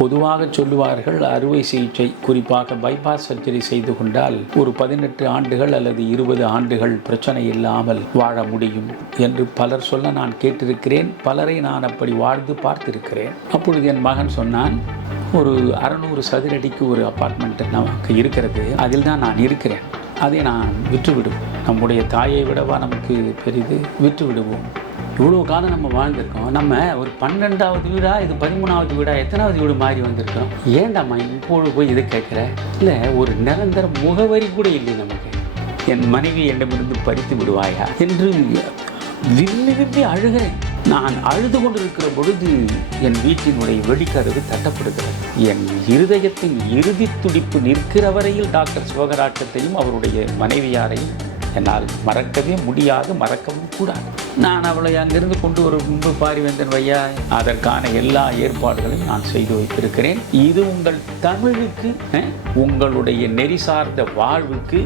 பொதுவாக சொல்லுவார்கள், அறுவை சிகிச்சை குறிப்பாக பைபாஸ் சர்ஜரி செய்து கொண்டால் ஒரு 18 ஆண்டுகள் அல்லது 20 ஆண்டுகள் பிரச்சனை இல்லாமல் வாழ முடியும் என்று பலர் சொல்ல நான் கேட்டிருக்கிறேன். பலரை நான் அப்படி வாழ்ந்து பார்த்திருக்கிறேன். அப்பொழுது என் மகன் சொன்னான், ஒரு 600 சதுரடிக்கு ஒரு அப்பார்ட்மெண்ட் நமக்கு இருக்கிறது, அதில் தான் நான் இருக்கிறேன், அதை நான் விற்றுவிடுவோம், நம்முடைய தாயை விடவா நமக்கு பெரிது, விற்று விடுவோம். இவ்வளோ காலம் நம்ம வாழ்ந்திருக்கோம், நம்ம ஒரு 12வது வீடா இது 13வது வீடா எத்தனாவது வீடு மாறி வந்திருக்கோம், ஏண்டாம்மா இப்போது போய் இதை கேட்குற, இல்லை ஒரு நிரந்தர முகவரி கூட இல்லை நமக்கு, என் மனைவி என்னிடமிருந்து பறித்து விடுவாயா என்று விம்மி விம்மி அழுகிறேன். நான் அழுது கொண்டிருக்கிற பொழுது என் வீட்டினுடைய வெளிக்கதவு தட்டப்படுகிறது. என் இருதயத்தின் இறுதி துடிப்பு நிற்கிற வரையில் டாக்டர் சிவகராட்டத்தையும் அவருடைய மனைவியாரையும் என்னால் மறக்கவே முடியாது, மறக்கவும் கூடாது. நான் அவளை அங்கிருந்து கொண்டு ஒரு முன்பு பாரிவேந்தன் வையா, அதற்கான எல்லா ஏற்பாடுகளையும் நான் செய்து வைத்திருக்கிறேன். இது உங்கள் தமிழுக்கு, உங்களுடைய நெறி சார்ந்த வாழ்வுக்கு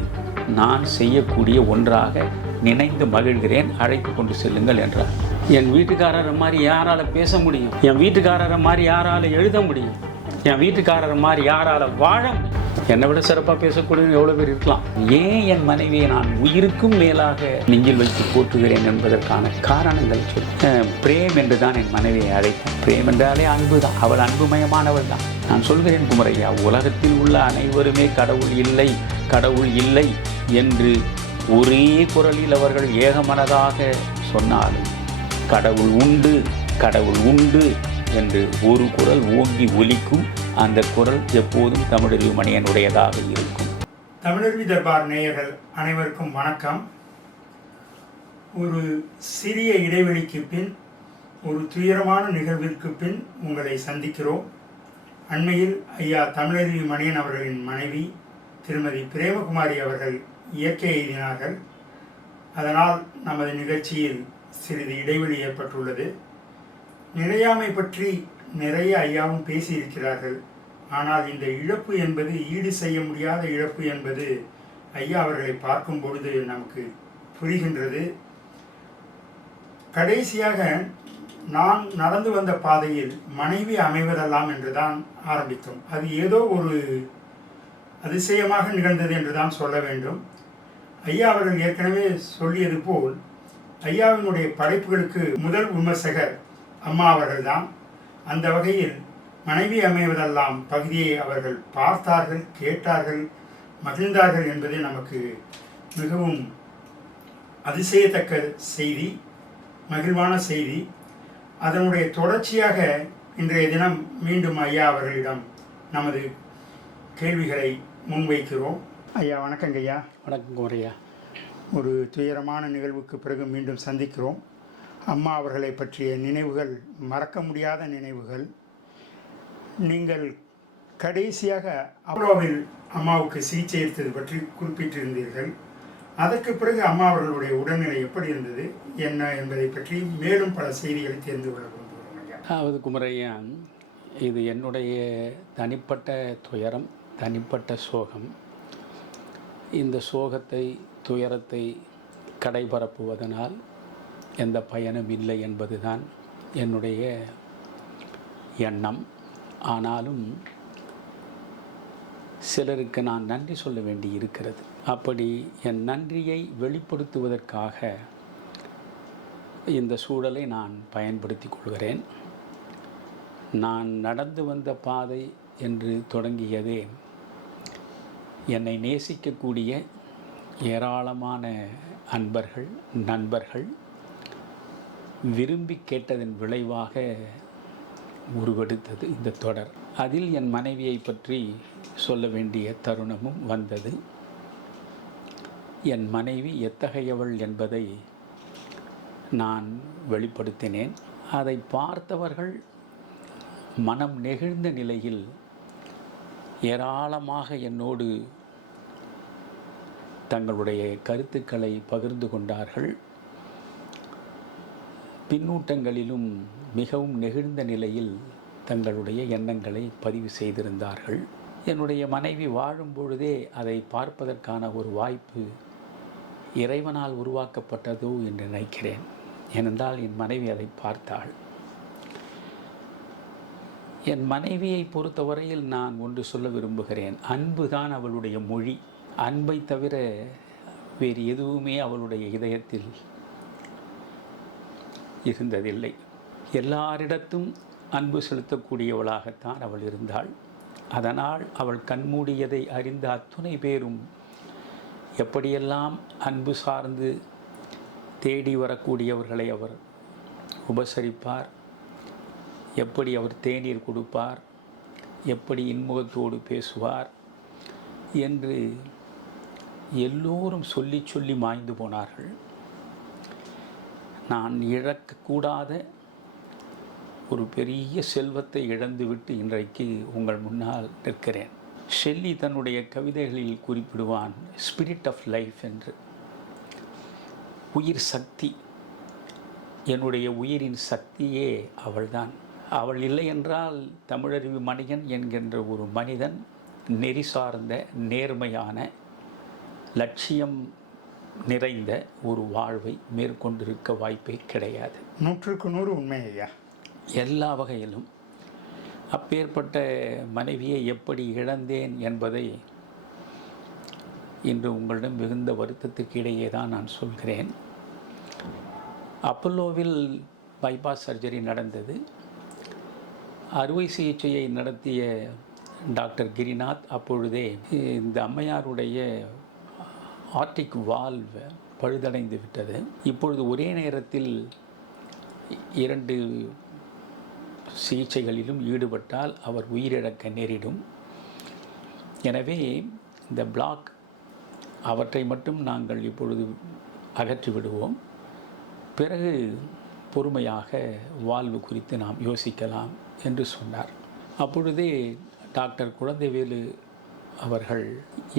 நான் செய்யக்கூடிய ஒன்றாக நினைந்து மகிழ்கிறேன், அழைத்து கொண்டு செல்லுங்கள் என்றார். என் வீட்டுக்காரரை மாதிரி யாரால் பேச முடியும், என் வீட்டுக்காரரை மாதிரி யாரால் எழுத முடியும், என் வீட்டுக்காரரை மாதிரி யாரால் வாழ முடியும், என்னை விட சிறப்பாக பேசக்கூடிய எவ்வளோ பேர் இருக்கலாம். ஏன் என் மனைவியை நான் உயிருக்கும் மேலாக நெஞ்சில் வைத்து போற்றுகிறேன் என்பதற்கான காரணங்கள் சொல்லி, பிரேம் என்று தான் என் மனைவியை அழைப்பேன். பிரேம் என்றாலே அன்பு தான், அவள் அன்புமயமானவள் தான். நான் சொல்கிறேன் குமரையா, உலகத்தில் உள்ள அனைவருமே கடவுள் இல்லை கடவுள் இல்லை என்று ஒரே குரலில் அவர்கள் ஏகமனதாக சொன்னாலும் கடவுள் உண்டு கடவுள் உண்டு என்று ஒரு குரல் ஓங்கி ஒலிக்கும். அந்த குரல் எப்போதும் தமிழறிவு மணியனுடையதாக இருக்கும். தமிழறிவு தர்பார் நேயர்கள் அனைவருக்கும் வணக்கம். ஒரு சிறிய இடைவெளிக்கு பின், ஒரு துயரமான நிகழ்விற்கு பின் உங்களை சந்திக்கிறோம். அண்மையில் ஐயா தமிழறிவு மணியன் அவர்களின் மனைவி திருமதி பிரேமகுமாரி அவர்கள் இயற்கை எய்தினார்கள். அதனால் நமது நிகழ்ச்சியில் சிறிது இடைவெளி ஏற்பட்டுள்ளது. நிலையாமை பற்றி நிறைய ஐயாவும் பேசியிருக்கிறார்கள். ஆனால் இந்த இழப்பு என்பது, ஈடு செய்ய முடியாத இழப்பு என்பது ஐயா அவர்களை பார்க்கும் பொழுது நமக்கு புரிகின்றது. கடைசியாக நான் நடந்து வந்த பாதையில் மனைவி அமைவதெல்லாம் என்றுதான் ஆரம்பித்தோம். அது ஏதோ ஒரு அதிசயமாக நிகழ்ந்தது என்றுதான் சொல்ல வேண்டும். ஐயா அவர்கள் ஏற்கனவே சொல்லியது போல், ஐயாவினுடைய படைப்புகளுக்கு முதல் விமர்சகர் அம்மா அவர்கள்தான். அந்த வகையில் மனைவி அமைவதெல்லாம் பகுதியை அவர்கள் பார்த்தார்கள், கேட்டார்கள், மகிழ்ந்தார்கள் என்பது நமக்கு மிகவும் அதிசயத்தக்க செய்தி, மகிழ்வான செய்தி. அதனுடைய தொடர்ச்சியாக இன்றைய தினம் மீண்டும் ஐயா அவர்களிடம் நமது கேள்விகளை முன்வைக்கிறோம். ஐயா வணக்கங்க ஐயா. வணக்கம் குமரையா. ஒரு துயரமான நிகழ்வுக்கு பிறகு மீண்டும் சந்திக்கிறோம். அம்மா அவர்களை பற்றிய நினைவுகள் மறக்க முடியாத நினைவுகள். நீங்கள் கடைசியாக அப்போலோவில் அம்மாவுக்கு சிகிச்சை எடுத்தது பற்றி குறிப்பிட்டிருந்தீர்கள். அதற்கு பிறகு அம்மா அவர்களுடைய உடல்நிலை எப்படி இருந்தது என்ன என்பதை பற்றி மேலும் பல செய்திகளை தெரிந்து கொள்ள விரும்புகிறோம் ஐயா. அதாவது குமரையா, இது என்னுடைய தனிப்பட்ட துயரம், தனிப்பட்ட சோகம். இந்த சோகத்தை, துயரத்தை கடைபரப்புவதனால் எந்த பயனும் இல்லை என்பதுதான் என்னுடைய எண்ணம். ஆனாலும் சிலருக்கு நான் நன்றி சொல்ல வேண்டி இருக்கிறது. அப்படி என் நன்றியை வெளிப்படுத்துவதற்காக இந்த சூழலை நான் பயன்படுத்தி கொள்கிறேன். நான் நடந்து வந்த பாதை என்று தொடங்கியதே என்னை நேசிக்கக்கூடிய ஏராளமான அன்பர்கள், நண்பர்கள் விரும்பி கேட்டதன் விளைவாக உருவெடுத்தது இந்த தொடர். அதில் என் மனைவியை பற்றி சொல்ல வேண்டிய தருணமும் வந்தது. என் மனைவி எத்தகையவள் என்பதை நான் வெளிப்படுத்தினேன். அதை பார்த்தவர்கள் மனம் நெகிழ்ந்த நிலையில் ஏராளமாக என்னோடு தங்களுடைய கருத்துக்களை பகிர்ந்து கொண்டார்கள். பின்னூட்டங்களிலும் மிகவும் நெகிழ்ந்த நிலையில் தங்களுடைய எண்ணங்களை பதிவு செய்திருந்தார்கள். என்னுடைய மனைவி வாழும் பொழுதே அதை பார்ப்பதற்கான ஒரு வாய்ப்பு இறைவனால் உருவாக்கப்பட்டதோ என்று நினைக்கிறேன். ஏனென்றால் என் மனைவி அதை பார்த்தாள். என் மனைவியை பொறுத்தவரையில் நான் ஒன்று சொல்ல விரும்புகிறேன். அன்பு தான் அவளுடைய மொழி. அன்பை தவிர வேறு எதுவுமே அவளுடைய இதயத்தில் இருந்ததில்லை. எல்லாரிடத்தும் அன்பு செலுத்தக்கூடியவளாகத்தான் அவள் இருந்தாள். அதனால் அவள் கண்மூடியதை அறிந்த அத்துணை பேரும் எப்படியெல்லாம் அன்பு சார்ந்து தேடி வரக்கூடியவர்களை அவர் உபசரிப்பார், எப்படி அவர் தேநீர் கொடுப்பார், எப்படி இன்முகத்தோடு பேசுவார் என்று எல்லோரும் சொல்லி சொல்லி மாய்ந்து போனார்கள். நான் இழக்கக்கூடாத ஒரு பெரிய செல்வத்தை இழந்துவிட்டு இன்றைக்கு உங்கள் முன்னால் நிற்கிறேன். ஷெல்லி தன்னுடைய கவிதைகளில் குறிப்பிடுவான் ஸ்பிரிட் ஆஃப் லைஃப் என்று. உயிர் சக்தி, என்னுடைய உயிரின் சக்தியே அவள்தான். அவள் இல்லை என்றால் தமிழருவி மணியன் என்கின்ற ஒரு மனிதன் நெறி சார்ந்த நேர்மையான லட்சியம் நிறைந்த ஒரு வாழ்வை மேற்கொண்டிருக்க வாய்ப்பே கிடையாது. 100க்கு 100 உண்மை ஐயா. எல்லா வகையிலும் அப்பேற்பட்ட மனைவியை எப்படி இழந்தேன் என்பதை இன்று உங்களிடம் மிகுந்த வருத்தத்துக்கு இடையே தான் நான் சொல்கிறேன். அப்பல்லோவில் பைபாஸ் சர்ஜரி நடந்தது. அறுவை சிகிச்சையை நடத்திய டாக்டர் கிரிநாத் அப்பொழுதே இந்த அம்மையாருடைய ஆர்டிக் வால்வ் பழுதடைந்து விட்டது. இப்பொழுது ஒரே நேரத்தில் 2 சிகிச்சைகளிலும் ஈடுபட்டால் அவர் உயிரிழக்க நேரிடும். எனவே இந்த பிளாக் அவற்றை மட்டும் நாங்கள் இப்பொழுது அகற்றி விடுவோம். பிறகு பொறுமையாக வாழ்வு குறித்து நாம் யோசிக்கலாம் என்று சொன்னார். அப்பொழுதே டாக்டர் குழந்தைவேலு அவர்கள்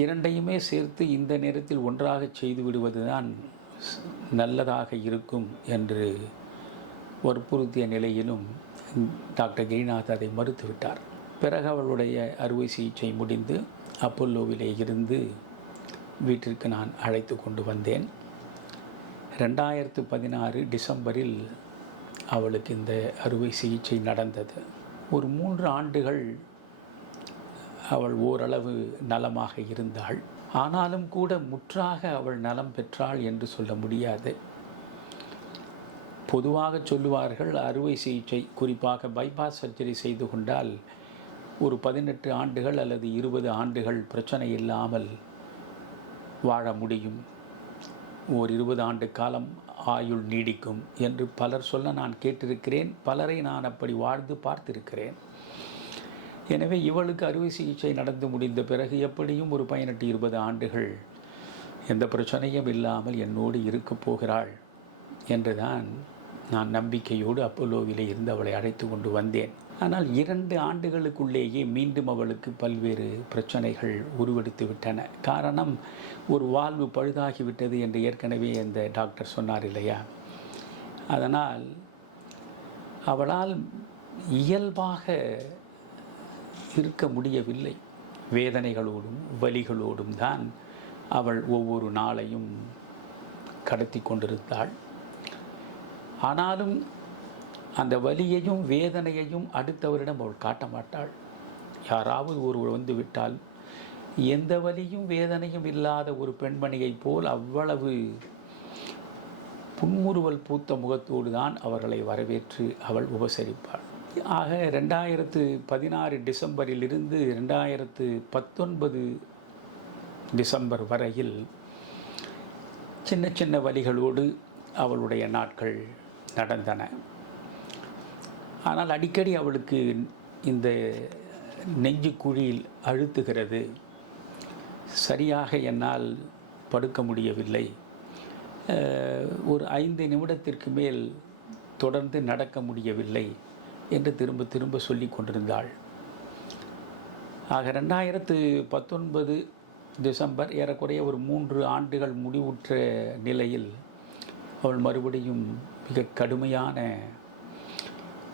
2யுமே சேர்த்து இந்த நேரத்தில் ஒன்றாக செய்து விடுவதுதான் நல்லதாக இருக்கும் என்று வற்புறுத்திய நிலையிலும் டாக்டர் கிரிநாத் அதை மறுத்துவிட்டார். பிறகு அவளுடைய அறுவை சிகிச்சை முடிந்து அப்பல்லோவிலே இருந்து வீட்டிற்கு நான் அழைத்து கொண்டு வந்தேன். 2016 டிசம்பரில் அவளுக்கு இந்த அறுவை சிகிச்சை நடந்தது. ஒரு 3 ஆண்டுகள் அவள் ஓரளவு நலமாக இருந்தாள். ஆனாலும் கூட முற்றாக அவள் நலம் பெற்றாள் என்று சொல்ல முடியாது. பொதுவாக சொல்லுவார்கள், அறுவை சிகிச்சை குறிப்பாக பைபாஸ் சர்ஜரி செய்து கொண்டால் ஒரு 18 ஆண்டுகள் அல்லது 20 ஆண்டுகள் பிரச்சனை இல்லாமல் வாழ முடியும், ஓர் 20 ஆண்டு காலம் ஆயுள் நீடிக்கும் என்று பலர் சொல்ல நான் கேட்டிருக்கிறேன். பலரை நான் அப்படி வாழ்ந்து பார்த்திருக்கிறேன். எனவே இவளுக்கு அறுவை சிகிச்சை நடந்து முடிந்த பிறகு எப்படியும் ஒரு 18-20 ஆண்டுகள் எந்த பிரச்சனையும் இல்லாமல் என்னோடு இருக்கப் போகிறாள் என்றுதான் நான் நம்பிக்கையோடு அப்பல்லோவிலே இருந்து அவளை அழைத்து கொண்டு வந்தேன். ஆனால் 2 ஆண்டுகளுக்குள்ளேயே மீண்டும் அவளுக்கு பல்வேறு பிரச்சனைகள் உருவெடுத்து விட்டன. காரணம், ஒரு வால்வு பழுதாகிவிட்டது என்று ஏற்கனவே இந்த டாக்டர் சொன்னார் இல்லையா. அதனால் அவளால் இயல்பாக இருக்க முடியவில்லை. வேதனைகளோடும் வலிகளோடும் தான் அவள் ஒவ்வொரு நாளையும் கடத்தி கொண்டிருந்தாள். ஆனாலும் அந்த வலியையும் வேதனையையும் அடுத்தவரிடம் அவள் காட்ட மாட்டாள். யாராவது ஒருவர் வந்து விட்டால் எந்த வலியும் வேதனையும் இல்லாத ஒரு பெண்மணியைப் போல் அவ்வளவு புன்முறுவல் பூத்த முகத்தோடு தான் அவர்களை வரவேற்று அவள் உபசரிப்பாள். ஆக 2016 டிசம்பரிலிருந்து 2019 டிசம்பர் வரையில் சின்ன சின்ன வலிகளோடு அவளுடைய நாட்கள் நடந்தன. ஆனால் அடிக்கடி அவளுக்கு இந்த நெஞ்சு குழியில் அழுத்துகிறது, சரியாக என்னால் படுக்க முடியவில்லை, ஒரு 5 நிமிடத்திற்கு மேல் தொடர்ந்து நடக்க முடியவில்லை என்று திரும்ப திரும்ப சொல்லி கொண்டிருந்தாள். ஆக 2019 டிசம்பர் ஏறக்குறைய ஒரு 3 ஆண்டுகள் முடிவுற்ற நிலையில் அவள் மறுபடியும் மிக கடுமையான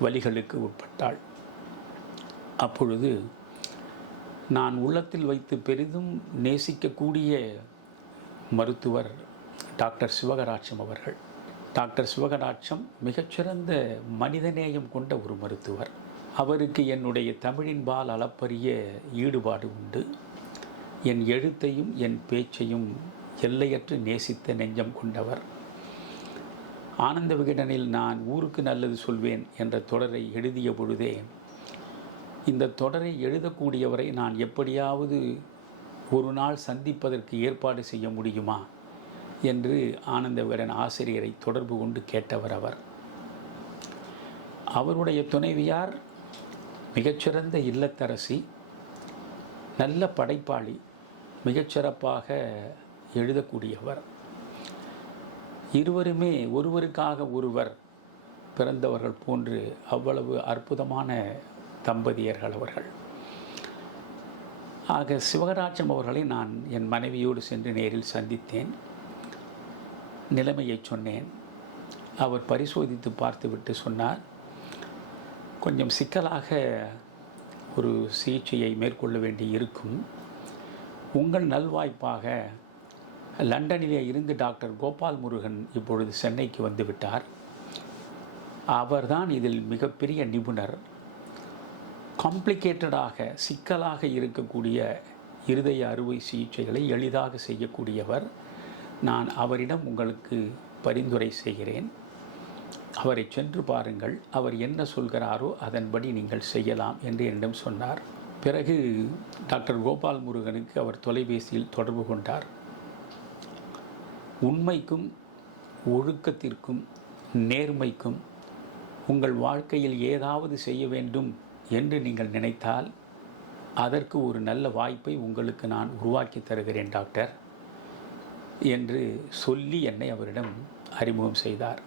வலிகளுக்கு உட்பட்டாள். அப்பொழுது நான் உள்ளத்தில் வைத்து பெரிதும் நேசிக்கக்கூடிய மருத்துவர் டாக்டர் சிவகராட்சம் அவர்கள். டாக்டர் சிவகராட்சம் மிகச்சிறந்த மனிதநேயம் கொண்ட ஒரு மருத்துவர். அவருக்கு என்னுடைய தமிழின்பால் அளப்பரிய ஈடுபாடு உண்டு. என் எழுத்தையும் என் பேச்சையும் எல்லையற்று நேசித்த நெஞ்சம் கொண்டவர். ஆனந்த விகடனில் நான் ஊருக்கு நல்லது சொல்வேன் என்ற தொடரை எழுதிய பொழுதே, இந்த தொடரை எழுதக்கூடியவரை நான் எப்படியாவது ஒரு நாள் சந்திப்பதற்கு ஏற்பாடு செய்ய முடியுமா என்று ஆனந்த விகடன் ஆசிரியரை தொடர்பு கொண்டு கேட்டவர் அவர். அவருடைய துணைவியார் மிகச்சிறந்த இல்லத்தரசி, நல்ல படைப்பாளி, மிகச்சிறப்பாக எழுதக்கூடியவர். இருவருமே ஒருவருக்காக ஒருவர் பிறந்தவர்கள் போன்று அவ்வளவு அற்புதமான தம்பதியர்கள் அவர்கள். ஆக சிவகராஜம் அவர்களை நான் என் மனைவியோடு சென்று நேரில் சந்தித்தேன். நிலைமையை சொன்னேன். அவர் பரிசோதித்து பார்த்துவிட்டு சொன்னார், கொஞ்சம் சிக்கலாக ஒரு சிகிச்சையை மேற்கொள்ள வேண்டி இருக்கும். உங்கள் நல்வாய்ப்பாக லண்டனிலே இருந்து டாக்டர் கோபால் முருகன் இப்பொழுது சென்னைக்கு வந்துவிட்டார். அவர்தான் இதில் மிகப்பெரிய நிபுணர். காம்ப்ளிகேட்டடாக சிக்கலாக இருக்கக்கூடிய இருதய அறுவை சிகிச்சைகளை எளிதாக செய்யக்கூடியவர். நான் அவரிடம் உங்களுக்கு பரிந்துரை செய்கிறேன். அவரை சென்று பாருங்கள். அவர் என்ன சொல்கிறாரோ அதன்படி நீங்கள் செய்யலாம் என்று என்னிடம் சொன்னார். பிறகு டாக்டர் கோபால் முருகனுக்கு அவர் தொலைபேசியில் தொடர்பு கொண்டார். உண்மைக்கும் ஒழுக்கத்திற்கும் நேர்மைக்கும் உங்கள் வாழ்க்கையில் ஏதாவது செய்ய வேண்டும் என்று நீங்கள் நினைத்தால் அதற்கு ஒரு நல்ல வாய்ப்பை உங்களுக்கு நான் உருவாக்கி தருகிறேன் டாக்டர் என்று சொல்லி என்னை அவரிடம் அறிமுகம் செய்தார்.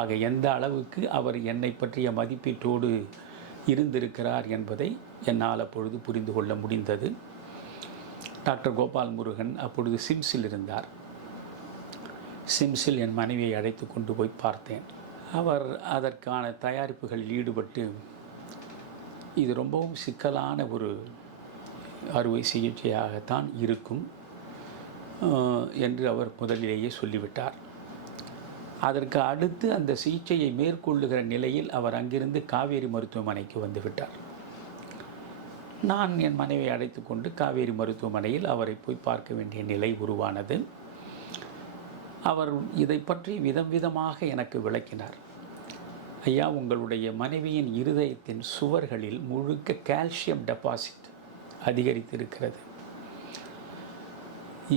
ஆக எந்த அளவுக்கு அவர் என்னை பற்றிய மதிப்பீட்டோடு இருந்திருக்கிறார் என்பதை என்னால் அப்பொழுது புரிந்து கொள்ள முடிந்தது. டாக்டர் கோபால் முருகன் அப்பொழுது சிம்ஸில் இருந்தார். சிம்ஸில் என் மனைவியை அழைத்து கொண்டு போய் பார்த்தேன். அவர் அதற்கான தயாரிப்புகளில் ஈடுபட்டு, இது ரொம்பவும் சிக்கலான ஒரு அறுவை சிகிச்சையாகத்தான் இருக்கும் என்று அவர் முதலிலேயே சொல்லிவிட்டார். அதற்கு அடுத்து அந்த சிகிச்சையை மேற்கொள்ளுகிற நிலையில் அவர் அங்கிருந்து காவேரி மருத்துவமனைக்கு வந்துவிட்டார். நான் என் மனைவியை அழைத்து கொண்டு காவேரி மருத்துவமனையில் அவரை போய் பார்க்க வேண்டிய நிலை உருவானது. அவர் இதை பற்றி விதம் விதமாக எனக்கு விளக்கினார். ஐயா, உங்களுடைய மனைவியின் இருதயத்தின் சுவர்களில் முழுக்க கால்சியம் டெபாசிட் அதிகரித்திருக்கிறது.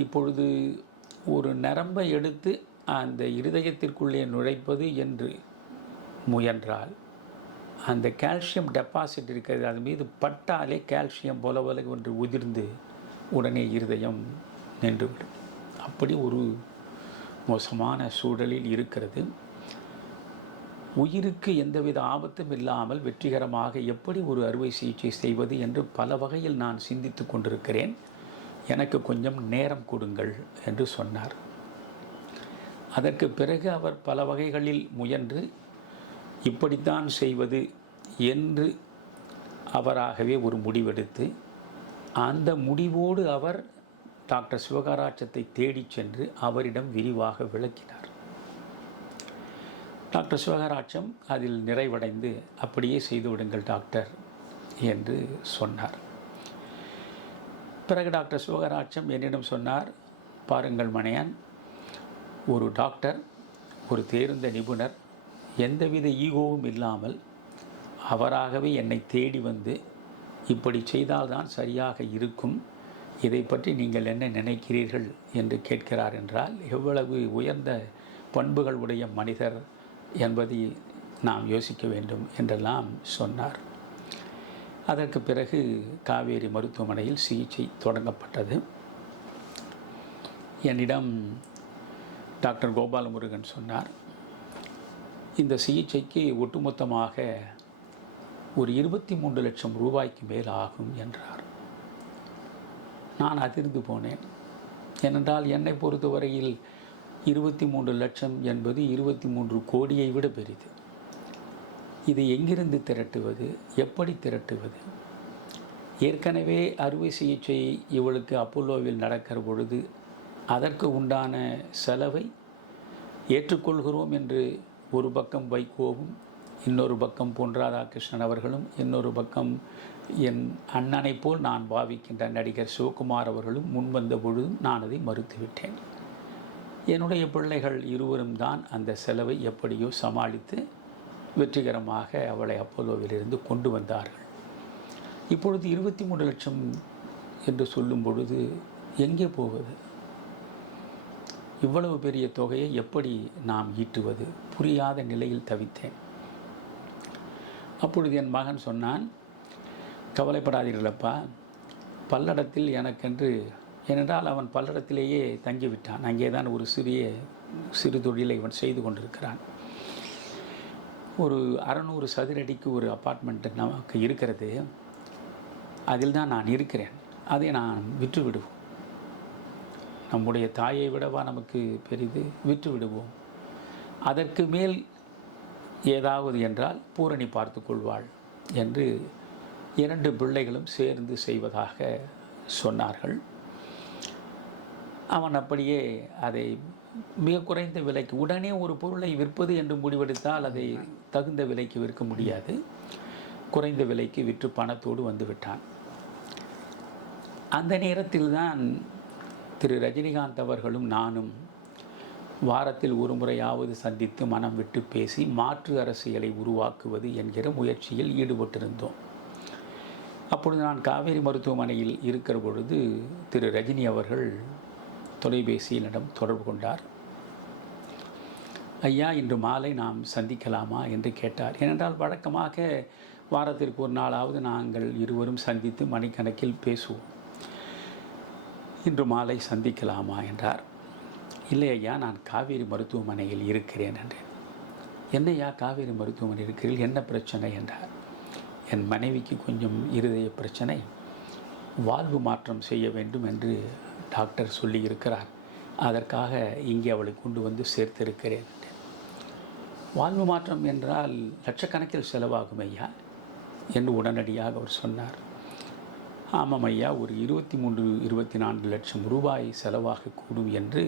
இப்பொழுது ஒரு நரம்பை எடுத்து அந்த இருதயத்திற்குள்ளே நுழைப்பது என்று முயன்றால் அந்த கால்சியம் டெபாசிட் இருக்கிறது, அது மீது பட்டாலே கால்சியம் போல ஒன்று உதிர்ந்து உடனே இருதயம் நின்றுவிடும். அப்படி ஒரு மோசமான சூழலில் இருக்கிறது. உயிருக்கு எந்தவித ஆபத்தும் இல்லாமல் வெற்றிகரமாக எப்படி ஒரு அறுவை சிகிச்சை செய்வது என்று பல வகையில் நான் சிந்தித்து கொண்டிருக்கிறேன். எனக்கு கொஞ்சம் நேரம் கொடுங்கள் என்று சொன்னார். அதற்கு பிறகு அவர் பல வகைகளில் முயன்று இப்படித்தான் செய்வது என்று அவராகவே ஒரு முடிவெடுத்து, அந்த முடிவோடு அவர் டாக்டர் சிவகராஜத்தை தேடிச் சென்று அவரிடம் விரிவாக விளக்கினார். டாக்டர் சிவகராஜம் அதில் நிறைவடைந்து, அப்படியே செய்துவிடுங்கள் டாக்டர் என்று சொன்னார். பிறகு டாக்டர் சிவகராஜம் என்னிடம் சொன்னார், பாருங்கள் மணியன், ஒரு டாக்டர், ஒரு தேர்ந்த நிபுணர், எந்தவித ஈகோவும் இல்லாமல் அவராகவே என்னை தேடி வந்து இப்படி செய்தால்தான் சரியாக இருக்கும், இதை பற்றி நீங்கள் என்ன நினைக்கிறீர்கள் என்று கேட்கிறார் என்றால் எவ்வளவு உயர்ந்த பண்புகள் உடைய மனிதர் என்பதை நாம் யோசிக்க வேண்டும் என்றெல்லாம் சொன்னார். அதற்கு பிறகு காவேரி மருத்துவமனையில் சிகிச்சை தொடங்கப்பட்டது. என்னிடம் டாக்டர் கோபாலமுருகன் சொன்னார், இந்த சிகிச்சைக்கு ஒட்டுமொத்தமாக ஒரு 23 லட்சம் ரூபாய்க்கு மேல் ஆகும் என்றார். நான் அதிர்ந்து போனேன். ஏனென்றால் என்னை பொறுத்தவரையில் 23 லட்சம் என்பது 23 கோடியை விட பெரிது. இது எங்கிருந்து திரட்டுவது, எப்படி திரட்டுவது? ஏற்கனவே அறுவை சிகிச்சை இவளுக்கு அப்போலோவில் நடக்கிற பொழுது அதற்கு உண்டான செலவை ஏற்றுக்கொள்கிறோம் என்று ஒரு பக்கம் வைகோவும், இன்னொரு பக்கம் பொன் ராதாகிருஷ்ணன் அவர்களும், இன்னொரு பக்கம் என் அண்ணனைப் போல் நான் பாவிக்கின்ற நடிகர் சிவகுமார் அவர்களும் முன்வந்த பொழுதும் நான் அதை மறுத்துவிட்டேன். என்னுடைய பிள்ளைகள் இருவரும் தான் அந்த செலவை எப்படியோ சமாளித்து வெற்றிகரமாக அவளை அப்போலோவிலிருந்து கொண்டு வந்தார்கள். இப்பொழுது 23 லட்சம் என்று சொல்லும் பொழுது எங்கே போவது? இவ்வளவு பெரிய தொகையை எப்படி நாம் ஈட்டுவது? புரியாத நிலையில் தவித்தேன். அப்பொழுது என் மகன் சொன்னான், கவலைப்படாதீர்களப்பா, பல்லடத்தில் எனக்கென்று, ஏனென்றால் அவன் பல்லடத்திலேயே தங்கிவிட்டான். அங்கே தான் ஒரு சிறு தொழிலை இவன் செய்து கொண்டிருக்கிறான். ஒரு 600 சதுரடிக்கு ஒரு அப்பார்ட்மெண்ட்டு நமக்கு இருக்கிறது. அதில் தான் நான் இருக்கிறேன். அதை நான் விற்று விடுவோம். நம்முடைய தாயை விடவா நமக்கு பெரிது? விற்று விடுவோம். அதற்கு மேல் ஏதாவது என்றால் பூரணி பார்த்து கொள்வாள் என்று 2 பிள்ளைகளும் சேர்ந்து செய்வதாக சொன்னார்கள். அவன் அப்படியே அதை மிக குறைந்த விலைக்கு, உடனே ஒரு பொருளை விற்பது என்று முடிவெடுத்தால் அதை தகுந்த விலைக்கு விற்க முடியாது. குறைந்த விலைக்கு விற்று பணத்தோடு வந்துவிட்டான். அந்த நேரத்தில் தான் திரு ரஜினிகாந்த் அவர்களும் நானும் வாரத்தில் ஒரு முறையாவது சந்தித்து மனம் விட்டு பேசி மாற்று அரசியலை உருவாக்குவது என்கிற முயற்சியில் ஈடுபட்டிருந்தோம். அப்பொழுது நான் காவேரி மருத்துவமனையில் இருக்கிற பொழுது திரு ரஜினி அவர்கள் தொலைபேசியில் என்னிடம் தொடர்பு கொண்டார். ஐயா, இன்று மாலை நாம் சந்திக்கலாமா என்று கேட்டார். ஏனென்றால் வழக்கமாக வாரத்திற்கு ஒரு நாளாவது நாங்கள் இருவரும் சந்தித்து மணிக்கணக்கில் பேசுவோம். இன்று மாலை சந்திக்கலாமா என்றார். இல்லை ஐயா, நான் காவேரி மருத்துவமனையில் இருக்கிறேன் என்றேன். என்னையா காவேரி மருத்துவமனை இருக்கிறீர்கள், என்ன பிரச்சனை என்றார். என் மனைவிக்கு கொஞ்சம் இருதய பிரச்சனை, வாழ்வு மாற்றம் செய்ய வேண்டும் என்று டாக்டர் சொல்லியிருக்கிறார். அதற்காக இங்கே அவளை கொண்டு வந்து சேர்த்திருக்கிறேன். வாழ்வு மாற்றம் என்றால் லட்சக்கணக்கில் செலவாகும் ஐயா என்று உடனடியாக அவர் சொன்னார். ஆமாம் ஐயா, ஒரு 23-24 லட்சம் ரூபாய் செலவாகக்கூடும் என்று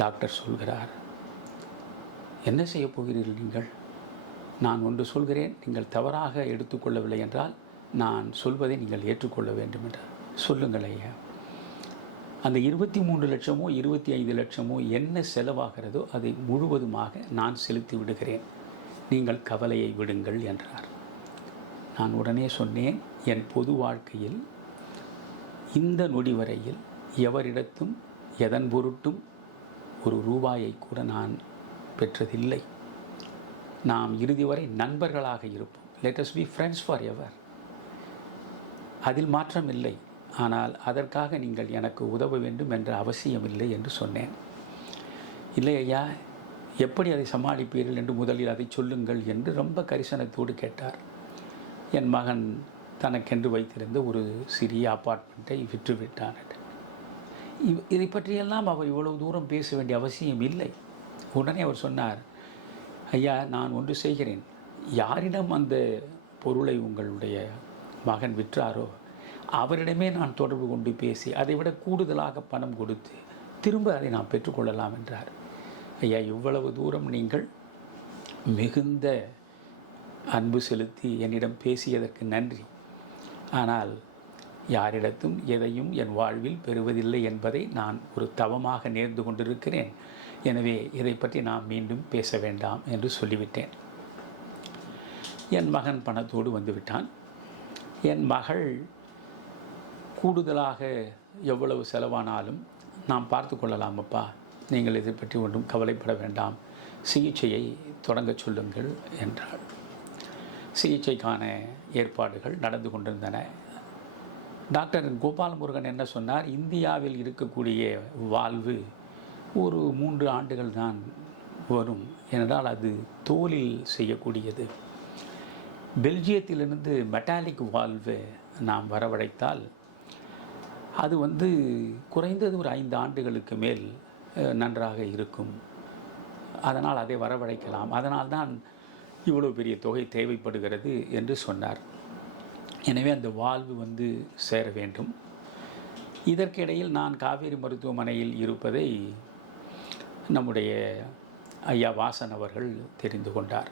டாக்டர் சொல்கிறார். என்ன செய்ய போகிறீர்கள் நீங்கள்? நான் ஒன்று சொல்கிறேன், நீங்கள் தவறாக எடுத்துக்கொள்ளவில்லை என்றால் நான் சொல்வதை நீங்கள் ஏற்றுக்கொள்ள வேண்டும் என்றார். சொல்லுங்கள் ஐயா. அந்த 23 லட்சமோ 25 லட்சமோ என்ன செலவாகிறதோ அதை முழுவதுமாக நான் செலுத்தி விடுகிறேன், நீங்கள் கவலையை விடுங்கள் என்றார். நான் உடனே சொன்னேன், என் பொது வாழ்க்கையில் இந்த நொடி வரையில் எவரிடத்தும் எதன் பொருட்டும் ஒரு ரூபாயை கூட நான் பெற்றதில்லை. நாம் இறுதி வரை நண்பர்களாக இருப்போம். Let us be friends for ever. அதில் மாற்றம் இல்லை. ஆனால் அதற்காக நீங்கள் எனக்கு உதவ வேண்டும் என்ற அவசியமில்லை என்று சொன்னேன். இல்லை ஐயா, எப்படி அதை சமாளிப்பீர்கள் என்று முதலில் அதை சொல்லுங்கள் என்று ரொம்ப கரிசனத்தோடு கேட்டார். என் மகன் தனக்கென்று வைத்திருந்த ஒரு சிறிய அப்பார்ட்மெண்ட்டை விற்றுவிட்டான். இதை பற்றியெல்லாம் அவர் இவ்வளவு தூரம் பேச வேண்டிய அவசியம் இல்லை. உடனே அவர் சொன்னார், ஐயா, நான் ஒன்று செய்கிறேன். யாரிடம் அந்த பொருளை உங்களுடைய மகன் விற்றாரோ அவரிடமே நான் தொடர்பு கொண்டு பேசி அதை விட கூடுதலாக பணம் கொடுத்து திரும்ப அதை நான் பெற்றுக்கொள்ளலாம் என்றார். ஐயா, இவ்வளவு தூரம் நீங்கள் மிகுந்த அன்பு செலுத்தி என்னிடம் பேசியதற்கு நன்றி. ஆனால் யாரிடத்தும் எதையும் என் வாழ்வில் பெறுவதில்லை என்பதை நான் ஒரு தவமாக நேர்ந்து கொண்டிருக்கிறேன். எனவே இதை பற்றி நாம் மீண்டும் பேச வேண்டாம் என்று சொல்லிவிட்டேன். என் மகன் பணத்தோடு வந்துவிட்டான். என் மகள் கூடுதலாக எவ்வளவு செலவானாலும் நாம் பார்த்து கொள்ளலாம் அப்பா, நீங்கள் இதை பற்றி ஒன்றும் கவலைப்பட வேண்டாம், சிகிச்சையை தொடங்க சொல்லுங்கள் என்றாள். சிகிச்சைக்கான ஏற்பாடுகள் நடந்து கொண்டிருந்தன. டாக்டர் கோபாலமுருகன் என்ன சொன்னார், இந்தியாவில் இருக்கக்கூடிய வால்வு ஒரு 3 ஆண்டுகள் தான் வரும். ஏனென்றால் அது தோலில் செய்யக்கூடியது. பெல்ஜியத்திலிருந்து மெட்டாலிக் வால்வு நாம் வரவழைத்தால் அது குறைந்தது ஒரு 5 ஆண்டுகளுக்கு மேல் நன்றாக இருக்கும். அதனால் அதை வரவழைக்கலாம். அதனால் தான் இவ்வளோ பெரிய தொகை தேவைப்படுகிறது என்று சொன்னார். எனவே அந்த வால்வு சேர வேண்டும். இதற்கிடையில் நான் காவேரி மருத்துவமனையில் இருப்பதை நம்முடைய ஐயா வாசன் அவர்கள் தெரிந்து கொண்டார்.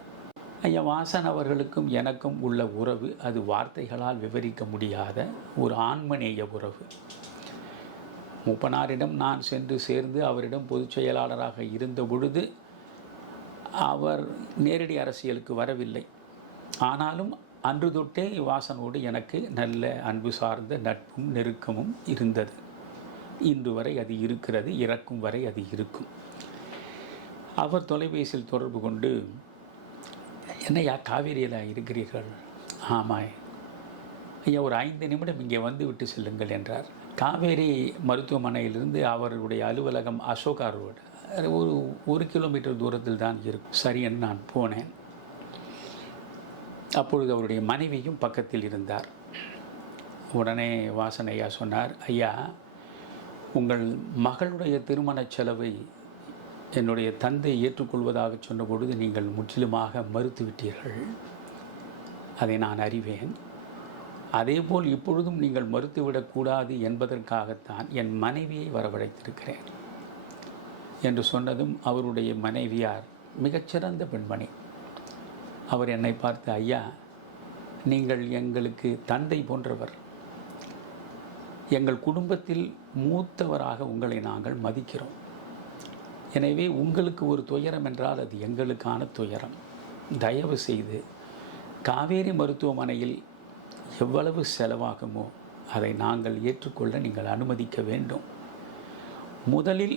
ஐயா வாசன் அவர்களுக்கும் எனக்கும் உள்ள உறவு அது வார்த்தைகளால் விவரிக்க முடியாத ஒரு ஆண்மநேய உறவு. மூப்பனாரிடம் நான் சென்று சேர்ந்து அவரிடம் பொதுச் செயலாளராக இருந்த பொழுது அவர் நேரடி அரசியலுக்கு வரவில்லை. ஆனாலும் அன்று தொட்டே வாசனோடு எனக்கு நல்ல அன்பு சார்ந்த நட்பும் நெருக்கமும் இருந்தது. இன்று வரை அது இருக்கிறது, இறக்கும் வரை அது இருக்கும். அவர் தொலைபேசியில் தொடர்பு கொண்டு, என்னையா காவேரியில் இருக்கிறீர்கள்? ஆமாம் ஐயா, ஒரு 5 நிமிடம் இங்கே வந்து விட்டு செல்லுங்கள் என்றார். காவேரி மருத்துவமனையிலிருந்து அவருடைய அலுவலகம் அசோகா ரோடு ஒரு 1 கிலோமீட்டர் தூரத்தில் தான் இருக்கும். சரி என்று நான் போனேன். அப்பொழுது அவருடைய மனைவியும் பக்கத்தில் இருந்தார். உடனே வாசன் ஐயா சொன்னார், ஐயா உங்கள் மகளுடைய திருமணச் செலவை என்னுடைய தந்தை ஏற்றுக்கொள்வதாக சொன்ன பொழுது நீங்கள் முற்றிலுமாக மறுத்துவிட்டீர்கள். அதை நான் அறிவேன். அதேபோல் இப்பொழுதும் நீங்கள் மறுத்துவிடக்கூடாது என்பதற்காகத்தான் என் மனைவியை வரவழைத்திருக்கிறேன் என்று சொன்னதும் அவருடைய மனைவியார் மிகச்சிறந்த பெண்மணி. அவர் என்னை பார்த்து, ஐயா நீங்கள் எங்களுக்கு தந்தை போன்றவர், எங்கள் குடும்பத்தில் மூத்தவராக உங்களை நாங்கள் மதிக்கிறோம். எனவே உங்களுக்கு ஒரு துயரம் என்றால் அது எங்களுக்கான துயரம். தயவு செய்து காவேரி மருத்துவமனையில் எவ்வளவு செலவாகுமோ அதை நாங்கள் ஏற்றுக்கொள்ள நீங்கள் அனுமதிக்க வேண்டும். முதலில்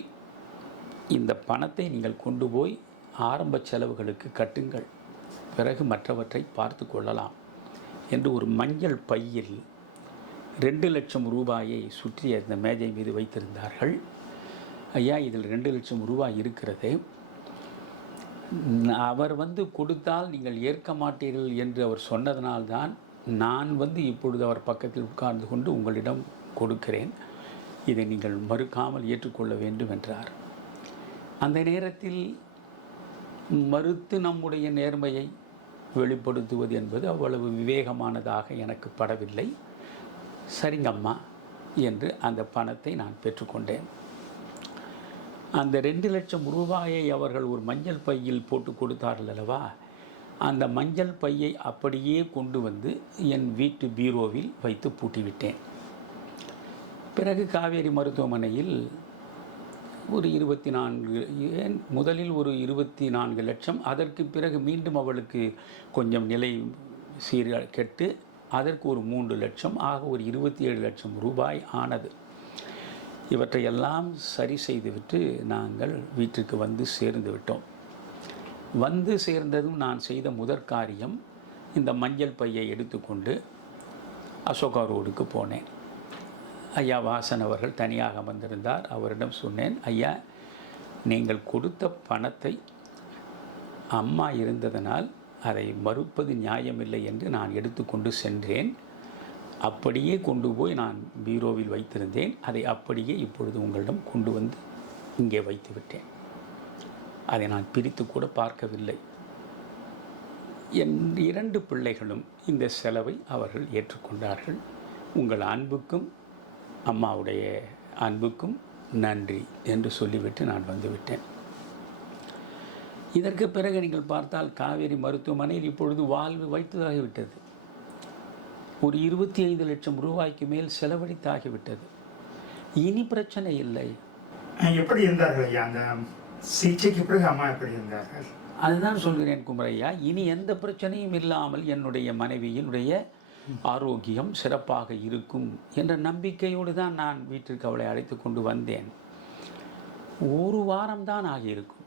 இந்த பணத்தை நீங்கள் கொண்டு போய் ஆரம்ப செலவுகளுக்கு கட்டுங்கள், பிறகு மற்றவற்றை பார்த்து கொள்ளலாம் என்று ஒரு மஞ்சள் பையில் 2 லட்சம் ரூபாயை சுற்றி அந்த மேஜை மீது வைத்திருந்தார்கள். ஐயா இதில் 2 லட்சம் ரூபாய் இருக்கிறது, அவர் கொடுத்தால் நீங்கள் ஏற்க மாட்டீர்கள் என்று அவர் சொன்னதனால்தான் நான் இப்பொழுது அவர் பக்கத்தில் உட்கார்ந்து கொண்டு உங்களிடம் கொடுக்கிறேன், இதை நீங்கள் மறுக்காமல் ஏற்றுக்கொள்ள வேண்டும் என்றார். அந்த நேரத்தில் மறுத்து நம்முடைய நேர்மையை வெளிப்படுத்துவது என்பது அவ்வளவு விவேகமானதாக எனக்கு படவில்லை. சரிங்கம்மா என்று அந்த பணத்தை நான் பெற்றுக்கொண்டேன். அந்த 2 லட்சம் ரூபாயை அவர்கள் ஒரு மஞ்சள் பையில் போட்டு கொடுத்தார்கள் அல்லவா, அந்த மஞ்சள் பையை அப்படியே கொண்டு வந்து என் வீட்டு பீரோவில் வைத்து பூட்டிவிட்டேன். பிறகு காவேரி மருத்துவமனையில் ஒரு 24 முதலில் ஒரு 24 லட்சம், அதற்கு பிறகு மீண்டும் அவளுக்கு கொஞ்சம் நிலை கெட்டு அதற்கு ஒரு 3 லட்சம், ஆக ஒரு 27 லட்சம் ரூபாய் ஆனது. இவற்றையெல்லாம் சரி செய்துவிட்டு நாங்கள் வீட்டிற்கு சேர்ந்து விட்டோம். சேர்ந்ததும் நான் செய்த முதற் காரியம் இந்த மஞ்சள் பையை எடுத்துக்கொண்டு அசோகா ரோடுக்கு போனேன். ஐயா வாசன் அவர்கள் தனியாக வந்திருந்தார். அவரிடம் சொன்னேன், ஐயா நீங்கள் கொடுத்த பணத்தை அம்மா இருந்ததனால் அதை மறுப்பது நியாயமில்லை என்று நான் எடுத்துக்கொண்டு சென்றேன். அப்படியே கொண்டு போய் நான் பீரோவில் வைத்திருந்தேன். அதை அப்படியே இப்பொழுது உங்களிடம் கொண்டு வந்து இங்கே வைத்து விட்டேன். அதை நான் பிரித்து கூட பார்க்கவில்லை. என் 2 பிள்ளைகளும் இந்த செலவை அவர்கள் ஏற்றுக்கொண்டார்கள். உங்கள் அன்புக்கும் அம்மாவுடைய அன்புக்கும் நன்றி என்று சொல்லிவிட்டு நான் வந்துவிட்டேன். இதற்கு பிறகு நீங்கள் பார்த்தால் காவேரி மருத்துவமனையில் இப்பொழுது வாழ்வு வைத்ததாகிவிட்டது. ஒரு 25 லட்சம் ரூபாய்க்கு மேல் செலவழித்தாகிவிட்டது. இனி பிரச்சனை இல்லை. எப்படி இருந்தார்கள் ஐயா அந்த சிகிச்சைக்கு பிறகு அம்மா எப்படி இருந்தார்கள்? அதுதான் சொல்கிறேன் குமரையா, இனி எந்த பிரச்சனையும் இல்லாமல் என்னுடைய மனைவியினுடைய ஆரோக்கியம் சிறப்பாக இருக்கும் என்ற நம்பிக்கையோடு தான் நான் வீட்டிற்கு அவளை அழைத்து கொண்டு வந்தேன். 1 வாரம்தான் ஆகியிருக்கும்.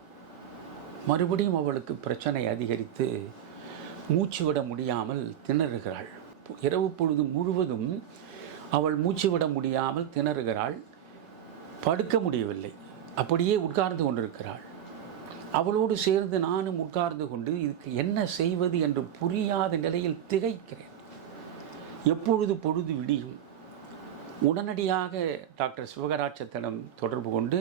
மறுபடியும் அவளுக்கு பிரச்சனை அதிகரித்து மூச்சு விட முடியாமல் திணறுகிறாள். இரவு பொழுது முழுவதும் அவள் மூச்சு விட முடியாமல் திணறுகிறாள். படுக்க முடியவில்லை, அப்படியே உட்கார்ந்து கொண்டிருக்கிறாள். அவளோடு சேர்ந்து நானும் உட்கார்ந்து கொண்டு இதுக்கு என்ன செய்வது என்று புரியாத நிலையில் திகைக்கிறேன். எப்பொழுது பொழுது விடியும்? உடனடியாக டாக்டர் சிவகராட்சத்திடம் தொடர்பு கொண்டு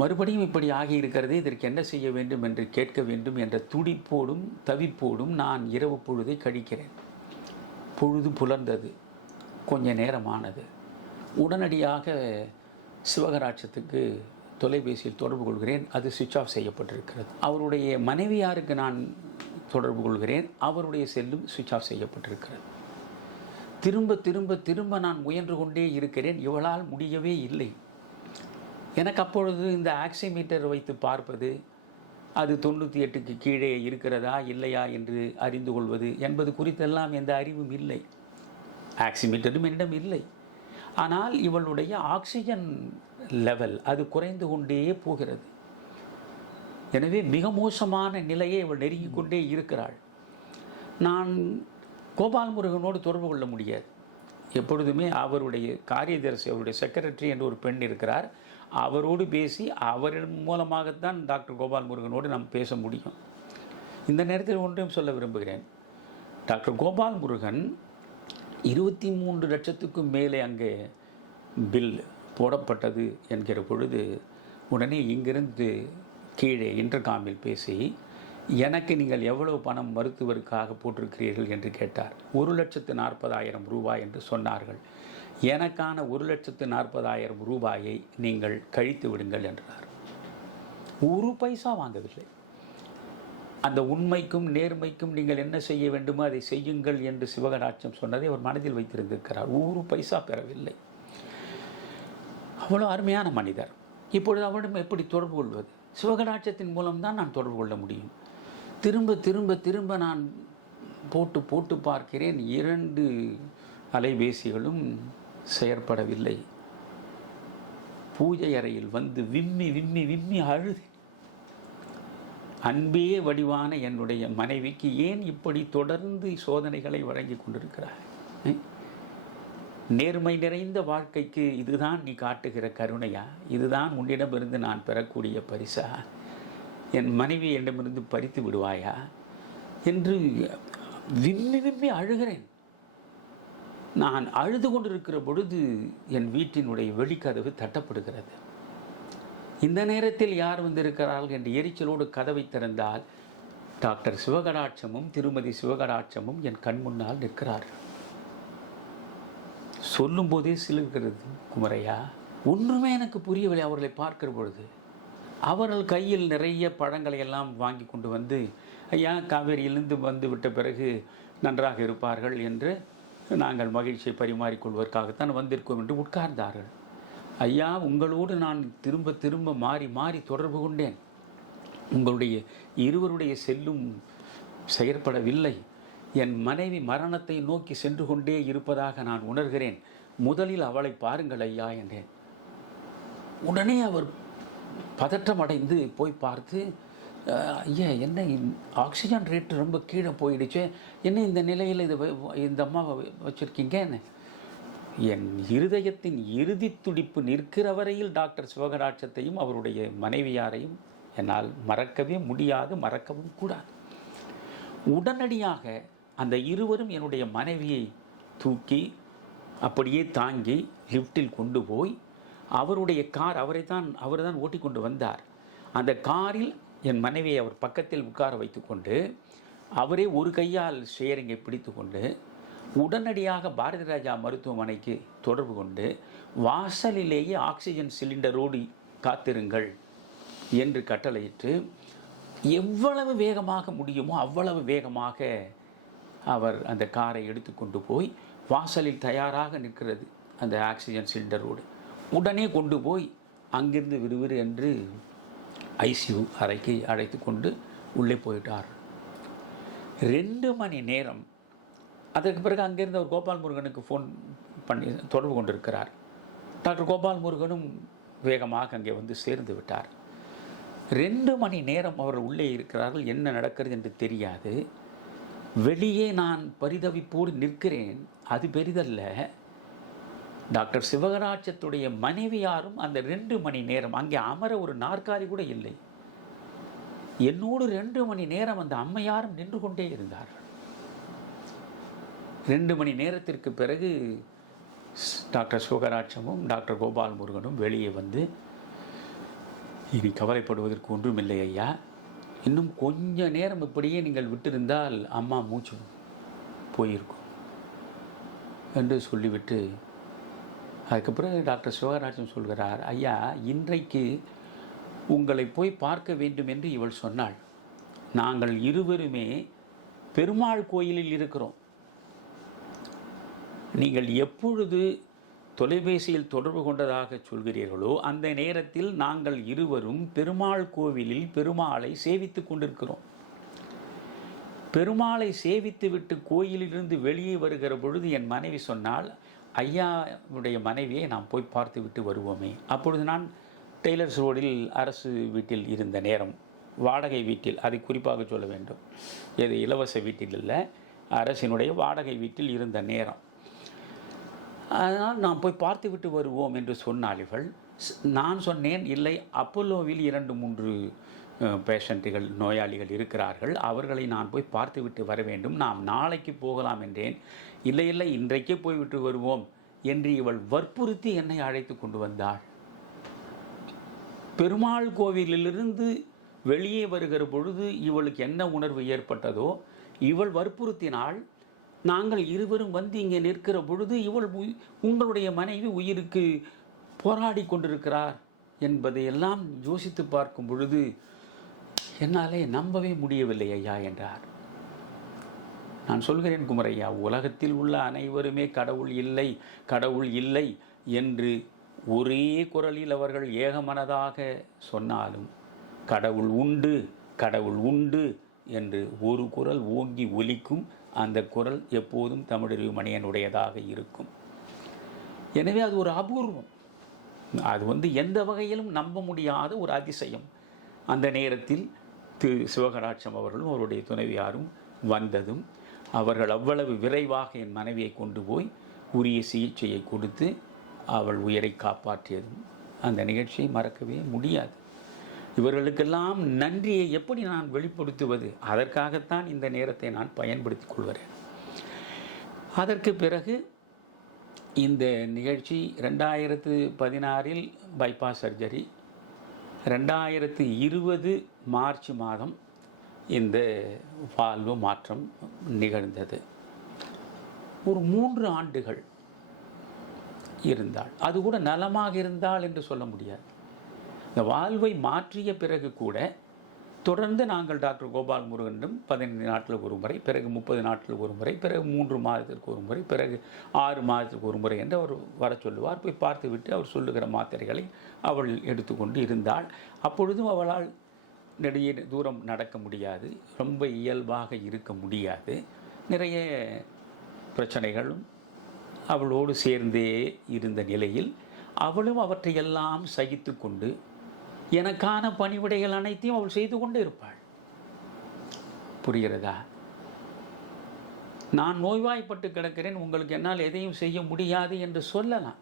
மறுபடியும் இப்படி ஆகியிருக்கிறதே, இதற்கு என்ன செய்ய வேண்டும் என்று கேட்க வேண்டும் என்ற துடிப்போடும் தவிப்போடும் நான் இரவு பொழுதை கழிக்கிறேன். பொழுது புலர்ந்தது, கொஞ்ச நேரமானது. உடனடியாக சிவகராட்சத்துக்கு தொலைபேசியில் தொடர்பு கொள்கிறேன். அது சுவிட்ச் ஆஃப் செய்யப்பட்டிருக்கிறது. அவருடைய மனைவியாருக்கு நான் தொடர்பு கொள்கிறேன். அவருடைய செல்லும் சுவிட்ச் ஆஃப் செய்யப்பட்டிருக்கிறது. திரும்ப திரும்ப திரும்ப நான் முயன்று கொண்டே இருக்கிறேன். இவளால் முடியவே இல்லை. எனக்கு அப்பொழுது இந்த ஆக்சிமீட்டர் வைத்து பார்ப்பது, அது 98க்கு கீழே இருக்கிறதா இல்லையா என்று அறிந்து கொள்வது என்பது குறித்தெல்லாம் எந்த அறிவும் இல்லை. ஆக்சிமீட்டரும் என்னிடம் இல்லை. ஆனால் இவளுடைய ஆக்சிஜன் லெவல் அது குறைந்து கொண்டே போகிறது. எனவே மிக மோசமான நிலையை இவள் நெருங்கிக் கொண்டே இருக்கிறாள். நான் கோபால் முருகனோடு தொடர்பு கொள்ள முடியாது. எப்பொழுதுமே அவருடைய காரியதரிசி, அவருடைய செக்ரட்டரி என்று ஒரு பெண் இருக்கிறார். அவரோடு பேசி அவரின் மூலமாகத்தான் டாக்டர் கோபால் முருகனோடு நாம் பேச முடியும். இந்த நேரத்தில் ஒன்றையும் சொல்ல விரும்புகிறேன். டாக்டர் கோபால் முருகன் 23 லட்சத்துக்கும் மேலே அங்கே பில் போடப்பட்டது என்கிற பொழுது உடனே இங்கிருந்து கீழே இன்டர்காமில் பேசி, எனக்கு நீங்கள் எவ்வளவு பணம் மருத்துவருக்காக போட்டிருக்கிறீர்கள் என்று கேட்டார். 1,40,000 ரூபாய் என்று சொன்னார்கள். எனக்கான 1,40,000 ரூபாயை நீங்கள் கழித்து விடுங்கள் என்றார். ஒரு பைசா வாங்கவில்லை. அந்த உண்மைக்கும் நேர்மைக்கும் நீங்கள் என்ன செய்ய வேண்டுமோ அதை செய்யுங்கள் என்று சிவகடாட்சம் சொன்னதை அவர் மனதில் வைத்திருந்திருக்கிறார். ஒரு பைசா பெறவில்லை. அவ்வளோ அருமையான மனிதர். இப்பொழுது அவரிடம் எப்படி தொடர்பு கொள்வது? சிவகடாட்சத்தின் மூலம்தான் நான் தொடர்பு கொள்ள முடியும். திரும்ப திரும்ப திரும்ப நான் போட்டு போட்டு பார்க்கிறேன். 2 அலைபேசிகளும் செயற்படவில்லை. பூஜை அறையில் வந்து விம்மி விம்மி விம்மி அழுது, அன்பே வடிவான என்னுடைய மனைவிக்கு ஏன் இப்படி தொடர்ந்து சோதனைகளை வழங்கி கொண்டிருக்கிறாய்? நேர்மை நிறைந்த வாழ்க்கைக்கு இதுதான் நீ காட்டுகிற கருணையா? இதுதான் உன்னிடமிருந்து நான் பெறக்கூடிய பரிசா? என் மனைவி என்னிடமிருந்து பறித்து விடுவாயா என்று விம்மி விம்மி அழுகிறேன். நான் அழுது கொண்டிருக்கிற பொழுது என் வீட்டினுடைய வெளிக்கதவு தட்டப்படுகிறது. இந்த நேரத்தில் யார் வந்திருக்கிறார்கள் என்று எரிச்சலோடு கதவை திறந்தால் டாக்டர் சிவகடாட்சமும் திருமதி சிவகடாட்சமும் என் கண் முன்னால் நிற்கிறார்கள். சொல்லும் போதே சிலுகிறது குமரையா. ஒன்றுமே எனக்கு புரியவில்லை. அவர்களை பார்க்கிற பொழுது அவர்கள் கையில் நிறைய பழங்களை எல்லாம் வாங்கி கொண்டு வந்து, ஐயா காவேரியிலிருந்து வந்து விட்ட பிறகு நன்றாக இருப்பார்கள் என்று நாங்கள் மகிழ்ச்சியை பரிமாறிக்கொள்வதற்காகத்தான் வந்திருக்கோம் என்று உட்கார்ந்தார்கள். ஐயா, உங்களோடு நான் திரும்ப திரும்ப மாறி மாறி தொடர்பு கொண்டேன். உங்களுடைய இருவருடைய செல்லும் செயற்படவில்லை. என் மனைவி மரணத்தை நோக்கி சென்று கொண்டே இருப்பதாக நான் உணர்கிறேன். முதலில் அவளை பாருங்கள் ஐயா என்றேன். உடனே அவர் பதற்றம் அடைந்து போய் பார்த்து, ஐயா என்ன ஆக்சிஜன் ரேட்டு ரொம்ப கீழே போயிடுச்சு, என்ன இந்த நிலையில் இந்த அம்மாவை வச்சுருக்கீங்க? என்ன என் இருதயத்தின் இறுதி துடிப்பு நிற்கிற வரையில் டாக்டர் சிவகடாட்சத்தையும் அவருடைய மனைவியாரையும் என்னால் மறக்கவே முடியாது, மறக்கவும் கூடாது. உடனடியாக அந்த இருவரும் என்னுடைய மனைவியை தூக்கி அப்படியே தாங்கி லிஃப்டில் கொண்டு போய் அவருடைய கார், அவர் தான் ஓட்டி கொண்டு வந்தார். அந்த காரில் என் மனைவியை அவர் பக்கத்தில் உட்கார வைத்து கொண்டு அவரே ஒரு கையால் ஷேரிங்கை பிடித்து கொண்டு உடனடியாக பாரதி ராஜா மருத்துவமனைக்கு தொடர்பு கொண்டு வாசலிலேயே ஆக்சிஜன் சிலிண்டரோடு காத்திருங்கள் என்று கட்டளையிட்டு எவ்வளவு வேகமாக முடியுமோ அவ்வளவு வேகமாக அவர் அந்த காரை எடுத்துக்கொண்டு போய் வாசலில் தயாராக நிற்கிறது அந்த ஆக்சிஜன் சிலிண்டரோடு. உடனே கொண்டு போய் அங்கிருந்து விறுவிறு என்று ஐசியூ அறைக்கு அழைத்து கொண்டு உள்ளே போயிட்டார். 2 மணி நேரம். அதற்கு பிறகு அங்கிருந்து அவர் கோபால் முருகனுக்கு ஃபோன் பண்ணி தொடர்பு கொண்டிருக்கிறார். டாக்டர் கோபால் முருகனும் வேகமாக அங்கே வந்து சேர்ந்து விட்டார். 2 மணி நேரம் அவர் உள்ளே இருக்கிறார்கள். என்ன நடக்கிறது என்று தெரியாது. வெளியே நான் பரிதவிப்போடு நிற்கிறேன். அது பெரிதல்ல. டாக்டர் சிவகடாட்சத்துடைய மனைவியாரும் அந்த 2 மணி நேரம் அங்கே அமர ஒரு நாற்காலி கூட இல்லை. என்னோடு 2 மணி நேரம் அந்த அம்மையாரும் நின்று கொண்டே இருந்தார்கள். 2 மணி நேரத்திற்கு பிறகு டாக்டர் சிவகடாட்சமும் டாக்டர் கோபால் முருகனும் வெளியே வந்து, இனி கவலைப்படுவதற்கு ஒன்றுமில்லை ஐயா, இன்னும் கொஞ்ச நேரம் இப்படியே நீங்கள் விட்டிருந்தால் அம்மா மூச்சு போயிருக்கும் என்று சொல்லிவிட்டு அதுக்கப்புறம் டாக்டர் சிவகராஜன் சொல்கிறார், ஐயா இன்றைக்கு உங்களை போய் பார்க்க வேண்டும் என்று இவள் சொன்னாள். நாங்கள் இருவருமே பெருமாள் கோயிலில் இருக்கிறோம். நீங்கள் எப்பொழுது தொலைபேசியில் தொடர்பு கொண்டதாக சொல்கிறீர்களோ அந்த நேரத்தில் நாங்கள் இருவரும் பெருமாள் கோவிலில் பெருமாளை சேவித்து கொண்டிருக்கிறோம். பெருமாளை சேவித்து விட்டு கோயிலிலிருந்து வெளியே வருகிற பொழுது என் மனைவி சொன்னால், ஐயாவுடைய மனைவியை நாம் போய் பார்த்து விட்டு வருவோமே. அப்பொழுது நான் டெய்லர்ஸ் ரோடில் அரசு வீட்டில் இருந்த நேரம், வாடகை வீட்டில், அதை குறிப்பாக சொல்ல வேண்டும், எது இலவச வீட்டில் இல்லை, அரசினுடைய வாடகை வீட்டில் இருந்த நேரம். அதனால் நாம் போய் பார்த்து விட்டு வருவோம் என்று சொன்னார்கள். நான் சொன்னேன், இல்லை, அப்போலோவில் 2-3 பேஷண்ட்டுகள், நோயாளிகள் இருக்கிறார்கள், அவர்களை நான் போய் பார்த்து விட்டு வர வேண்டும், நாம் நாளைக்கு போகலாம் என்றேன். இல்லை இல்லை, இன்றைக்கே போய்விட்டு வருவோம் என்று இவள் வற்புறுத்தி என்னை அழைத்து கொண்டு வந்தாள். பெருமாள் கோவிலிலிருந்து வெளியே வருகிற பொழுது இவளுக்கு என்ன உணர்வு ஏற்பட்டதோ, இவள் வற்புறுத்தினாள். நாங்கள் இருவரும் வந்து இங்கே நிற்கிற பொழுது இவள், உங்களுடைய மனைவி உயிருக்கு போராடி கொண்டிருக்கிறார் என்பதையெல்லாம் யோசித்து பார்க்கும் பொழுது என்னாலே நம்பவே முடியவில்லை ஐயா என்றார். நான் சொல்கிறேன் குமரையா, உலகத்தில் உள்ள அனைவருமே கடவுள் இல்லை, கடவுள் இல்லை என்று ஒரே குரலில் அவர்கள் ஏகமனதாக சொன்னாலும், கடவுள் உண்டு, கடவுள் உண்டு என்று ஒரு குரல் ஓங்கி ஒலிக்கும். அந்த குரல் எப்போதும் தமிழறிவு மணியனுடையதாக இருக்கும். எனவே அது ஒரு அபூர்வம், அது எந்த வகையிலும் நம்ப முடியாத ஒரு அதிசயம். அந்த நேரத்தில் திரு சிவகடாட்சம் அவர்களும் அவருடைய துணைவியாரும் வந்ததும் அவர்கள் அவ்வளவு விரைவாக என் மனைவியை கொண்டு போய் உரிய சிகிச்சையை கொடுத்து அவள் உயிரை காப்பாற்றியதும் அந்த நிகழ்ச்சியை மறக்கவே முடியாது. இவர்களுக்கெல்லாம் நன்றியை எப்படி நான் வெளிப்படுத்துவது? அதற்காகத்தான் இந்த நேரத்தை நான் பயன்படுத்தி கொள்கிறேன். அதற்கு பிறகு இந்த நிகழ்ச்சி 2016 பைபாஸ் சர்ஜரி, 2020 மார்ச் மாதம் இந்த வாழ்வு மாற்றம் நிகழ்ந்தது. ஒரு 3 ஆண்டுகள் இருந்தாள். அது கூட நலமாக இருந்தாள் என்று சொல்ல முடியாது. இந்த வாழ்வை மாற்றிய பிறகு கூட தொடர்ந்து நாங்கள் டாக்டர் கோபால் முருகனிடம் 15 நாட்களுக்கு ஒரு முறை, பிறகு 30 நாட்களுக்கு ஒரு முறை, பிறகு 3 மாதத்திற்கு ஒரு முறை, பிறகு 6 மாதத்திற்கு ஒரு முறை என்று அவர் வர சொல்லுவார். போய் பார்த்துவிட்டு அவர் சொல்லுகிற மாத்திரைகளை அவள் எடுத்துக்கொண்டு இருந்தாள். அப்பொழுதும் அவளால் நெடிய தூரம் நடக்க முடியாது, ரொம்ப இயல்பாக இருக்க முடியாது. நிறைய பிரச்சனைகளும் அவளோடு சேர்ந்தே இருந்த நிலையில் அவளும் அவற்றையெல்லாம் சகித்து கொண்டு எனக்கான பணிவிடைகள் அனைத்தையும் அவள் செய்து கொண்டே இருப்பாள். புரிகிறதா? நான் நோய்வாய்ப்பட்டு கிடக்கிறேன், உங்களுக்கு என்னால் எதையும் செய்ய முடியாது என்று சொல்லலாம்.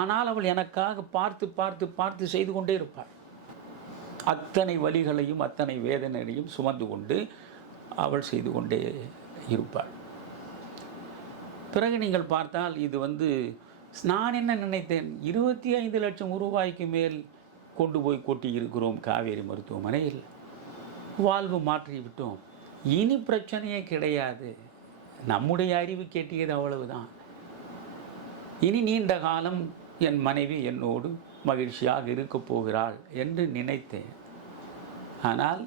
ஆனால் அவள் எனக்காக பார்த்து பார்த்து பார்த்து செய்து கொண்டே இருப்பாள். அத்தனை வலிகளையும் அத்தனை வேதனைகளையும் சுமந்து கொண்டு அவள் செய்து கொண்டே இருப்பாள். பிறகு நீங்கள் பார்த்தால் இது நான் என்ன நினைத்தேன், 25 லட்சம் ரூபாய்க்கு மேல் கொண்டு போய் கொட்டி இருக்கிறோம் காவேரி மருத்துவமனையில், வாழ்வு மாற்றிவிட்டோம், இனி பிரச்சனையே கிடையாது, நம்முடைய அறிவு கேட்டியது அவ்வளவுதான், இனி நீண்ட காலம் என் மனைவி என்னோடு மகிழ்ச்சியாக இருக்கப் போகிறாள் என்று நினைத்தேன். ஆனால்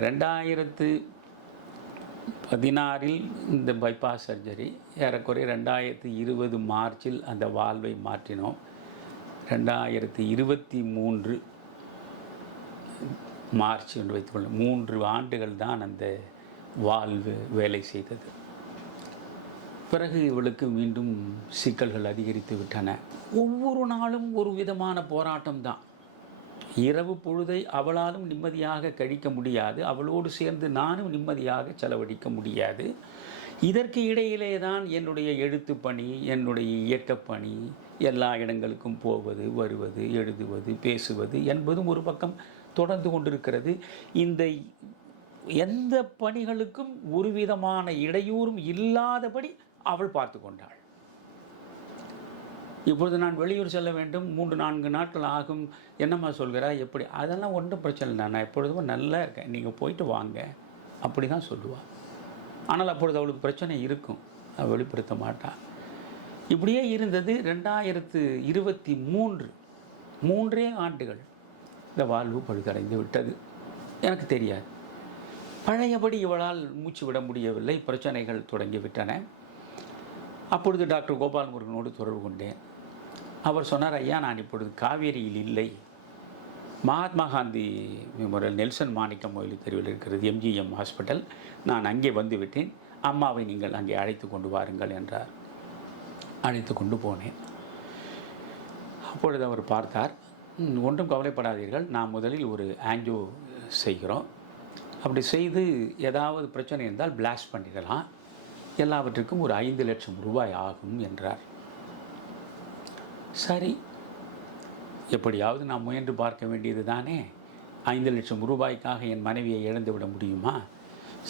2016 இந்த பைபாஸ் சர்ஜரி, ஏறக்குறைய 2020 மார்ச்சில் அந்த வாழ்வை மாற்றினோம். 2023 மார்ச் என்று வைத்துக்கொள்ளும் 3 ஆண்டுகள் தான் அந்த வாழ்வு வேலை செய்தது. பிறகு இவளுக்கு மீண்டும் சிக்கல்கள் அதிகரித்து விட்டன. ஒவ்வொரு நாளும் ஒரு விதமான போராட்டம்தான். இரவு பொழுதை அவளாலும் நிம்மதியாக கழிக்க முடியாது, அவளோடு சேர்ந்து நானும் நிம்மதியாக செலவழிக்க முடியாது. இதற்கு இடையிலே தான் என்னுடைய எழுத்து பணி, என்னுடைய இயக்கப்பணி, எல்லா இடங்களுக்கும் போவது, வருவது, எழுதுவது, பேசுவது என்பதும் ஒரு பக்கம் தொடர்ந்து கொண்டிருக்கிறது. இந்த எந்த பணிகளுக்கும் ஒரு விதமான இடையூறும் இல்லாதபடி அவள் பார்த்து கொண்டாள். இப்பொழுது நான் வெளியூர் செல்ல வேண்டும், 3-4 நாட்கள் ஆகும், என்னம்மா சொல்கிறாய், எப்படி? அதெல்லாம் ஒன்றும் பிரச்சனை இல்லை, நான் எப்பொழுதும் நல்லா இருக்கேன், நீங்கள் போயிட்டு வாங்க, அப்படி தான் சொல்லுவாள். ஆனால் அப்பொழுது அவளுக்கு பிரச்சனை இருக்கும், அவள் வெளிப்படுத்த மாட்டாள். இப்படியே இருந்தது. 2023 3 ஆண்டுகள் இந்த வாழ்வு பழுதடைந்து விட்டது. எனக்கு தெரியாது. பழையபடி இவளால் மூச்சு விட முடியவில்லை. பிரச்சனைகள் தொடங்கிவிட்டன. அப்பொழுது டாக்டர் கோபால் முருகனோடு தொடர்பு கொண்டேன். அவர் சொன்னார், ஐயா, நான் இப்பொழுது காவேரியில் இல்லை, மகாத்மா காந்தி மெமோரியல் நெல்சன் மாணிக்கம் கோயில் தெருவில் இருக்கிறது MGM ஹாஸ்பிட்டல், நான் அங்கே வந்துவிட்டேன், அம்மாவை நீங்கள் அங்கே அழைத்து கொண்டு வாருங்கள் என்றார். அழைத்து கொண்டு போனேன். அப்பொழுது அவர் பார்த்தார். ஒன்றும் கவலைப்படாதீர்கள், நாம் முதலில் ஒரு ஆன்ஜியோ செய்கிறோம், அப்படி செய்து ஏதாவது பிரச்சனை இருந்தால் பிளாஸ்ட் பண்ணிடலாம், எல்லாவற்றுக்கும் ஒரு 5 லட்சம் ரூபாய் ஆகும் என்றார். சரி, எப்படியாவது நான் முயன்று பார்க்க வேண்டியது தானே, 5 லட்சம் ரூபாய்க்காக என் மனைவியை இழந்து விட முடியுமா?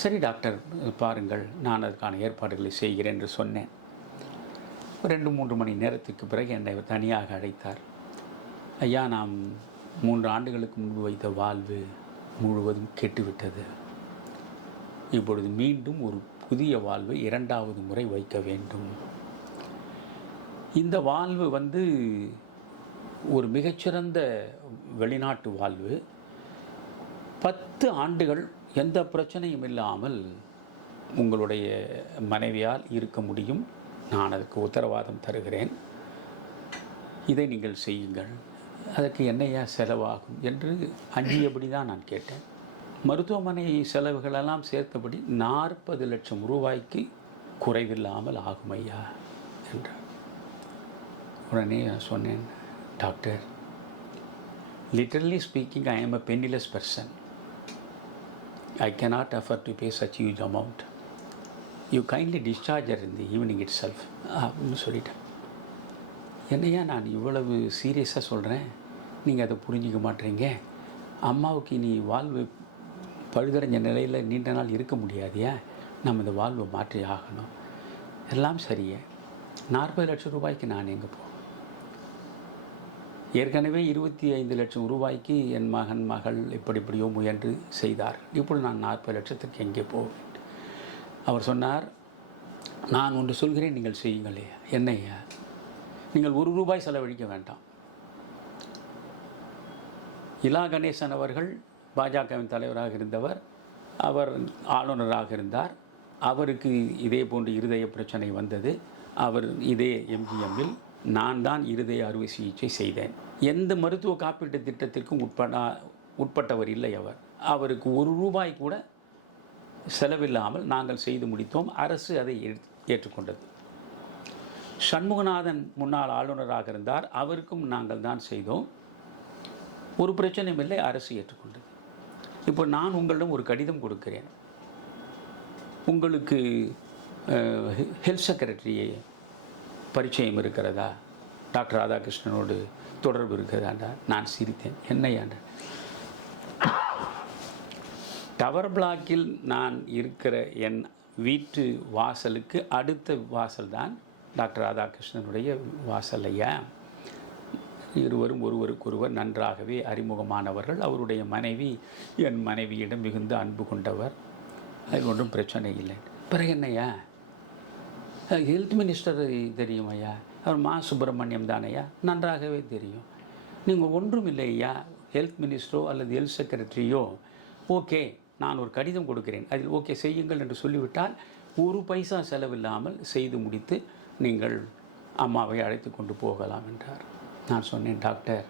சரி டாக்டர், பாருங்கள், நான் அதற்கான ஏற்பாடுகளை செய்கிறேன் என்று சொன்னேன். 2-3 மணி நேரத்துக்கு பிறகு என்னை தனியாக அழைத்தார். ஐயா, நாம் 3 ஆண்டுகளுக்கு முன்பு வைத்த வால்வு முழுவதும் கெட்டுவிட்டது, இப்பொழுது மீண்டும் ஒரு புதிய வால்வை 2வது முறை வைக்க வேண்டும். இந்த வால்வு ஒரு மிகச்சிறந்த வெளிநாட்டு வால்வு, 10 ஆண்டுகள் எந்த பிரச்சனையும் இல்லாமல் உங்களுடைய மனைவியால் இருக்க முடியும், நான் அதுக்கு உத்தரவாதம் தருகிறேன், இதை நீங்கள் செய்யுங்கள், அதற்கு என்னையா செலவாகும் என்று அஞ்சியபடி தான் நான் கேட்டேன். மருத்துவமனை செலவுகளெல்லாம் சேர்த்தபடி 40 லட்சம் ரூபாய்க்கு குறைவில்லாமல் ஆகும் ஐயா என்றார். உடனே சொன்னேன், doctor, literally speaking, I am a penniless person. I cannot afford to pay such huge amount. You kindly discharge her in the evening itself. அப்படின்னு சொல்லிட்டேன். என்னையா நான் இவ்வளவு சீரியஸாக சொல்கிறேன், நீங்கள் அதை புரிஞ்சிக்க மாட்டேறீங்க, அம்மாவுக்கு நீ வாழ்வு பழுதடைஞ்ச நிலையில் நீண்ட நாள் இருக்க முடியாதியா, நம்ம இந்த வாழ்வை மாற்றி ஆகணும், எல்லாம் சரியே, 40 லட்சம் ரூபாய்க்கு நான் எங்கே போவேன்? ஏற்கனவே 25 லட்சம் ரூபாய்க்கு என் மகள் எப்படியோ முயன்று செய்தார், இப்பொழுது நான் 40 லட்சத்துக்கு எங்கே போவேன்? அவர் சொன்னார், நான் ஒன்று சொல்கிறேன், நீங்கள் செய்யுங்களே. என்னையா? நீங்கள் 1 ரூபாய் செலவழிக்க வேண்டாம். இலா கணேசன் அவர்கள் பாஜகவின் தலைவராக இருந்தவர், அவர் ஆளுநராக இருந்தார், அவருக்கு இதே போன்று இருதய பிரச்சனை வந்தது, அவர் இதே MGMல் நான் தான் இருதய அறுவை சிகிச்சை செய்தேன். எந்த மருத்துவ காப்பீட்டு திட்டத்திற்கும் உட்பட்டவர் இல்லை அவர். அவருக்கு 1 ரூபாய் கூட செலவில்லாமல் நாங்கள் செய்து முடித்தோம். அரசு அதை ஏற்றுக்கொண்டது. சண்முகநாதன் முன்னாள் ஆளுநராக இருந்தார், அவருக்கும் நாங்கள் தான் செய்தோம், ஒரு பிரச்சனையும் இல்லை, அரசு ஏற்றுக்கொண்டது. இப்போ நான் உங்களிடம் ஒரு கடிதம் கொடுக்கிறேன், உங்களுக்கு ஹெல்த் செக்ரட்டரியை பரிச்சயம் இருக்கிறதா, டாக்டர் ராதாகிருஷ்ணனோடு தொடர்பு இருக்கிறதாண்டா? நான் சிரித்தேன். என்னையாண்ட? டவர் பிளாக்கில் நான் இருக்கிற என் வீட்டு வாசலுக்கு அடுத்த வாசல் தான் டாக்டர் ராதாகிருஷ்ணனுடைய வாசல் ஐயா. இருவரும் ஒருவருக்கொருவர் நன்றாகவே அறிமுகமானவர்கள். அவருடைய மனைவி என் மனைவியிடம் மிகுந்த அன்பு கொண்டவர், அதில் ஒன்றும் பிரச்சனை இல்லை. பிறகு என்னையா, ஹெல்த் மினிஸ்டர் தெரியும் ஐயா, அவர் மா சுப்பிரமணியம் தானையா? நன்றாகவே தெரியும். நீங்கள் ஒன்றும் இல்லை ஐயா, ஹெல்த் மினிஸ்டரோ அல்லது ஹெல்த் செக்ரட்டரியோ, ஓகே நான் ஒரு கடிதம் கொடுக்கிறேன், அதில் ஓகே செய்யுங்கள் என்று சொல்லிவிட்டால் 1 பைசா செலவில்லாமல் செய்து முடித்து நீங்கள் அம்மாவை அழைத்து கொண்டு போகலாம் என்றார். நான் சொன்னேன், டாக்டர்,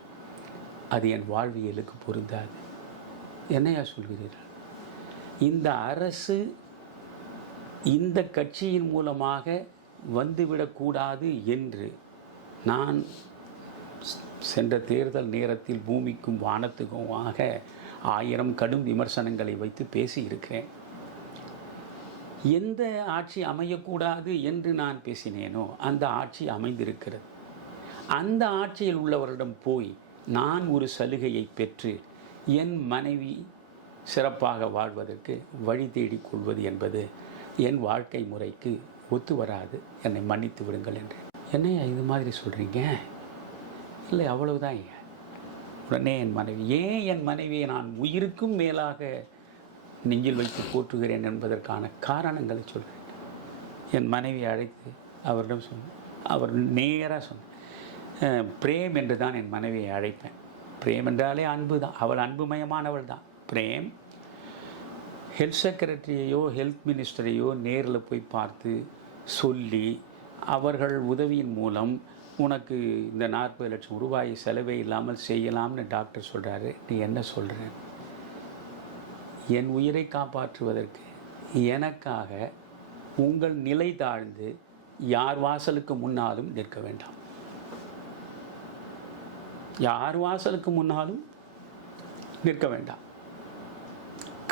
அது என் வாழ்வியலுக்கு பொருந்தாது. என்னையா சொல்கிறீர்கள்? இந்த அரசு இந்த கட்சியின் மூலமாக வந்துவிடக்கூடாது என்று நான் சென்ற தேர்தல் நேரத்தில் பூமிக்கும் வானத்துக்குமாக 1000 கடும் விமர்சனங்களை வைத்து பேசியிருக்கிறேன். எந்த ஆட்சி அமையக்கூடாது என்று நான் பேசினேனோ அந்த ஆட்சி அமைந்திருக்கிறது. அந்த ஆட்சியில் உள்ளவரிடம் போய் நான் ஒரு சலுகையை பெற்று என் மனைவி சிறப்பாக வாழ்வதற்கு வழி தேடிக் கொள்வது என்பது என் வாழ்க்கை முறைக்கு ஒத்து வராது, என்னை மன்னித்து விடுங்கள் என்று. என்னையா இது மாதிரி சொல்கிறீங்க? இல்லை, அவ்வளவுதான் ஐயா. உடனே என் மனைவி, ஏன் என் மனைவியை நான் உயிருக்கும் மேலாக நெஞ்சில் வைத்து போற்றுகிறேன் என்பதற்கான காரணங்களை சொல்கிறேன். என் மனைவியை அழைத்து அவரிடம் சொன்னேன். அவர் நேராக சொன்னேன், பிரேம் என்று தான் என் மனைவியை அழைப்பேன். பிரேம் என்றாலே அன்பு தான், அவள் அன்புமயமானவள் தான். பிரேம், ஹெல்த் செக்ரட்டரியையோ ஹெல்த் மினிஸ்டரையோ நேரில் போய் பார்த்து சொல்லி அவர்கள் உதவியின் மூலம் உனக்கு இந்த 40 லட்சம் ரூபாய் செலவே இல்லாமல் செய்யலாம்னு டாக்டர் சொல்கிறாரு. நீ என்ன சொல்கிற? என் உயிரை காப்பாற்றுவதற்கு எனக்காக உங்கள் நிலை தாழ்ந்து யார் வாசலுக்கு முன்னாலும் நிற்க வேண்டாம். யார் வாசலுக்கு முன்னாலும் நிற்க வேண்டாம்.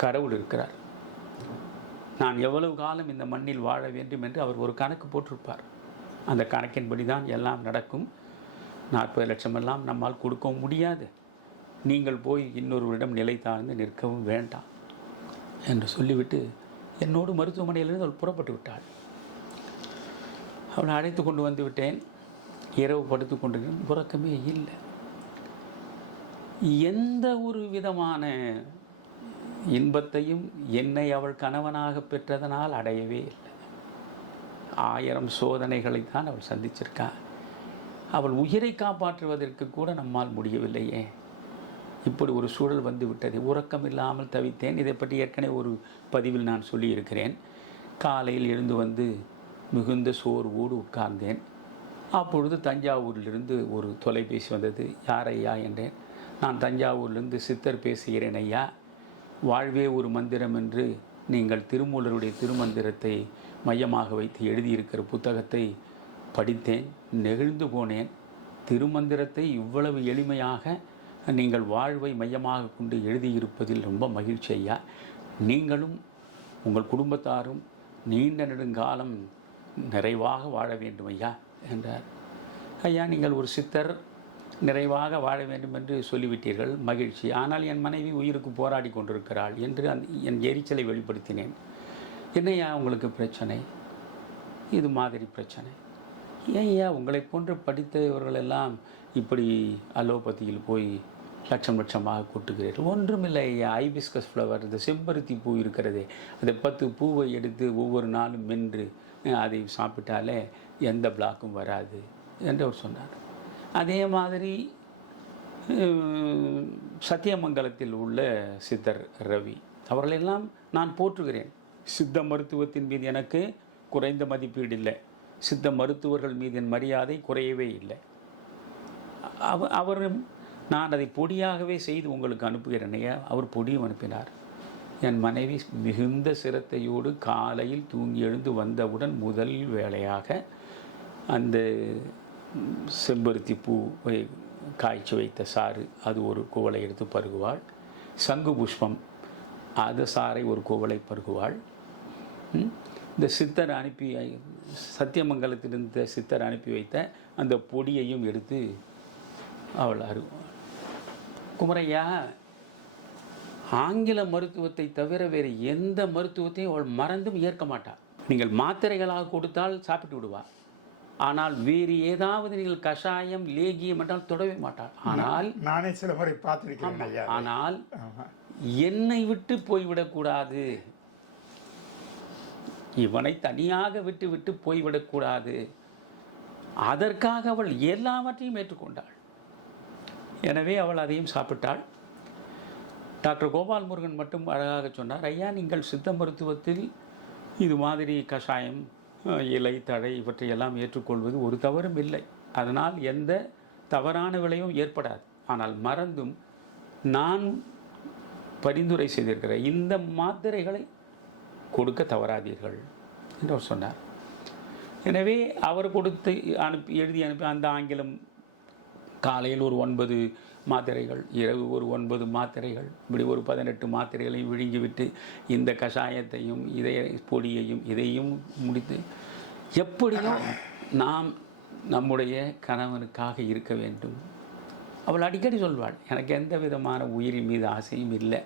கடவுள் இருக்கிறார். நான் எவ்வளவு காலம் இந்த மண்ணில் வாழ வேண்டும் என்று அவர் ஒரு கணக்கு போட்டிருப்பார். அந்த கணக்கின்படி தான் எல்லாம் நடக்கும். 40 லட்சம் எல்லாம் நம்மால் கொடுக்கவும் முடியாது. நீங்கள் போய் இன்னொருவரிடம் நிலை தாழ்ந்து நிற்கவும் வேண்டாம் என்று சொல்லிவிட்டு என்னோடு மருத்துவமனையிலிருந்து அவள் புறப்பட்டு விட்டாள். அவளை அழைத்து கொண்டு வந்து விட்டேன். இரவு படுத்து கொண்டு உறக்கமே இல்லை. எந்த ஒரு விதமான இன்பத்தையும் என்னை அவள் கணவனாக பெற்றதனால் அடையவே இல்லை. 1000 சோதனைகளை தான் அவள் சந்திச்சிருக்காள். அவள் உயிரை காப்பாற்றுவதற்கு கூட நம்மால் முடியவில்லையே. இப்படி ஒரு சூழல் வந்து விட்டது. உறக்கம் இல்லாமல் தவித்தேன். இதை பற்றி ஏற்கனவே ஒரு பதிவில் நான் சொல்லியிருக்கிறேன். காலையில் எழுந்து வந்து மிகுந்த சோர்வோடு உட்கார்ந்தேன். அப்பொழுது தஞ்சாவூரிலிருந்து ஒரு தொலைபேசி வந்தது. யார் ஐயா என்றேன். நான் தஞ்சாவூரிலிருந்து சித்தர் பேசுகிறேன் ஐயா. வாழ்வே ஒரு மந்திரம் என்று நீங்கள் திருமூலருடைய திருமந்திரத்தை மையமாக வைத்து எழுதியிருக்கிற புத்தகத்தை படித்தேன். நெகிழ்ந்து போனேன். திருமந்திரத்தை இவ்வளவு எளிமையாக நீங்கள் வாழ்வை மையமாக கொண்டு எழுதியிருப்பதில் ரொம்ப மகிழ்ச்சி ஐயா. நீங்களும் உங்கள் குடும்பத்தாரும் நீண்ட நெடுங்காலம் நிறைவாக வாழ வேண்டும் ஐயா என்றார். ஐயா, நீங்கள் ஒரு சித்தர், நிறைவாக வாழ வேண்டும் என்று சொல்லிவிட்டீர்கள், மகிழ்ச்சி. ஆனால் என் மனைவி உயிருக்கு போராடி கொண்டிருக்கிறாள் என்று என் எரிச்சலை வெளிப்படுத்தினேன். என்னையா உங்களுக்கு பிரச்சனை? இது மாதிரி பிரச்சனை. ஏன்யா உங்களை போன்று படித்தவர்களெல்லாம் இப்படி அலோபதியில் போய் லட்சம் லட்சமாக கூட்டுகிறீர்கள்? ஒன்றுமில்லை ஐயா. ஐபிஸ்கஸ் ஃப்ளவர், இந்த செம்பருத்தி பூ இருக்கிறதே, அந்த 10 பூவை எடுத்து ஒவ்வொரு நாளும் மென்று அதை சாப்பிட்டாலே எந்த பிளாக்கும் வராது என்று அவர் சொன்னார். அதே மாதிரி சத்தியமங்கலத்தில் உள்ள சித்தர் ரவி அவர்களெல்லாம் நான் போற்றுகிறேன். சித்த மருத்துவத்தின் மீது எனக்கு குறைந்த மதிப்பீடு இல்லை. சித்த மருத்துவர்கள் மீது என் மரியாதை குறையவே இல்லை. அவர் நான் அதை பொடியாகவே செய்து உங்களுக்கு அனுப்புகிறேனையா. அவர் பொடியும் அனுப்பினார். என் மனைவி மிகுந்த சிரத்தையோடு காலையில் தூங்கி எழுந்து வந்தவுடன் முதல் வேளையாக அந்த செம்பருத்தி பூவை காய்ச்சி வைத்த சாறு அது ஒரு குவளை எடுத்து பருகுவாள். சங்கு புஷ்பம் அது சாறை ஒரு குவளை பருகுவாள். இந்த சித்தர் அனுப்பி சத்தியமங்கலத்திலிருந்த சித்தர் அனுப்பி வைத்த அந்த பொடியையும் எடுத்து அவள் அருவாள். குமரையா, ஆங்கில மருத்துவத்தை தவிர வேறு எந்த மருத்துவத்தையும் அவள் மறந்தும் ஏற்க மாட்டாள். நீங்கள் மாத்திரைகளாக கொடுத்தால் சாப்பிட்டு விடுவாள். ஆனால் வேறு ஏதாவது நீங்கள் கஷாயம் லேகியம் என்றால் தொடவே மாட்டாள். ஆனால் நானே சில முறை பார்த்திருக்கிறேன். ஆனால் என்னை விட்டு போய்விடக்கூடாது, இவனை தனியாக விட்டு விட்டு போய்விடக்கூடாது, அதற்காக அவள் எல்லாவற்றையும் ஏற்றுக்கொண்டாள். எனவே அவள் அதையும் சாப்பிட்டாள். டாக்டர் கோபால் முருகன் மட்டும் அழகாக சொன்னார், ஐயா நீங்கள் சித்த மருத்துவத்தில் இது மாதிரி கஷாயம், இலை, தழை இவற்றையெல்லாம் ஏற்றுக்கொள்வது ஒரு தவறும் இல்லை. அதனால் எந்த தவறான விளைவும் ஏற்படாது. ஆனால் மறந்தும் நான் பரிந்துரை செய்திருக்கிற இந்த மாத்திரைகளை கொடுக்க தவறாதீர்கள் என்று அவர் சொன்னார். எனவே அவர் கொடுத்து எழுதி அனுப்பி அந்த ஆங்கிலம் காலையில் ஒரு 9 மாத்திரைகள், இரவு ஒரு 9 மாத்திரைகள், இப்படி ஒரு 18 மாத்திரைகளையும் விழுங்கிவிட்டு இந்த கஷாயத்தையும் இதை பொடியையும் இதையும் முடித்து எப்படியும் நாம் நம்முடைய கணவனுக்காக இருக்க வேண்டும். அவள் அடிக்கடி சொல்வாள், எனக்கு எந்த விதமான உயிரின் மீது ஆசையும் இல்லை,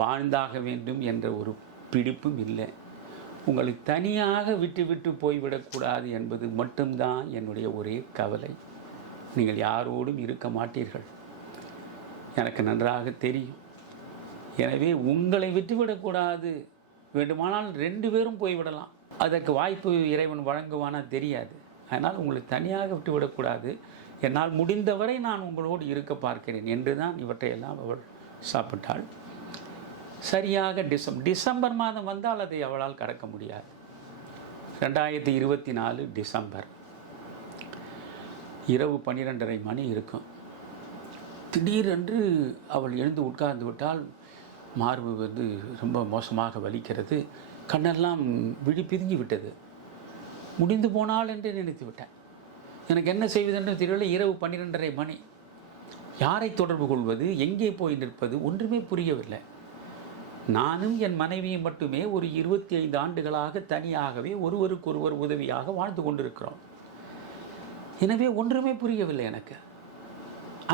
வாழ்ந்தாக வேண்டும் என்ற ஒரு பிடிப்பும் இல்லை, உங்களை தனியாக விட்டு விட்டு போய்விடக்கூடாது என்பது மட்டும்தான் என்னுடைய ஒரே கவலை. நீங்கள் யாரோடும் இருக்க மாட்டீர்கள், எனக்கு நன்றாக தெரியும். எனவே உங்களை விட்டுவிடக்கூடாது. வேண்டுமானால் 2 பேரும் போய்விடலாம், அதற்கு வாய்ப்பு இறைவன் வழங்குவானா தெரியாது. அதனால் உங்களை தனியாக விட்டுவிடக்கூடாது, என்னால் முடிந்தவரை நான் உங்களோடு இருக்க பார்க்கிறேன் என்று தான் இவற்றையெல்லாம் அவள் சாப்பிட்டாள். சரியாக டிசம்பர் மாதம் வந்தால் அதை அவளால் கடக்க முடியாது. 2024 டிசம்பர் இரவு 12:30 மணி இருக்கும். திடீரென்று அவள் எழுந்து உட்கார்ந்து விட்டால் மார்பு ரொம்ப மோசமாக வலிக்கிறது. கண்ணெல்லாம் விழி பிதுங்கி விட்டது. முடிந்து போனால் என்று நினைத்து விட்டேன். எனக்கு என்ன செய்வதென்று தெரியவில்லை. இரவு 12:30 மணி. யாரை தொடர்பு கொள்வது, எங்கே போய் நிற்பது, ஒன்றுமே புரியவில்லை. நானும் என் மனைவியும் மட்டுமே ஒரு 25 ஆண்டுகளாக தனியாகவே ஒருவருக்கொருவர் உதவியாக வாழ்ந்து கொண்டிருக்கிறோம். எனவே ஒன்றுமே புரியவில்லை எனக்கு.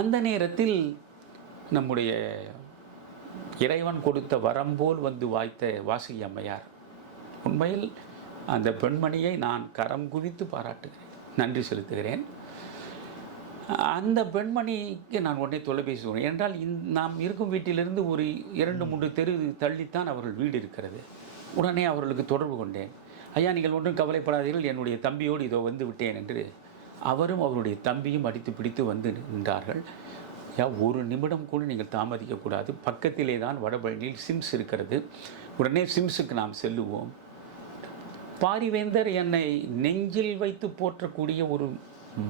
அந்த நேரத்தில் நம்முடைய இறைவன் கொடுத்த வரம் போல் வந்து வாய்த்த வாசுகி அம்மையார், உண்மையில் அந்த பெண்மணியை நான் கரம் குவித்து பாராட்டுகிறேன், நன்றி செலுத்துகிறேன். அந்த பெண்மணிக்கு நான் உடனே தொலைபேசி சொன்னேன். என்றால் நாம் இருக்கும் வீட்டிலிருந்து ஒரு 2-3 தெரு தள்ளித்தான் அவர்கள் வீடு இருக்கிறது. உடனே அவர்களுக்கு தொடர்பு கொண்டேன். ஐயா, நீங்கள் ஒன்றும் கவலைப்படாதீர்கள், என்னுடைய தம்பியோடு இதோ வந்து விட்டேன் என்று. அவரும் அவருடைய தம்பியும் அடித்து பிடித்து வந்து நின்றார்கள். ஒரு நிமிடம் கூட நீங்கள் தாமதிக்கக்கூடாது, பக்கத்திலே தான் வடபழனியில் சிம்ஸ் இருக்கிறது, உடனே சிம்ஸுக்கு நாம் செல்லுவோம். பாரிவேந்தர் என்னை நெஞ்சில் வைத்து போற்றக்கூடிய ஒரு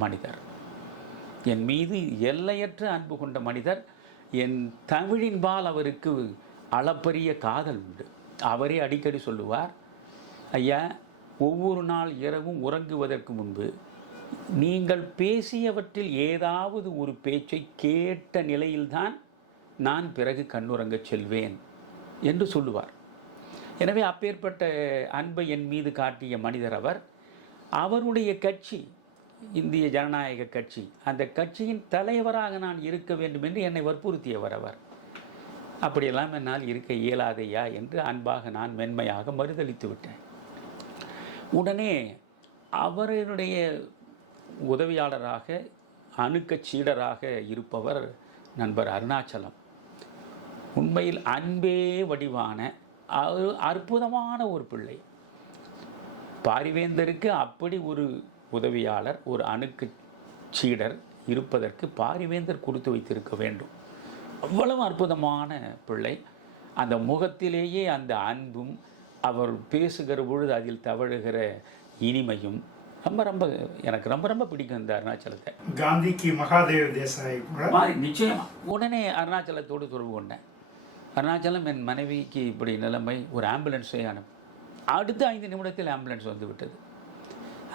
மனிதர், என் மீது எல்லையற்ற அன்பு கொண்ட மனிதர். என் தமிழின்பால் அவருக்கு அளப்பரிய காதல் உண்டு. அவரே அடிக்கடி சொல்லுவார், ஐயா, ஒவ்வொரு நாள் இரவும் உறங்குவதற்கு முன்பு நீங்கள் பேசியவற்றில் ஏதாவது ஒரு பேச்சை கேட்ட நிலையில்தான் நான் பிறகு கண்ணுறங்கச் செல்வேன் என்று சொல்லுவார். எனவே அப்பேற்பட்ட அன்பை என் மீது காட்டிய மனிதர் அவர். அவருடைய கட்சி இந்திய ஜனநாயக கட்சி, அந்த கட்சியின் தலைவராக நான் இருக்க வேண்டும் என்று என்னை வற்புறுத்தியவர் அவர். அப்படியெல்லாம் என்னால் இருக்க இயலாதையா என்று அன்பாக நான் மென்மையாக மறுதளித்து விட்டேன். உடனே அவருடைய உதவியாளராக அணுக்கச் சீடராக இருப்பவர் நண்பர் அருணாச்சலம். உண்மையில் அன்பே வடிவான அற்புதமான ஒரு பிள்ளை. பாரிவேந்தருக்கு அப்படி ஒரு உதவியாளர், ஒரு அணுக்கு சீடர் இருப்பதற்கு பாரிவேந்தர் கொடுத்து வைத்திருக்க வேண்டும். அவ்வளவு அற்புதமான பிள்ளை. அந்த முகத்திலேயே அந்த அன்பும், அவர் பேசுகிற பொழுது அதில் தவழுகிற இனிமையும் எனக்கு ரொம்ப பிடிக்கும் இந்த அருணாச்சலத்தை. காந்திக்கு மகாதேவ் தேசாய் நிச்சயமாக. உடனே அருணாச்சலத்தோடு தொடர்பு கொண்டேன். அருணாச்சலம், என் மனைவிக்கு இப்படி நிலைமை, ஒரு ஆம்புலன்ஸை அடுத்த 5 நிமிடத்தில் ஆம்புலன்ஸ் வந்து விட்டது.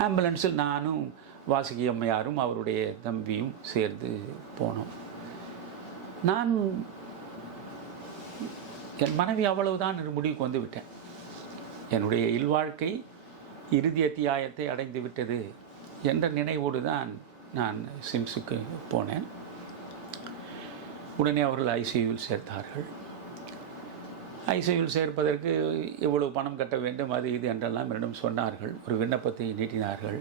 ஆம்புலன்ஸில் நானும் வாசுகி அம்மையாரும் அவருடைய தம்பியும் சேர்ந்து போனோம். நான் என் மனைவி அவ்வளவுதான் என்று முடிவுக்கு வந்து விட்டேன். என்னுடைய இல்வாழ்க்கை இறுதி அத்தியாயத்தை அடைந்து விட்டது என்ற நினைவோடு தான் நான் சிம்ஸுக்கு போனேன். உடனே அவர்கள் ஐசியூவில் சேர்த்தார்கள். ஐசியூவில் சேர்ப்பதற்கு எவ்வளவு பணம் கட்ட வேண்டும், அது இது என்றெல்லாம் என்னிடம் சொன்னார்கள். ஒரு விண்ணப்பத்தை நீட்டினார்கள்.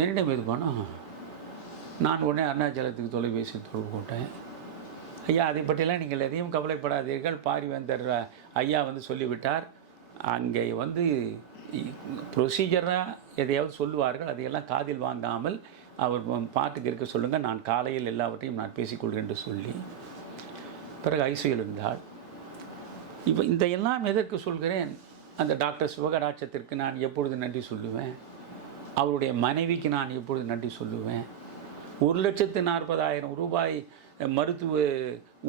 என்னிடம் இது பணம். நான் உடனே அருணாச்சலத்துக்கு தொலைபேசி தொடர்பு கொண்டேன். ஐயா, அதை பற்றியெல்லாம் நீங்கள் எதையும் கவலைப்படாதீர்கள், பாரிவேந்தர் ஐயா வந்து சொல்லிவிட்டார். அங்கே வந்து ப்ரொசீஜராக எதையாவது சொல்லுவார்கள், அதையெல்லாம் காதில் வாங்காமல் அவர் பாட்டுக்கு இருக்க சொல்லுங்கள், நான் காலையில் எல்லாவற்றையும் நான் பேசிக்கொள்கிறேன் என்று சொல்லி பிறகு ஐசியூவில் இருந்தால். இப்போ இந்த எல்லாம் எதற்கு சொல்கிறேன், அந்த டாக்டர் சிவகடாட்சத்திற்கு நான் எப்பொழுது நன்றி சொல்லுவேன், அவருடைய மனைவிக்கு நான் எப்பொழுது நன்றி சொல்லுவேன், 1,40,000 ரூபாய் மருத்துவ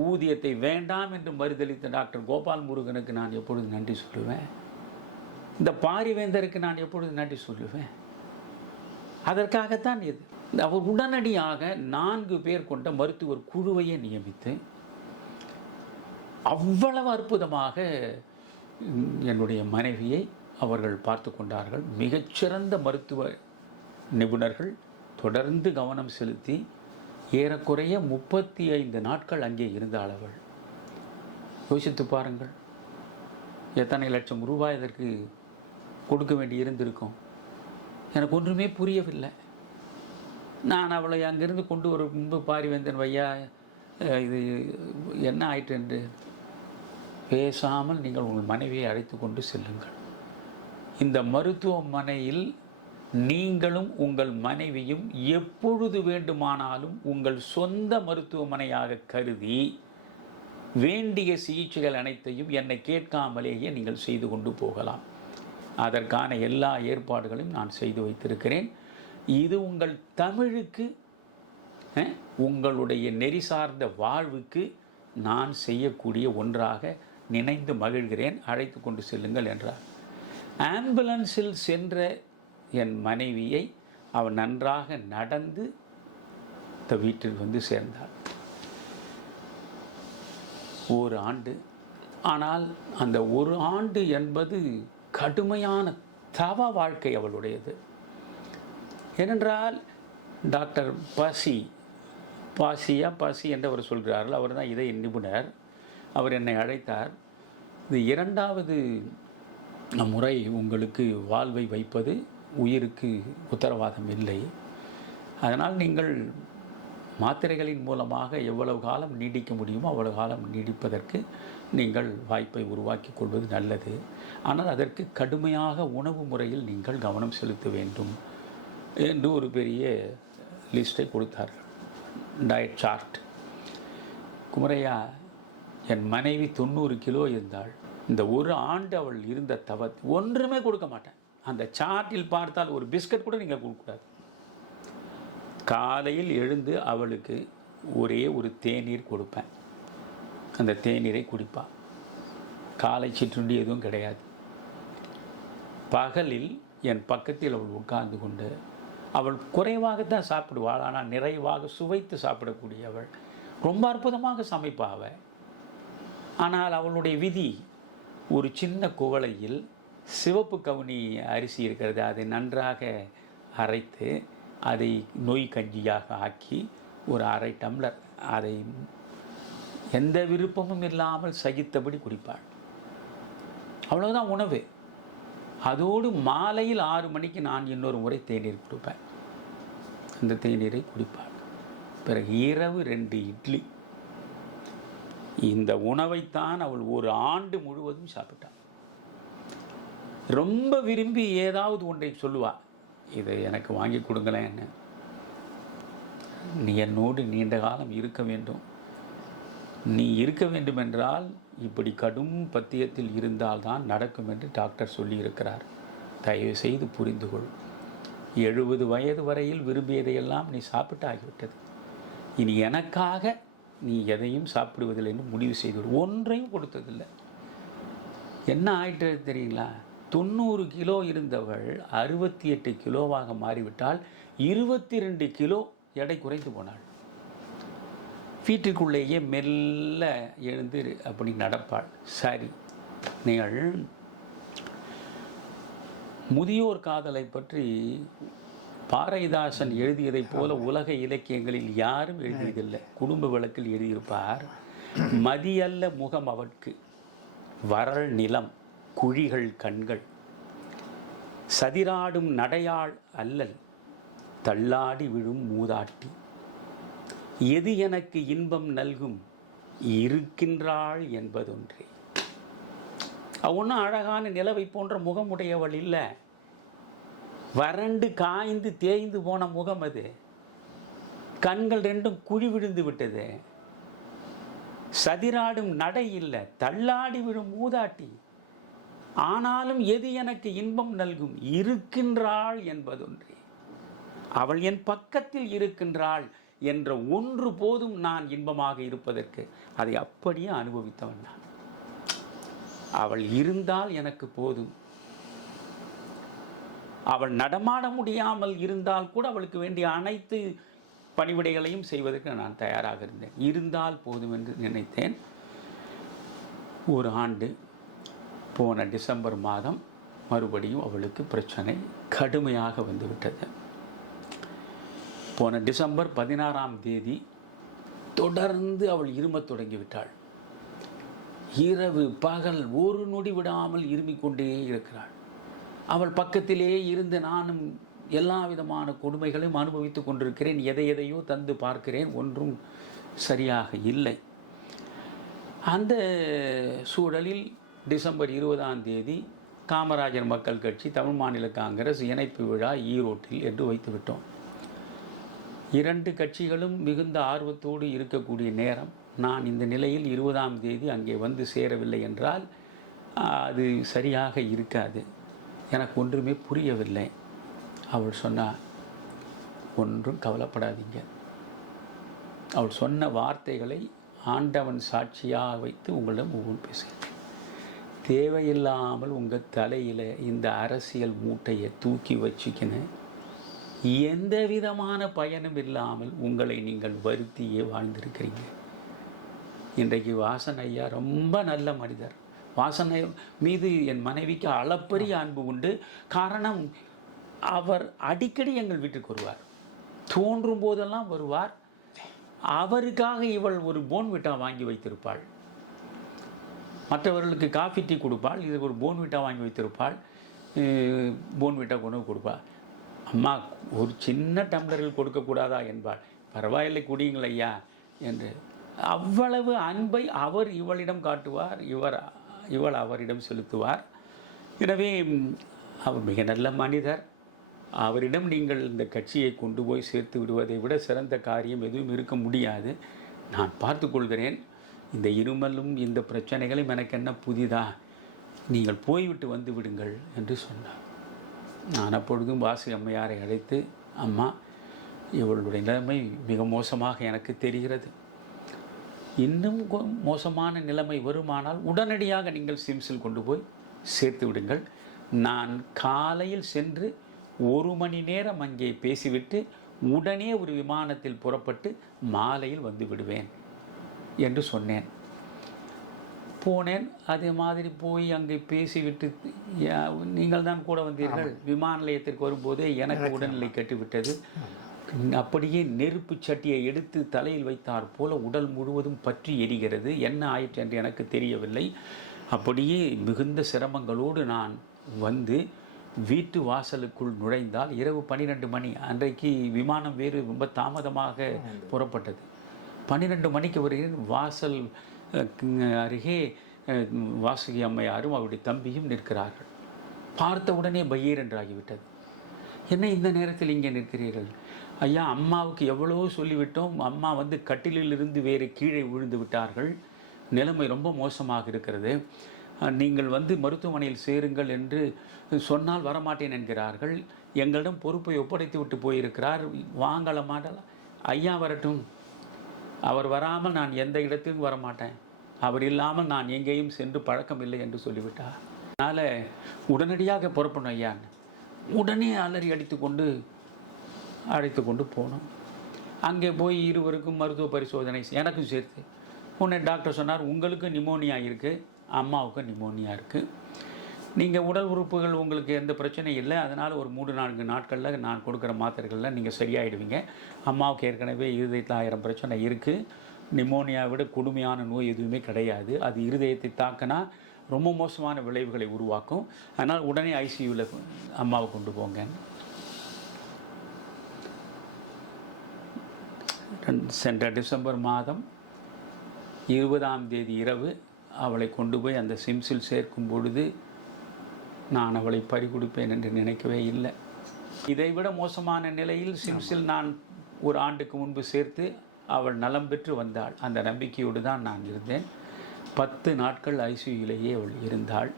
ஊதியத்தை வேண்டாம் என்று மறுதளித்த டாக்டர் கோபால் முருகனுக்கு நான் எப்பொழுது நன்றி சொல்லுவேன், இந்த பாரிவேந்தருக்கு நான் எப்பொழுது நன்றி சொல்லுவேன். அதற்காகத்தான் இது. அவர் உடனடியாக 4 பேர் கொண்ட மருத்துவர் குழுவையே நியமித்து அவ்வளவு அற்புதமாக என்னுடைய மனைவியை அவர்கள் பார்த்து கொண்டார்கள். மிகச்சிறந்த மருத்துவ நிபுணர்கள் தொடர்ந்து கவனம் செலுத்தி ஏறக்குறைய 35 நாட்கள் அங்கே இருந்தாள் அவள். யோசித்து பாருங்கள், எத்தனை லட்சம் ரூபாய் அதற்கு கொடுக்க வேண்டி இருந்திருக்கும். எனக்கு ஒன்றுமே புரியவில்லை. நான் அவளை அங்கிருந்து கொண்டு ஒரு முன்பு பாரிவேந்தன், வையா இது என்ன ஆயிற்று என்று, பேசாமல் நீங்கள் உங்கள் மனைவியை அழைத்து கொண்டு செல்லுங்கள். இந்த மருத்துவமனையில் நீங்களும் உங்கள் மனைவியும் எப்பொழுது வேண்டுமானாலும் உங்கள் சொந்த மருத்துவமனையாக கருதி வேண்டிய சிகிச்சைகள் அனைத்தையும் என்னை கேட்காமலேயே நீங்கள் செய்து கொண்டு போகலாம். அதற்கான எல்லா ஏற்பாடுகளையும் நான் செய்து வைத்திருக்கிறேன். இது உங்கள் தமிழுக்கு, உங்களுடைய நெறி சார்ந்த வாழ்வுக்கு நான் செய்யக்கூடிய ஒன்றாக நினைந்து மகிழ்கிறேன். அழைத்து கொண்டு செல்லுங்கள் என்றார். ஆம்புலன்ஸில் சென்ற என் மனைவியை அவள் நன்றாக நடந்து வீட்டில் வந்து சேர்ந்தாள். ஒரு ஆண்டு. ஆனால் அந்த ஒரு ஆண்டு என்பது கடுமையான தவ வாழ்க்கை அவளுடையது. ஏனென்றால் டாக்டர் பாசி என்று அவர் சொல்கிறார்கள். அவர் தான் இதய நிபுணர். அவர் என்னை அழைத்தார். இது 2வது முறை உங்களுக்கு வாழ்வை வைப்பது, உயிருக்கு உத்தரவாதம் இல்லை. அதனால் நீங்கள் மாத்திரைகளின் மூலமாக எவ்வளவு காலம் நீடிக்க முடியுமோ அவ்வளவு காலம் நீடிப்பதற்கு நீங்கள் வாய்ப்பை உருவாக்கி கொள்வது நல்லது. ஆனால் அதற்கு கடுமையாக உணவு முறையில் நீங்கள் கவனம் செலுத்த வேண்டும் என்று ஒரு பெரிய லிஸ்ட்டை கொடுத்தார்கள், டயட் சார்ட். குமரையா, என் மனைவி 90 கிலோ இருந்தாள். இந்த ஒரு ஆண்டு அவள் இருந்த ஒன்றுமே கொடுக்க மாட்டேன். அந்த சார்ட்டில் பார்த்தால் ஒரு பிஸ்கட் கூட நீங்கள் கொடுக்கக்கூடாது. காலையில் எழுந்து அவளுக்கு ஒரே ஒரு தேநீர் கொடுப்பேன். அந்த தேநீரை குடிப்பாள். காலை சிற்றுண்டி எதுவும் கிடையாது. பகலில் என் பக்கத்தில் அவள் உட்கார்ந்து கொண்டு, அவள் குறைவாகத்தான் சாப்பிடுவாள், ஆனால் நிறைவாக சுவைத்து சாப்பிடக்கூடியவள். ரொம்ப அற்புதமாக சமைப்பாள். ஆனால் அவளுடைய விதி, ஒரு சின்ன குவளையில் சிவப்பு கவுனி அரிசி இருக்கிறது, அதை நன்றாக அரைத்து அதை நொய் கஞ்சியாக ஆக்கி ஒரு 1/2 டம்ளர் அதை எந்த விருப்பமும் இல்லாமல் சகித்தபடி குடிப்பாள். அவ்வளோதான் உணவு. அதோடு மாலையில் 6 மணிக்கு நான் இன்னொரு முறை தேநீர் கொடுப்பேன். அந்த தேநீரை குடிப்பாள். பிறகு இரவு 2 இட்லி. இந்த உணவைத்தான் அவள் ஒரு ஆண்டு முழுவதும் சாப்பிட்டாள். ரொம்ப விரும்பி ஏதாவது ஒன்றை சொல்லுவாள், இதை எனக்கு வாங்கி கொடுங்களேன், என்ன நீ என்னோடு நீண்ட காலம் இருக்க வேண்டும், நீ இருக்க வேண்டும் என்றால் இப்படி கடும் பத்தியத்தில் இருந்தால்தான் நடக்கும் என்று டாக்டர் சொல்லியிருக்கிறார். தயவு செய்து புரிந்து கொள். 70 வயது வரையில் விரும்பியதையெல்லாம் நீ சாப்பிட்டு ஆகிவிட்டது. இனி எனக்காக நீ எதையும் சாப்பிடுவதில்லை என்று முடிவு செய்து ஒன்றையும் கொடுத்ததில்லை. என்ன ஆயிட்டு தெரியுங்களா? 90 கிலோ இருந்தவள் 68 கிலோவாக மாறிவிட்டால் 22 கிலோ எடை குறைந்து போனாள். வீட்டுக்குள்ளேயே மெல்ல எழுந்து அப்படி நடப்பாள். சரி, நீங்கள் முதியோர் காதலை பற்றி பாரதிதாசன் எழுதியதைப் போல உலக இலக்கியங்களில் யாரும் எழுதியதில்லை. குடும்ப வழக்கில் எழுதியிருப்பார், மதியல்ல முகம் அவட்கு, வறள் நிலம், குழிகள் கண்கள், சதிராடும் நடையாள் அல்லல், தள்ளாடி விழும் மூதாட்டி, எது எனக்கு இன்பம் நல்கும், இருக்கின்றாள் என்பதொன்றே. ஒன்றும் அழகான நிலவை போன்ற முகமுடையவள் இல்லை, வறண்டு காய்ந்து தேய்ந்து போன முகம் அது. கண்கள் 2 குழி விழுந்து விட்டது. சதிராடும் நடை இல்லை, தள்ளாடி விழும் மூதாட்டி. ஆனாலும் எது எனக்கு இன்பம் நல்கும், இருக்கின்றாள் என்பதொன்றே. அவள் என் பக்கத்தில் இருக்கின்றாள் என்ற ஒன்று போதும் நான் இன்பமாக இருப்பதற்கு. அதை அப்படியே அனுபவித்தவன் நான். அவள் இருந்தால் எனக்கு போதும். அவள் நடமாட முடியாமல் இருந்தால் கூட அவளுக்கு வேண்டிய அனைத்து பணிவிடைகளையும் செய்வதற்கு நான் தயாராக இருந்தேன். இருந்தால் போதும் என்று நினைத்தேன். ஒரு ஆண்டு போன டிசம்பர் மாதம் மறுபடியும் அவளுக்கு பிரச்சனை கடுமையாக வந்துவிட்டது. போன டிசம்பர் 16ஆம் தேதி தொடர்ந்து அவள் இருமத் தொடங்கிவிட்டாள். இரவு பகல் ஒரு நொடி விடாமல் இருமிக்கொண்டே இருக்கிறாள். அவள் பக்கத்திலே இருந்து நானும் எல்லா விதமான கொடுமைகளையும் அனுபவித்து கொண்டிருக்கிறேன். எதையோ தந்து பார்க்கிறேன், ஒன்றும் சரியாக இல்லை. அந்த சூழலில் டிசம்பர் 20ஆம் தேதி காமராஜர் மக்கள் கட்சி தமிழ் மாநில காங்கிரஸ் இணைப்பு விழா ஈரோட்டில் என்று வைத்துவிட்டோம். 2 கட்சிகளும் மிகுந்த ஆர்வத்தோடு இருக்கக்கூடிய நேரம். நான் இந்த நிலையில் 20ஆம் தேதி அங்கே வந்து சேரவில்லை என்றால் அது சரியாக இருக்காது. எனக்கு ஒன்றுமே புரியவில்லை. அவள் சொன்னாள், ஒன்றும் கவலைப்படாதீங்க. அவள் சொன்ன வார்த்தைகளை ஆண்டவன் சாட்சியாக வைத்து உங்களிடம் ஒவ்வொரு பேசுகிறேன். தேவையில்லாமல் உங்கள் தலையில் இந்த அரசியல் மூட்டையை தூக்கி வச்சுக்கின்னு எந்த விதமான பயனும் இல்லாமல் உங்களை நீங்கள் வருத்தியே வாழ்ந்திருக்கிறீங்க. இன்றைக்கு வாசன் ஐயா ரொம்ப நல்ல மனிதர். வாசனை மீது என் மனைவிக்கு அளப்பரிய அன்பு உண்டு. காரணம், அவர் அடிக்கடி எங்கள் வீட்டுக்கு வருவார். தோன்றும் போதெல்லாம் வருவார். அவருக்காக இவள் ஒரு போன்விட்டா வாங்கி வைத்திருப்பாள். மற்றவர்களுக்கு காஃபி டீ கொடுப்பாள், இது ஒரு போன்விட்டா வாங்கி வைத்திருப்பாள். போன்விட்டா கொண்டு கொடுப்பாள். அம்மா ஒரு சின்ன டம்ளரில் கொடுக்கக்கூடாதா என்பாள். பரவாயில்லை குடியுங்கள் ஐயா என்று. அவ்வளவு அன்பை அவர் இவளிடம் காட்டுவார், இவள் அவரிடம் செலுத்துவார். எனவே அவர் மிக நல்ல மனிதர். அவரிடம் நீங்கள் இந்த கட்சியை கொண்டு போய் சேர்த்து விடுவதை விட சிறந்த காரியம் எதுவும் இருக்க முடியாது. நான் பார்த்து கொள்கிறேன். இந்த இருமலும் இந்த பிரச்சனைகளும் எனக்கு என்ன புதிதா, நீங்கள் போய்விட்டு வந்து விடுங்கள் என்று சொன்னார். நான் அப்பொழுதும் வாசி அம்மையாரை அழைத்து, அம்மா, இவளுடைய நிலைமை மிக மோசமாக எனக்கு தெரிகிறது. இன்னும் மோசமான நிலைமை வருமானால் உடனடியாக நீங்கள் சிம்ஸில் கொண்டு போய் சேர்த்து விடுங்கள். நான் காலையில் சென்று 1 மணி நேரம் அங்கே பேசிவிட்டு உடனே ஒரு விமானத்தில் புறப்பட்டு மாலையில் வந்து விடுவேன் என்று சொன்னேன். போனேன். அதே மாதிரி போய் அங்கே பேசிவிட்டு, நீங்கள் தான் கூட வந்தீர்கள். விமான நிலையத்திற்கு வரும்போதே எனக்கு உடல்நிலை கெட்டுவிட்டது. அப்படியே நெருப்பு சட்டியை எடுத்து தலையில் வைத்தார் போல உடல் முழுவதும் பற்றி எரிகிறது. என்ன ஆயிற்று என்று எனக்கு தெரியவில்லை. அப்படியே மிகுந்த சிரமங்களோடு நான் வந்து வீட்டு வாசலுக்குள் நுழைந்தால் இரவு 12 மணி. அன்றைக்கு விமானம் வேறு ரொம்ப தாமதமாக புறப்பட்டது. 12 மணிக்கு வருகிறேன். வாசல் அருகே வாசுகி அம்மையாரும் அவருடைய தம்பியும் நிற்கிறார்கள். பார்த்த உடனே பையர் என்றாகிவிட்டது. என்ன இந்த நேரத்தில் இங்கே நிற்கிறீர்கள்? ஐயா, அம்மாவுக்கு எவ்வளவோ சொல்லிவிட்டோம். அம்மா வந்து கட்டிலிலிருந்து வேறு கீழே விழுந்து விட்டார்கள். நிலைமை ரொம்ப மோசமாக இருக்கிறது. நீங்கள் வந்து மருத்துவமனையில் சேருங்கள் என்று சொன்னால் வரமாட்டேன் என்கிறார்கள். எங்களிடம் பொறுப்பை ஒப்படைத்து விட்டு போயிருக்கிறார். வாங்கல மாட்டலாம். ஐயா வரட்டும். அவர் வராமல் நான் எந்த இடத்துக்கும் வரமாட்டேன். அவர் இல்லாமல் நான் எங்கேயும் சென்று பழக்கம் இல்லை என்று சொல்லிவிட்டார். அதனால் உடனடியாக புறப்படணும் ஐயான்னு உடனே அலறி அழைத்து கொண்டு போனோம். அங்கே போய் இருவருக்கும் மருத்துவ பரிசோதனை எனக்கும் சேர்த்து. உடனே டாக்டர் சொன்னார், உங்களுக்கு நிமோனியா இருக்குது, அம்மாவுக்கு நிமோனியா இருக்குது. நீங்கள் உடல் உறுப்புகள் உங்களுக்கு எந்த பிரச்சனையும் இல்லை. அதனால் ஒரு 3-4 நாட்களில் நான் கொடுக்குற மாத்திரைகளில் நீங்கள் சரியாயிடுவீங்க. அம்மாவுக்கு ஏற்கனவே இருதயத்தில் 1000 பிரச்சனை இருக்குது. நிமோனியா விட கொடுமையான நோய் எதுவுமே கிடையாது. அது இருதயத்தை தாக்கினா ரொம்ப மோசமான விளைவுகளை உருவாக்கும். அதனால் உடனே ஐசியூவில் அம்மாவை கொண்டு போங்க. சென்ற டிசம்பர் மாதம் 20ஆம் தேதி இரவு அவளை கொண்டு போய் அந்த சிம்ஸில் சேர்க்கும் பொழுது நான் அவளை பறிகொடுப்பேன் என்று நினைக்கவே இல்லை. இதைவிட மோசமான நிலையில் சிம்ஸில் நான் ஒரு ஆண்டுக்கு முன்பு சேர்த்து அவள் நலம் பெற்று வந்தாள். அந்த நம்பிக்கையோடு தான் நான் இருந்தேன். 10 நாட்கள் ஐசியூவிலேயே அவள் இருந்தாள்.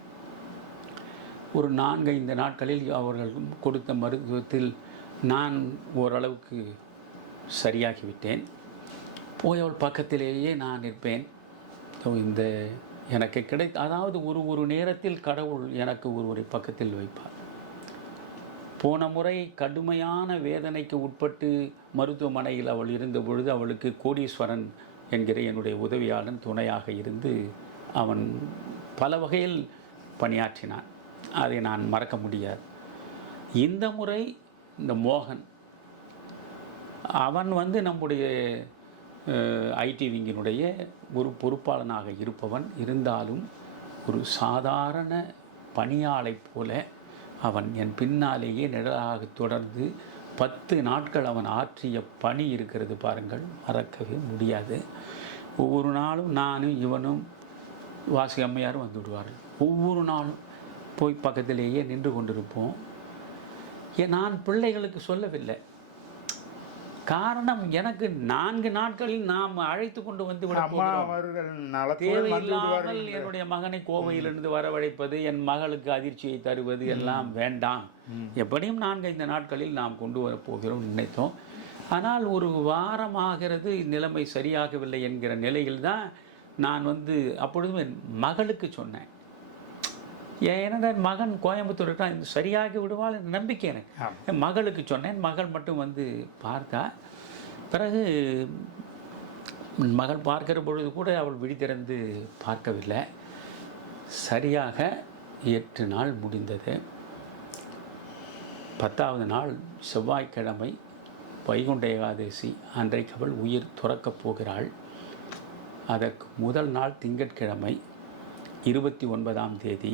ஒரு 4-5 நாட்களில் அவர்கள் கொடுத்த மருத்துவத்தில் நான் ஓரளவுக்கு சரியாகிவிட்டேன். போய் அவள் பக்கத்திலேயே நான் இருப்பேன். இந்த எனக்கு அதாவது ஒரு நேரத்தில் கடவுள் எனக்கு ஒருவரை பக்கத்தில் வைப்பார். போன முறை கடுமையான வேதனைக்கு உட்பட்டு மருத்துவமனையில் அவள் இருந்த பொழுது அவளுக்கு கோடீஸ்வரன் என்கிற என்னுடைய உதவியாளன் துணையாக இருந்து அவன் பல வகையில் பணியாற்றினான். அதை நான் மறக்க முடியாது. இந்த முறை இந்த மோகன் அவன் வந்து நம்முடைய ஐடி விங்கினுடைய ஒரு பொறுப்பாளனாக இருப்பவன். இருந்தாலும் ஒரு சாதாரண பணியாளைப் போல அவன் என் பின்னாலேயே நிழலாக தொடர்ந்து 10 நாட்கள் அவன் ஆற்றிய பணி இருக்கிறது பாருங்கள், மறக்கவே முடியாது. ஒவ்வொரு நாளும் நானும் இவனும் வாசி அம்மையாரும் வந்து விடுவார்கள். ஒவ்வொரு நாளும் போய் பக்கத்திலேயே நின்று கொண்டிருப்போம். நான் பிள்ளைகளுக்கு சொல்லவில்லை. காரணம் எனக்கு 4 நாட்களில் நாம் அழைத்து கொண்டு வந்து விட அம்மா அவர்கள் தேவையில்லாமல் என்னுடைய மகனை கோவையிலிருந்து வரவழைப்பது, என் மகளுக்கு அதிர்ச்சியை தருவது எல்லாம் வேண்டாம். எப்படியும் 4-5 நாட்களில் நாம் கொண்டு வரப்போகிறோம் நினைத்தோம். ஆனால் ஒரு வாரமாகிறது, நிலைமை சரியாகவில்லை என்கிற நிலையில்தான் நான் அப்பொழுதும் என் மகளுக்கு சொன்னேன். ஏன்னா மகன் கோயம்புத்தூர் இருக்கான், சரியாகி விடுவாள் என்ற நம்பிக்கை எனக்கு. என் மகளுக்கு சொன்னேன். மகள் மட்டும் பார்த்தா. பிறகு மகள் பார்க்கிற பொழுது கூட அவள் விழி திறந்து பார்க்கவில்லை. சரியாக 8 நாள் முடிந்தது. 10வது நாள் செவ்வாய்க்கிழமை வைகுண்ட ஏகாதசி. அன்றைக்கு அவள் உயிர் துறக்கப் போகிறாள். அதற்கு முதல் நாள் திங்கட்கிழமை 29ஆம் தேதி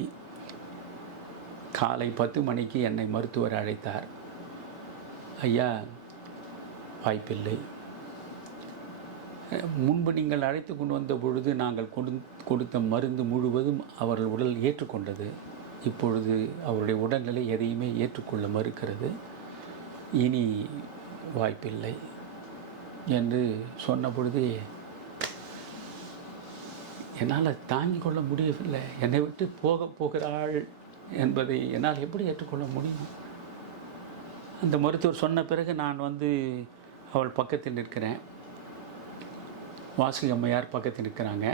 காலை 10 மணிக்கு என்னை மருத்துவர் அழைத்தார். ஐயா, வாய்ப்பில்லை. முன்பு நீங்கள் அழைத்து கொண்டு வந்த பொழுது நாங்கள் கொடுத்த மருந்து முழுவதும் அவர்கள் உடல் ஏற்றுக்கொண்டது. இப்பொழுது அவருடைய உடல்நிலை எதையுமே ஏற்றுக்கொள்ள மறுக்கிறது. இனி வாய்ப்பில்லை என்று சொன்ன பொழுது என்னால் தாங்கிக் கொள்ள முடியவில்லை. என்னை விட்டு போகிறாள் என்பதை என்னால் எப்படி ஏற்றுக்கொள்ள முடியும்? அந்த மருத்துவர் சொன்ன பிறகு நான் அவள் பக்கத்தில் நிற்கிறேன். வாசுகி அம்மையார் பக்கத்தில் நிற்கிறாங்க.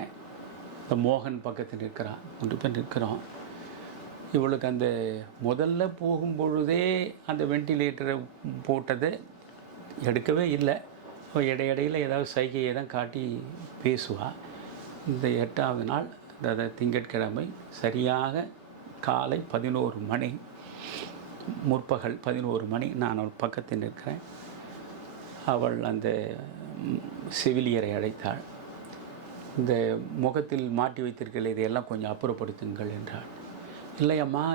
இந்த மோகன் பக்கத்தில் நிற்கிறான். 3 பேர் நிற்கிறோம். இவளுக்கு அந்த முதல்ல போகும்பொழுதே அந்த வெண்டிலேட்டரை போட்டதை எடுக்கவே இல்லை. அவள் இடையிடையில் ஏதாவது சைகையை தான் காட்டி பேசுவாள். இந்த 8வது நாள், அதாவது திங்கட்கிழமை, சரியாக காலை 11 மணி, முற்பகல் 11 மணி, நான் அவள் பக்கத்தில் நிற்கிறேன். அவள் அந்த செவிலியரை அழைத்தாள். இந்த முகத்தில் மாட்டி வைத்திருக்கிற இதையெல்லாம் கொஞ்சம் அப்புறப்படுத்துங்கள் என்றாள். இல்லையம்மா,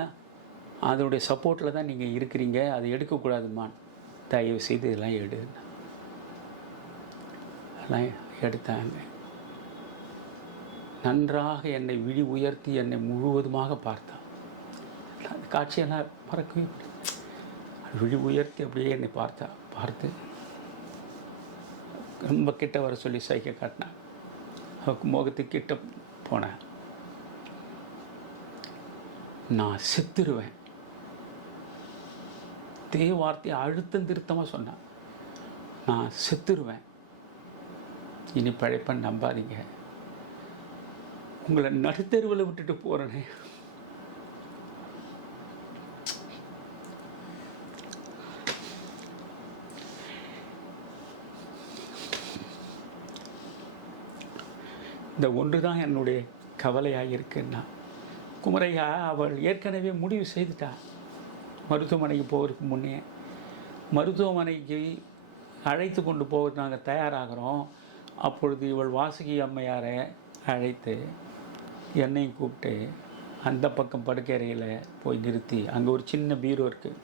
அதனுடைய சப்போர்ட்டில் தான் நீங்கள் இருக்கிறீங்க, அதை எடுக்கக்கூடாதும்மா, தயவு செய்து இதெல்லாம் எடு. அதெல்லாம் எடுத்தாங்க. நன்றாக என்னை விழி உயர்த்தி என்னை முழுவதுமாக பார்த்தான். அந்த காட்சியெல்லாம் மறக்கவே விழி உயர்த்தி அப்படியே என்னை பார்த்து ரொம்ப கிட்ட வர சொல்லி சைகை காட்டினான். அவருக்கு முகத்துக்கு கிட்ட போனேன். நான் செத்துருவேன், தே வார்த்தையை அழுத்தம் திருத்தமாக சொன்னான். நான் செத்துருவேன், இனி பழைப்பன் நம்பாதீங்க, உங்களை நடுத்தெருவில் விட்டுட்டு போகிறேனே. இந்த ஒன்று தான் என்னுடைய கவலையாக இருக்குன்னா, குமரையா அவள் ஏற்கனவே முடிவு செய்துட்டா. மருத்துவமனைக்கு போகிறதுக்கு முன்னே மருத்துவமனைக்கு அழைத்து கொண்டு போக நாங்கள் தயாராகிறோம். அப்பொழுது இவள் வாசுகி அம்மையாரை அழைத்து என்னையும் கூப்பிட்டு அந்த பக்கம் படுக்கையறையில் போய் நிறுத்தி, அங்கே ஒரு சின்ன பீரோ இருக்குது,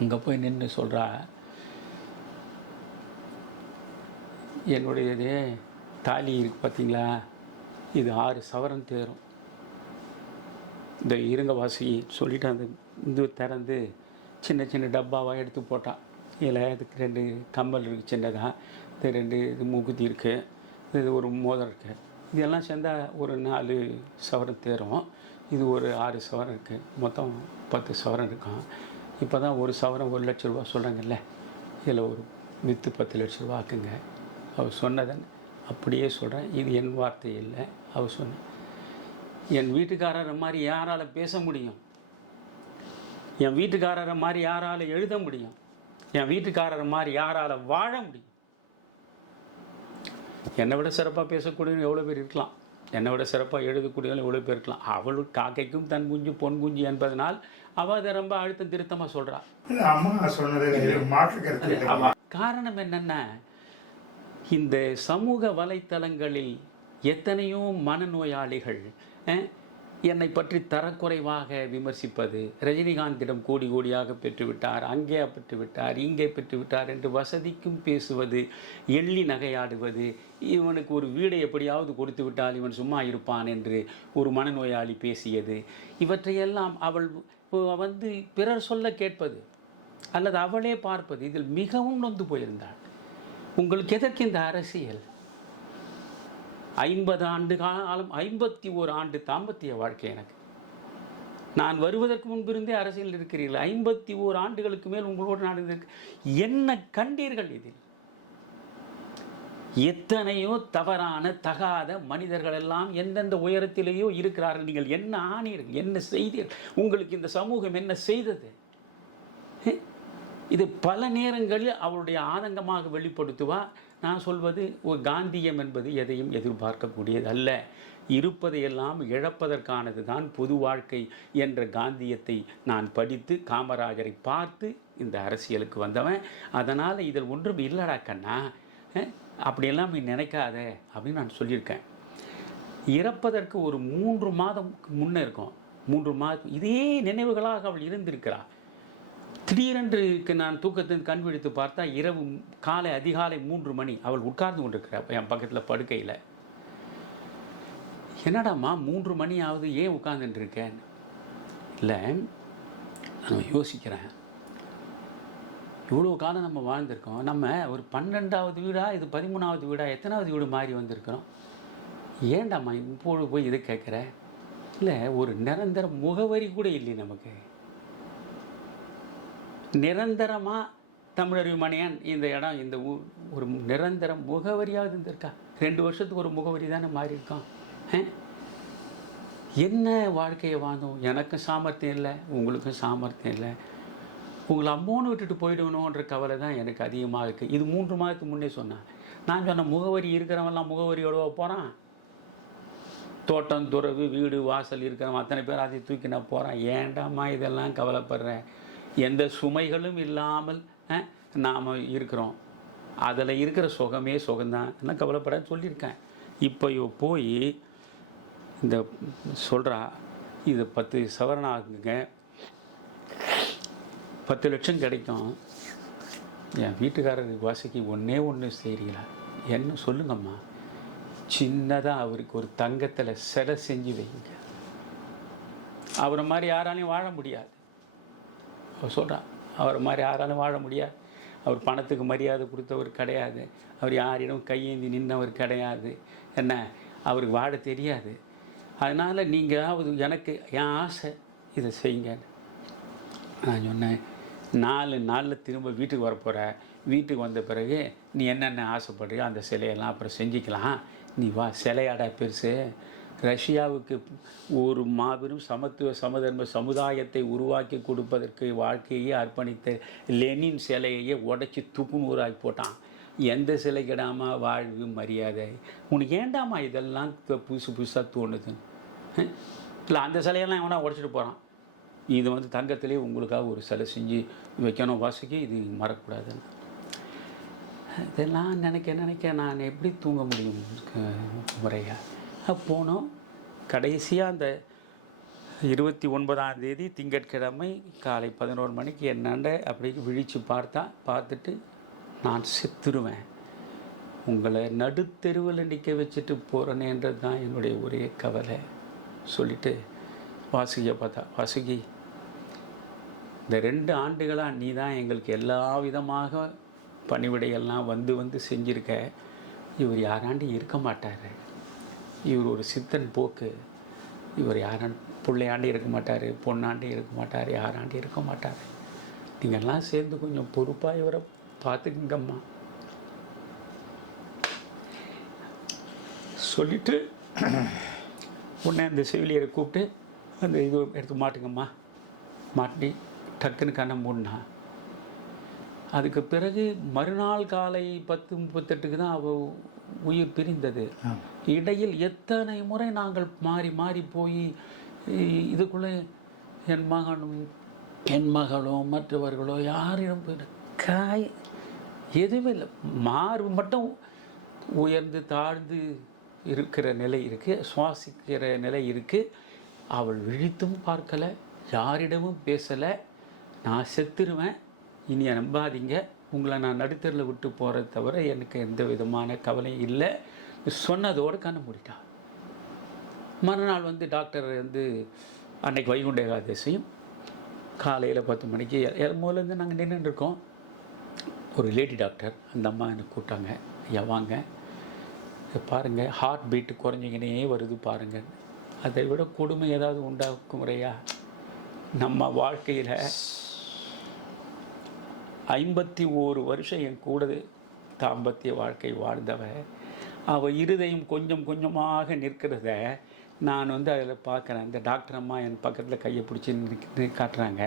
அங்கே போய் நின்று சொல்கிறா, என்னுடையது தாலி இருக்குது பார்த்தீங்களா, இது 6 சவரன் தேரும். இந்த இருங்க வாசுகி சொல்லிவிட்டு அந்த இது திறந்து சின்ன சின்ன டப்பாவாக எடுத்து போட்டான். இதில் அதுக்கு 2 கம்மல் இருக்குது சின்னதாக, இது 2 இது மூக்குத்தி இருக்குது, இது ஒரு மோதிரம் இருக்குது. இதெல்லாம் சேர்ந்தால் ஒரு 4 சவரன் தேரும். இது ஒரு 6 சவரன் இருக்குது, மொத்தம் 10 சவரன் இருக்கும். இப்போ தான் ஒரு சவரன் 1 லட்ச ரூபா சொல்கிறாங்கல்ல, இதில் ஒரு விற்று 10 லட்ச ரூபா ஆக்குங்க. அவர் சொன்னதை அப்படியே சொல்கிறேன், இது என் வார்த்தை இல்லை. அவர் சொன்ன, என் வீட்டுக்காரரை மாதிரி யாரால் பேச முடியும்? என் வீட்டுக்காரரை மாதிரி யாரால் எழுத முடியும்? என் வீட்டுக்காரரை மாதிரி யாரால் வாழ முடியும்? என்னை விட சிறப்பாக பேசக்கூடியவங்க எவ்வளோ பேர் இருக்கலாம், என்னை விட சிறப்பாக எழுதக்கூடியவங்க எவ்வளோ பேர் இருக்கலாம். அவளுக்கு காக்கைக்கும் தன் குஞ்சு பொன் குஞ்சு என்பதனால் அவள் அதை ரொம்ப அழுத்தம் திருத்தமாக சொல்கிறாள். காரணம் என்னென்ன, இந்த சமூக வலைத்தளங்களில் எத்தனையோ மனநோயாளிகள் என்னை பற்றி தரக்குறைவாக விமர்சிப்பது, ரஜினிகாந்திடம் கோடி கோடியாக பெற்றுவிட்டார், அங்கே பெற்றுவிட்டார், இங்கே பெற்றுவிட்டார் என்று வசதிக்கும் பேசுவது, எள்ளி நகையாடுவது, இவனுக்கு ஒரு வீடை எப்படியாவது கொடுத்து விட்டால் இவன் சும்மா இருப்பான் என்று ஒரு மனநோயாளி பேசியது, இவற்றையெல்லாம் அவள் பிறர் சொல்ல கேட்பது அல்லது அவளே பார்ப்பது, இதில் மிகவும் நொந்து போயிருந்தாள். உங்களுக்கு எதற்கு இந்த அரசியல்? 50 ஆண்டு காலம், 51 ஆண்டு தாம்பத்திய வாழ்க்கை எனக்கு. நான் வருவதற்கு முன்பிருந்தே அரசியல் இருக்கிறீர்கள். 51 ஆண்டுகளுக்கு மேல் உங்களோடு நான் என்ன கண்டீர்கள்? இதில் எத்தனையோ தவறான தகாத மனிதர்கள் எல்லாம் எந்தெந்த உயரத்திலேயோ இருக்கிறார்கள். நீங்கள் என்ன ஆனீர்கள்? என்ன செய்தீர்கள்? உங்களுக்கு இந்த சமூகம் என்ன செய்தது? இது பல நேரங்களில் அவருடைய ஆதங்கமாக வெளிப்படுத்துவா. நான் சொல்வது, ஒரு காந்தியம் என்பது எதையும் எதிர்பார்க்கக்கூடியது அல்ல. இருப்பதையெல்லாம் இழப்பதற்கானது தான் பொது வாழ்க்கை என்ற காந்தியத்தை நான் படித்து காமராஜரை பார்த்து இந்த அரசியலுக்கு வந்தவன். அதனால் இதில் ஒன்றும் இல்லடா கண்ணா, அப்படியெல்லாம் நீ நினைக்காத அப்படின்னு நான் சொல்லியிருக்கேன். இறப்பதற்கு ஒரு 3 மாதம் முன்னே இருக்கும். 3 மாதம் இதே நினைவுகளாக அவள் இருந்திருக்கிறாள். திடீரென்று நான் தூக்கத்தின் கண் விழித்து பார்த்தா இரவு அதிகாலை 3 மணி. அவள் உட்கார்ந்து கொண்டிருக்கிறாள் என் பக்கத்தில் படுக்கையில். என்னடாம்மா 3 மணி ஆகுது, ஏன் உட்கார்ந்துட்டுருக்கேன்? இல்லை, நான் யோசிக்கிறேன், இவ்வளோ காலம் நம்ம வாழ்ந்திருக்கோம். நம்ம ஒரு 12வது வீடா, இது 13வது வீடா, எத்தனாவது வீடு மாறி வந்திருக்கிறோம்? ஏண்டாம்மா இப்போது போய் இதை கேட்குற? இல்லை, ஒரு நிரந்தர முகவரி கூட இல்லை நமக்கு. நிரந்தரமாக தமிழறிவு மணியன் இந்த இடம், இந்த ஊர் ஒரு நிரந்தர முகவரியாவது இருந்திருக்கா? 2 வருஷத்துக்கு ஒரு முகவரி தானே மாறி இருக்கோம். என்ன வாழ்க்கையை வாழ்ந்தோம்? எனக்கும் சாமர்த்தியம் இல்லை, உங்களுக்கும் சாமர்த்தியம் இல்லை. உங்களை அம்மோன்னு விட்டுட்டு போயிடணுன்ற கவலை தான் எனக்கு அதிகமாக இருக்குது. இது 3 மாதத்துக்கு முன்னே சொன்னேன். நான் சொன்ன முகவரி இருக்கிறவன்லாம் முகவரியோட போகிறான். தோட்டம் துறவு வீடு வாசல் இருக்கிறவன் அத்தனை பேர் அதை தூக்கி நான் போகிறான். ஏண்டாம்மா இதெல்லாம் கவலைப்படுறேன்? எந்த சுமைகளும் இல்லாமல் நாம் இருக்கிறோம். அதில் இருக்கிற சுகமே சுகம்தான், எல்லாம் கவலைப்படான்னு சொல்லியிருக்கேன். இப்போ போய் இந்த சொல்கிறா, இது 10 சவரன் ஆகுங்க, 10 லட்சம் கிடைக்கும். என் வீட்டுக்காரருக்கு வாசிக்கு ஒன்று செய்கிறீங்களா? என்ன சொல்லுங்கம்மா. சின்னதாக அவருக்கு ஒரு தங்கத்தில் சிலை செஞ்சு வைங்க. அவரை மாதிரி யாராலையும் வாழ முடியாது. அவர் சொல்கிறான், அவரை மாதிரி யாராலும் வாழ முடியாது. அவர் பணத்துக்கு மரியாதை கொடுத்தவர் கிடையாது. அவர் யாரிடம் கையேந்தி நின்றவர் கிடையாது. என்ன, அவருக்கு வாழ தெரியாது. அதனால் நீங்கள் எனக்கு என் ஆசை இதை செய்யுங்க. நான் சொன்னேன், 4 நாளில் திரும்ப வீட்டுக்கு வரப்போகிற. வீட்டுக்கு வந்த பிறகு நீ என்னென்ன ஆசைப்படுறியோ அந்த சிலையெல்லாம் அப்புறம் செஞ்சுக்கலாம். நீ வா. சிலையாடா பெருசு? ரஷ்யாவுக்கு ஒரு மாபெரும் சமத்துவ சமதர்ம சமுதாயத்தை உருவாக்கி கொடுப்பதற்கு வாழ்க்கையே அர்ப்பணித்த லெனின் சிலையையே உடைச்சி துப்புநூறாக்கி போட்டான். எந்த சிலை கிடாமல் வாழ்வு மரியாதை? உனக்கு ஏண்டாமா இதெல்லாம் புதுசாக தோணுது? இல்லை, அந்த சிலையெல்லாம் எவனா உடைச்சிட்டு போகிறான். இது தங்கத்திலே உங்களுக்காக ஒரு சிலை செஞ்சு வைக்கணும் வாசிக்கு, இது மறக்கூடாதுன்னு. இதெல்லாம் நினைக்க நான் எப்படி தூங்க முடியும் முறையாக? போனோம். கடைசியாக அந்த 29ஆம் தேதி திங்கட்கிழமை காலை 11 மணிக்கு என்னாண்ட அப்படி விழித்து பார்த்துட்டு நான் செத்துருவேன், உங்களை நடுத்தெருவில் நிற்க வச்சுட்டு போகிறேனேன்றது தான் என்னுடைய ஒரே கவலை சொல்லிவிட்டு வாசுகியை பார்த்தா, வாசுகி, இந்த 2 ஆண்டுகளாக நீ தான் எங்களுக்கு எல்லா விதமாக பணிவிடையெல்லாம் வந்து செஞ்சுருக்க. இவர் யாராண்டி இருக்க மாட்டார். இவர் ஒரு சித்தன் போக்கு. இவர் பிள்ளையாண்டி இருக்க மாட்டார், பொண்ணாண்டி இருக்க மாட்டார், யாராண்டி இருக்க மாட்டார். நீங்கள்லாம் சேர்ந்து கொஞ்சம் பொறுப்பாக இவரை பார்த்துக்குங்கம்மா சொல்லிவிட்டு உடனே அந்த செவிலியரை கூப்பிட்டு அந்த இது எடுத்து மாட்டுங்கம்மா. மாட்டி டக்குன்னு கண்ணை மூடினா. அதுக்கு பிறகு மறுநாள் காலை 10:38க்கு தான் அவள் உயிர் பிரிந்தது. இடையில் எத்தனை முறை நாங்கள் மாறி போய் இதுக்குள்ளே என் மகளோ மற்றவர்களோ யாரிடம் போய் எதுவுமே இல்லை. மார்பு மட்டும் உயர்ந்து தாழ்ந்து இருக்கிற நிலை இருக்குது, சுவாசிக்கிற நிலை இருக்குது. அவள் விழித்தும் பார்க்கலை, யாரிடமும் பேசலை. நான் செத்துருவேன், இனி நம்பாதீங்க, உங்களை நான் நடுத்தரில் விட்டு போகிறத தவிர எனக்கு எந்த விதமான கவலையும் இல்லை சொன்னதோடு கண்ணை மூடிட்டா. மறுநாள் டாக்டர் அன்னைக்கு வைகுண்ட ஏகாதசியும் காலையில் 10 மணிக்கு முதலேருந்து நாங்கள் நின்றுருக்கோம். ஒரு லேடி டாக்டர், அந்த அம்மா எனக்கு கூப்பிட்டாங்க, ஐயா வாங்க, பாருங்கள் ஹார்ட் பீட்டு குறைஞ்சிங்கனே வருது பாருங்கள். அதை விட கொடுமை ஏதாவது உண்டாக்கும் முறையா? நம்ம வாழ்க்கையில் 51 வருஷம் என் கூட தாம்பத்திய வாழ்க்கை வாழ்ந்தவன், அவள் இருதயம் கொஞ்சம் கொஞ்சமாக நிற்கிறத நான் அதில் பார்க்குறேன். இந்த டாக்டர் அம்மா என் பக்கத்தில் கையை பிடிச்சி காட்டுறாங்க.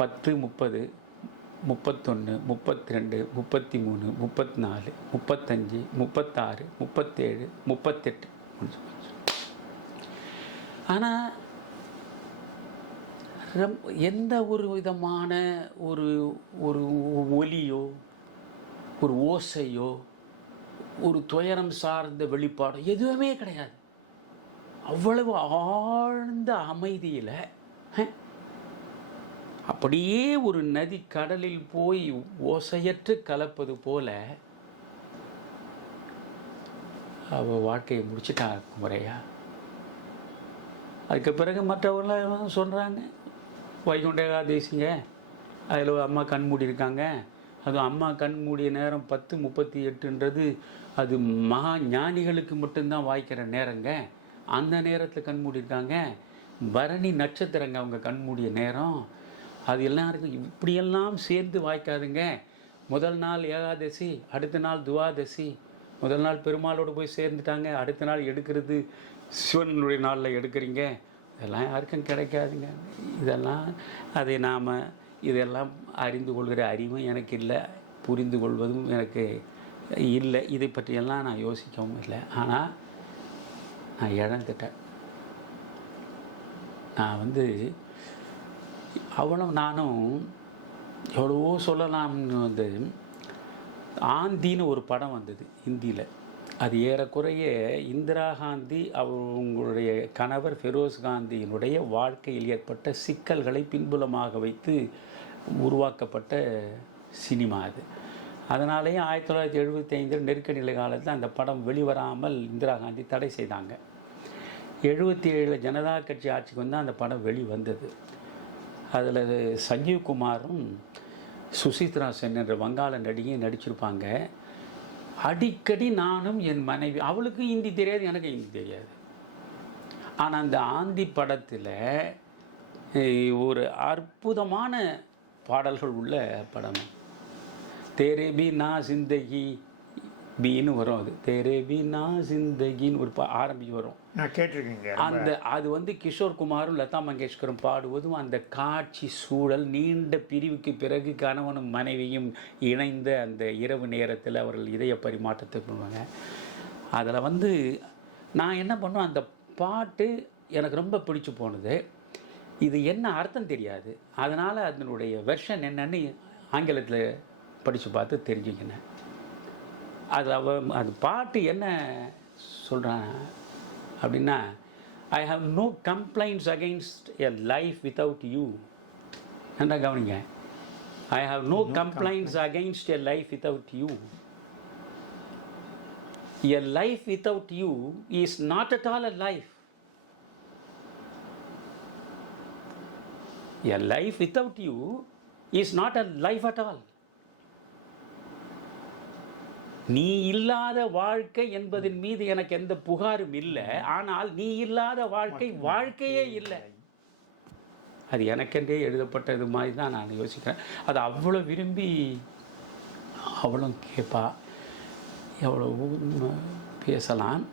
10, 30, 31, 32, 33, 34, 35, 36, 37, 38. ஆனால் எந்த ஒரு விதமான ஒரு ஒரு ஒலியோ ஒரு ஓசையோ ஒரு துயரம் சார்ந்த வெளிப்பாடோ எதுவுமே கிடையாது. அவ்வளவு ஆழ்ந்த அமைதியில் அப்படியே ஒரு நதி கடலில் போய் ஓசையற்று கலப்பது போல அவள் வாழ்க்கையை முடிச்சிட்டாங்க முறையா. அதுக்கு பிறகு மற்றவர்களாம் சொல்கிறாங்க, வைகுண்ட ஏகாதேசிங்க, அதில் அம்மா கண் மூடி இருக்காங்க. அதுவும் அம்மா கண் மூடிய நேரம் 10:38ன்றது அது மகா ஞானிகளுக்கு மட்டும்தான் வாய்க்கிற நேரங்க. அந்த நேரத்தில் கண் மூடியிருக்காங்க. பரணி நட்சத்திரங்க அவங்க கண் மூடிய நேரம். அது எல்லாருக்கும் இப்படியெல்லாம் சேர்ந்து வாய்க்காதுங்க. முதல் நாள் ஏகாதசி, அடுத்த நாள் துவாதசி. முதல் நாள் பெருமாளோடு போய் சேர்ந்துட்டாங்க, அடுத்த நாள் எடுக்கிறது சிவனுடைய நாளில் எடுக்கிறீங்க. இதெல்லாம் யாருக்கும் கிடைக்காதுங்க. இதெல்லாம் அதை நாம் இதெல்லாம் அறிந்து கொள்கிற அறிவும் எனக்கு இல்லை, புரிந்து கொள்வதும் எனக்கு இல்லை. இதை பற்றியெல்லாம் நான் யோசிக்கவும் இல்லை. ஆனால் நான் இழந்துட்டேன். நான் அவளும் நானும் எவ்வளவோ சொல்லலாம்னு ஆந்தின்னு ஒரு படம் வந்தது ஹிந்தியில். அது ஏறக்குறைய இந்திரா காந்தி அவங்களுடைய கணவர் ஃபெரோஸ் காந்தியினுடைய வாழ்க்கையில் ஏற்பட்ட சிக்கல்களை பின்புலமாக வைத்து உருவாக்கப்பட்ட சினிமா அது. அதனாலேயே 1975 நெருக்கடி நிலை காலத்தில் அந்த படம் வெளிவராமல் இந்திரா காந்தி தடை செய்தாங்க. 77 ஜனதா கட்சி ஆட்சிக்கு வந்து அந்த படம் வெளிவந்தது. அதில் சஞ்சீவ் குமாரும் சுசித்ரா சென் என்ற வங்காள நடிகையும் நடிச்சிருப்பாங்க. அடிக்கடி நானும் என் மனைவி, அவளுக்கு ஹிந்தி தெரியாது, எனக்கு ஹிந்தி தெரியாது. ஆனால் அந்த ஆந்தி படத்தில் ஒரு அற்புதமான பாடல்கள் உள்ள படம். தேரே பி நா ஜிந்தகி பீன்னு வரும். அது தேரே பி நா ஜிந்தகின்னு ஒரு ஆரம்பிச்சு வரும். நான் கேட்டிருக்கேங்க. அது கிஷோர் குமாரும் லதா மங்கேஷ்கரும் பாடுவதும் அந்த காட்சி சூழல், நீண்ட பிரிவுக்கு பிறகு கணவனும் மனைவியும் இணைந்த அந்த இரவு நேரத்தில் அவர்கள் இதய பரிமாற்றத்தை பண்ணுவாங்க. அதில் நான் என்ன பண்ணுவேன், அந்த பாட்டு எனக்கு ரொம்ப பிடிச்சி போனது. இது என்ன அர்த்தம் தெரியாது, அதனால் அதனுடைய வெர்ஷன் என்னன்னு ஆங்கிலத்தில் படித்து பார்த்து தெரிஞ்சுக்கினேன். அது பாட்டு என்ன சொல்கிறான் அப்படின்னா, I have no complaints against a life without you. என்ன கவனிங்க, I have no complaints against a life without you. A life without you is not at all a life. A life without you is not a life at all. நீ இல்லாத வாழ்க்கை என்பதன் மீது எனக்கு எந்த புகாரும் இல்லை. ஆனால் நீ இல்லாத வாழ்க்கையே இல்லை. அது எனக்கென்றே எழுதப்பட்டது மாதிரி தான் நான் யோசிக்கிறேன். அது அவ்வளோ விரும்பி அவளும் கேட்பா, எவ்வளோ பேசலாம்.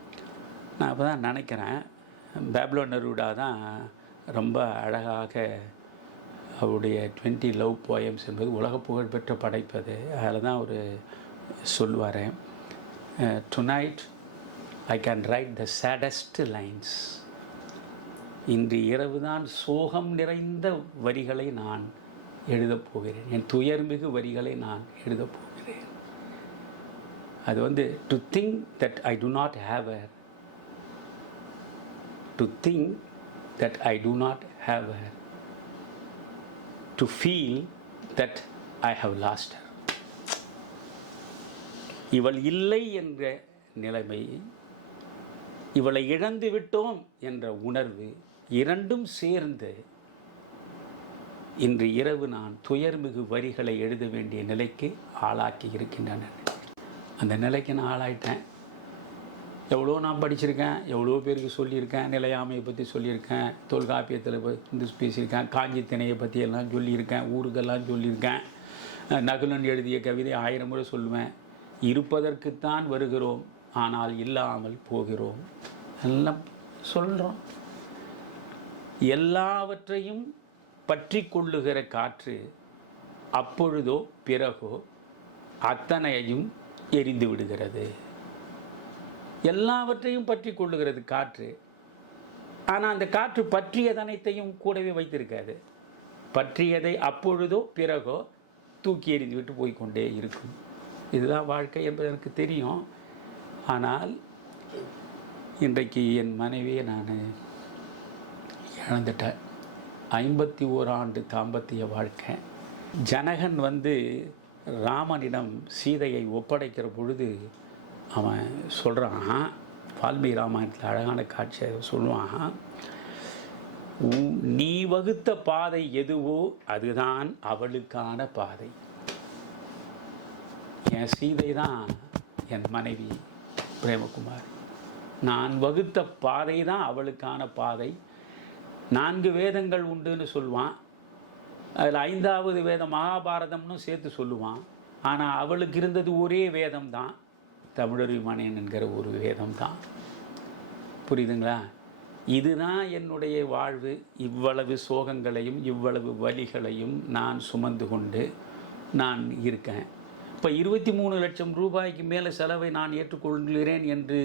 நான் அப்போ தான் நினைக்கிறேன், பேப்லோன் நெரூடா தான் ரொம்ப அழகாக அவருடைய 20 லவ் போயம்ஸ் என்பது உலக புகழ்பெற்ற படைப்பது. அதில் தான் ஒரு சொல்லுவார், tonight I can write the saddest lines. இன்று இரவு தான் சோகம் நிறைந்த வரிகளை நான் எழுதப் போகிறேன், என் துயர்மிகு வரிகளை நான் எழுதப் போகிறேன். அது to think that I do not have her, to think that I do not have her, to feel that I have lost her. இவள் இல்லை என்ற நிலைமை, இவளை இழந்து விட்டோம் என்ற உணர்வு, இரண்டும் சேர்ந்து இன்று இரவு நான் துயர்மிகு வரிகளை எழுத வேண்டிய நிலைக்கு ஆளாக்கி இருக்கின்றன. அந்த நிலைக்கு நான் ஆளாயிட்டேன். எவ்வளோ நான் படிச்சிருக்கேன், எவ்வளோ பேருக்கு சொல்லியிருக்கேன், நிலையாமையை பற்றி சொல்லியிருக்கேன், தொல்காப்பியத்தில் வந்து பேசியிருக்கேன், காஞ்சி திணையை பற்றி எல்லாம் சொல்லியிருக்கேன், ஊருக்கெல்லாம் சொல்லியிருக்கேன். நகுலன் எழுதிய கவிதை 1000 முறை சொல்லுவேன். இருப்பதற்குத்தான் வருகிறோம், ஆனால் இல்லாமல் போகிறோம் எல்லாம் சொல்கிறோம். எல்லாவற்றையும் பற்றி கொள்ளுகிற காற்று அப்பொழுதோ பிறகோ அத்தனையையும் எரிந்து விடுகிறது. எல்லாவற்றையும் பற்றி கொள்ளுகிறது காற்று. ஆனால் அந்த காற்று பற்றியது அனைத்தையும் கூடவே வைத்திருக்காது. பற்றியதை அப்பொழுதோ பிறகோ தூக்கி எறிந்து விட்டு போய்கொண்டே இருக்கும். இதுதான் வாழ்க்கை என்பது எனக்கு தெரியும். ஆனால் இன்றைக்கு என் மனைவியை நான் இழந்துட்டேன். 51 ஆண்டு தாம்பத்திய வாழ்க்கை. ஜனகன் வந்து ராமனிடம் சீதையை ஒப்படைக்கிற பொழுது அவன் சொல்கிறான், வால்மீகி ராமாயணத்தில் அழகான காட்சியை சொல்லுவான், நீ வகுத்த பாதை எதுவோ அதுதான் அவளுக்கான பாதை. என் சீதை தான் என் மனைவி பிரேமகுமார். நான் வகுத்த பாதை தான் அவளுக்கான பாதை. 4 வேதங்கள் உண்டுன்னு சொல்லுவான். அதில் 5வது வேதம் மகாபாரதம்னு சேர்த்து சொல்லுவான். ஆனால் அவளுக்கு இருந்தது ஒரே வேதம் தான், தமிழறிமணியன் என்கிற ஒரு வேதம் தான். புரியுதுங்களா? இதுதான் என்னுடைய வாழ்வு. இவ்வளவு சோகங்களையும் இவ்வளவு வலிகளையும் நான் சுமந்து கொண்டு நான் இருக்கேன். இப்போ 23 லட்சம் ரூபாய்க்கு மேலே செலவை நான் ஏற்றுக்கொள்கிறேன் என்று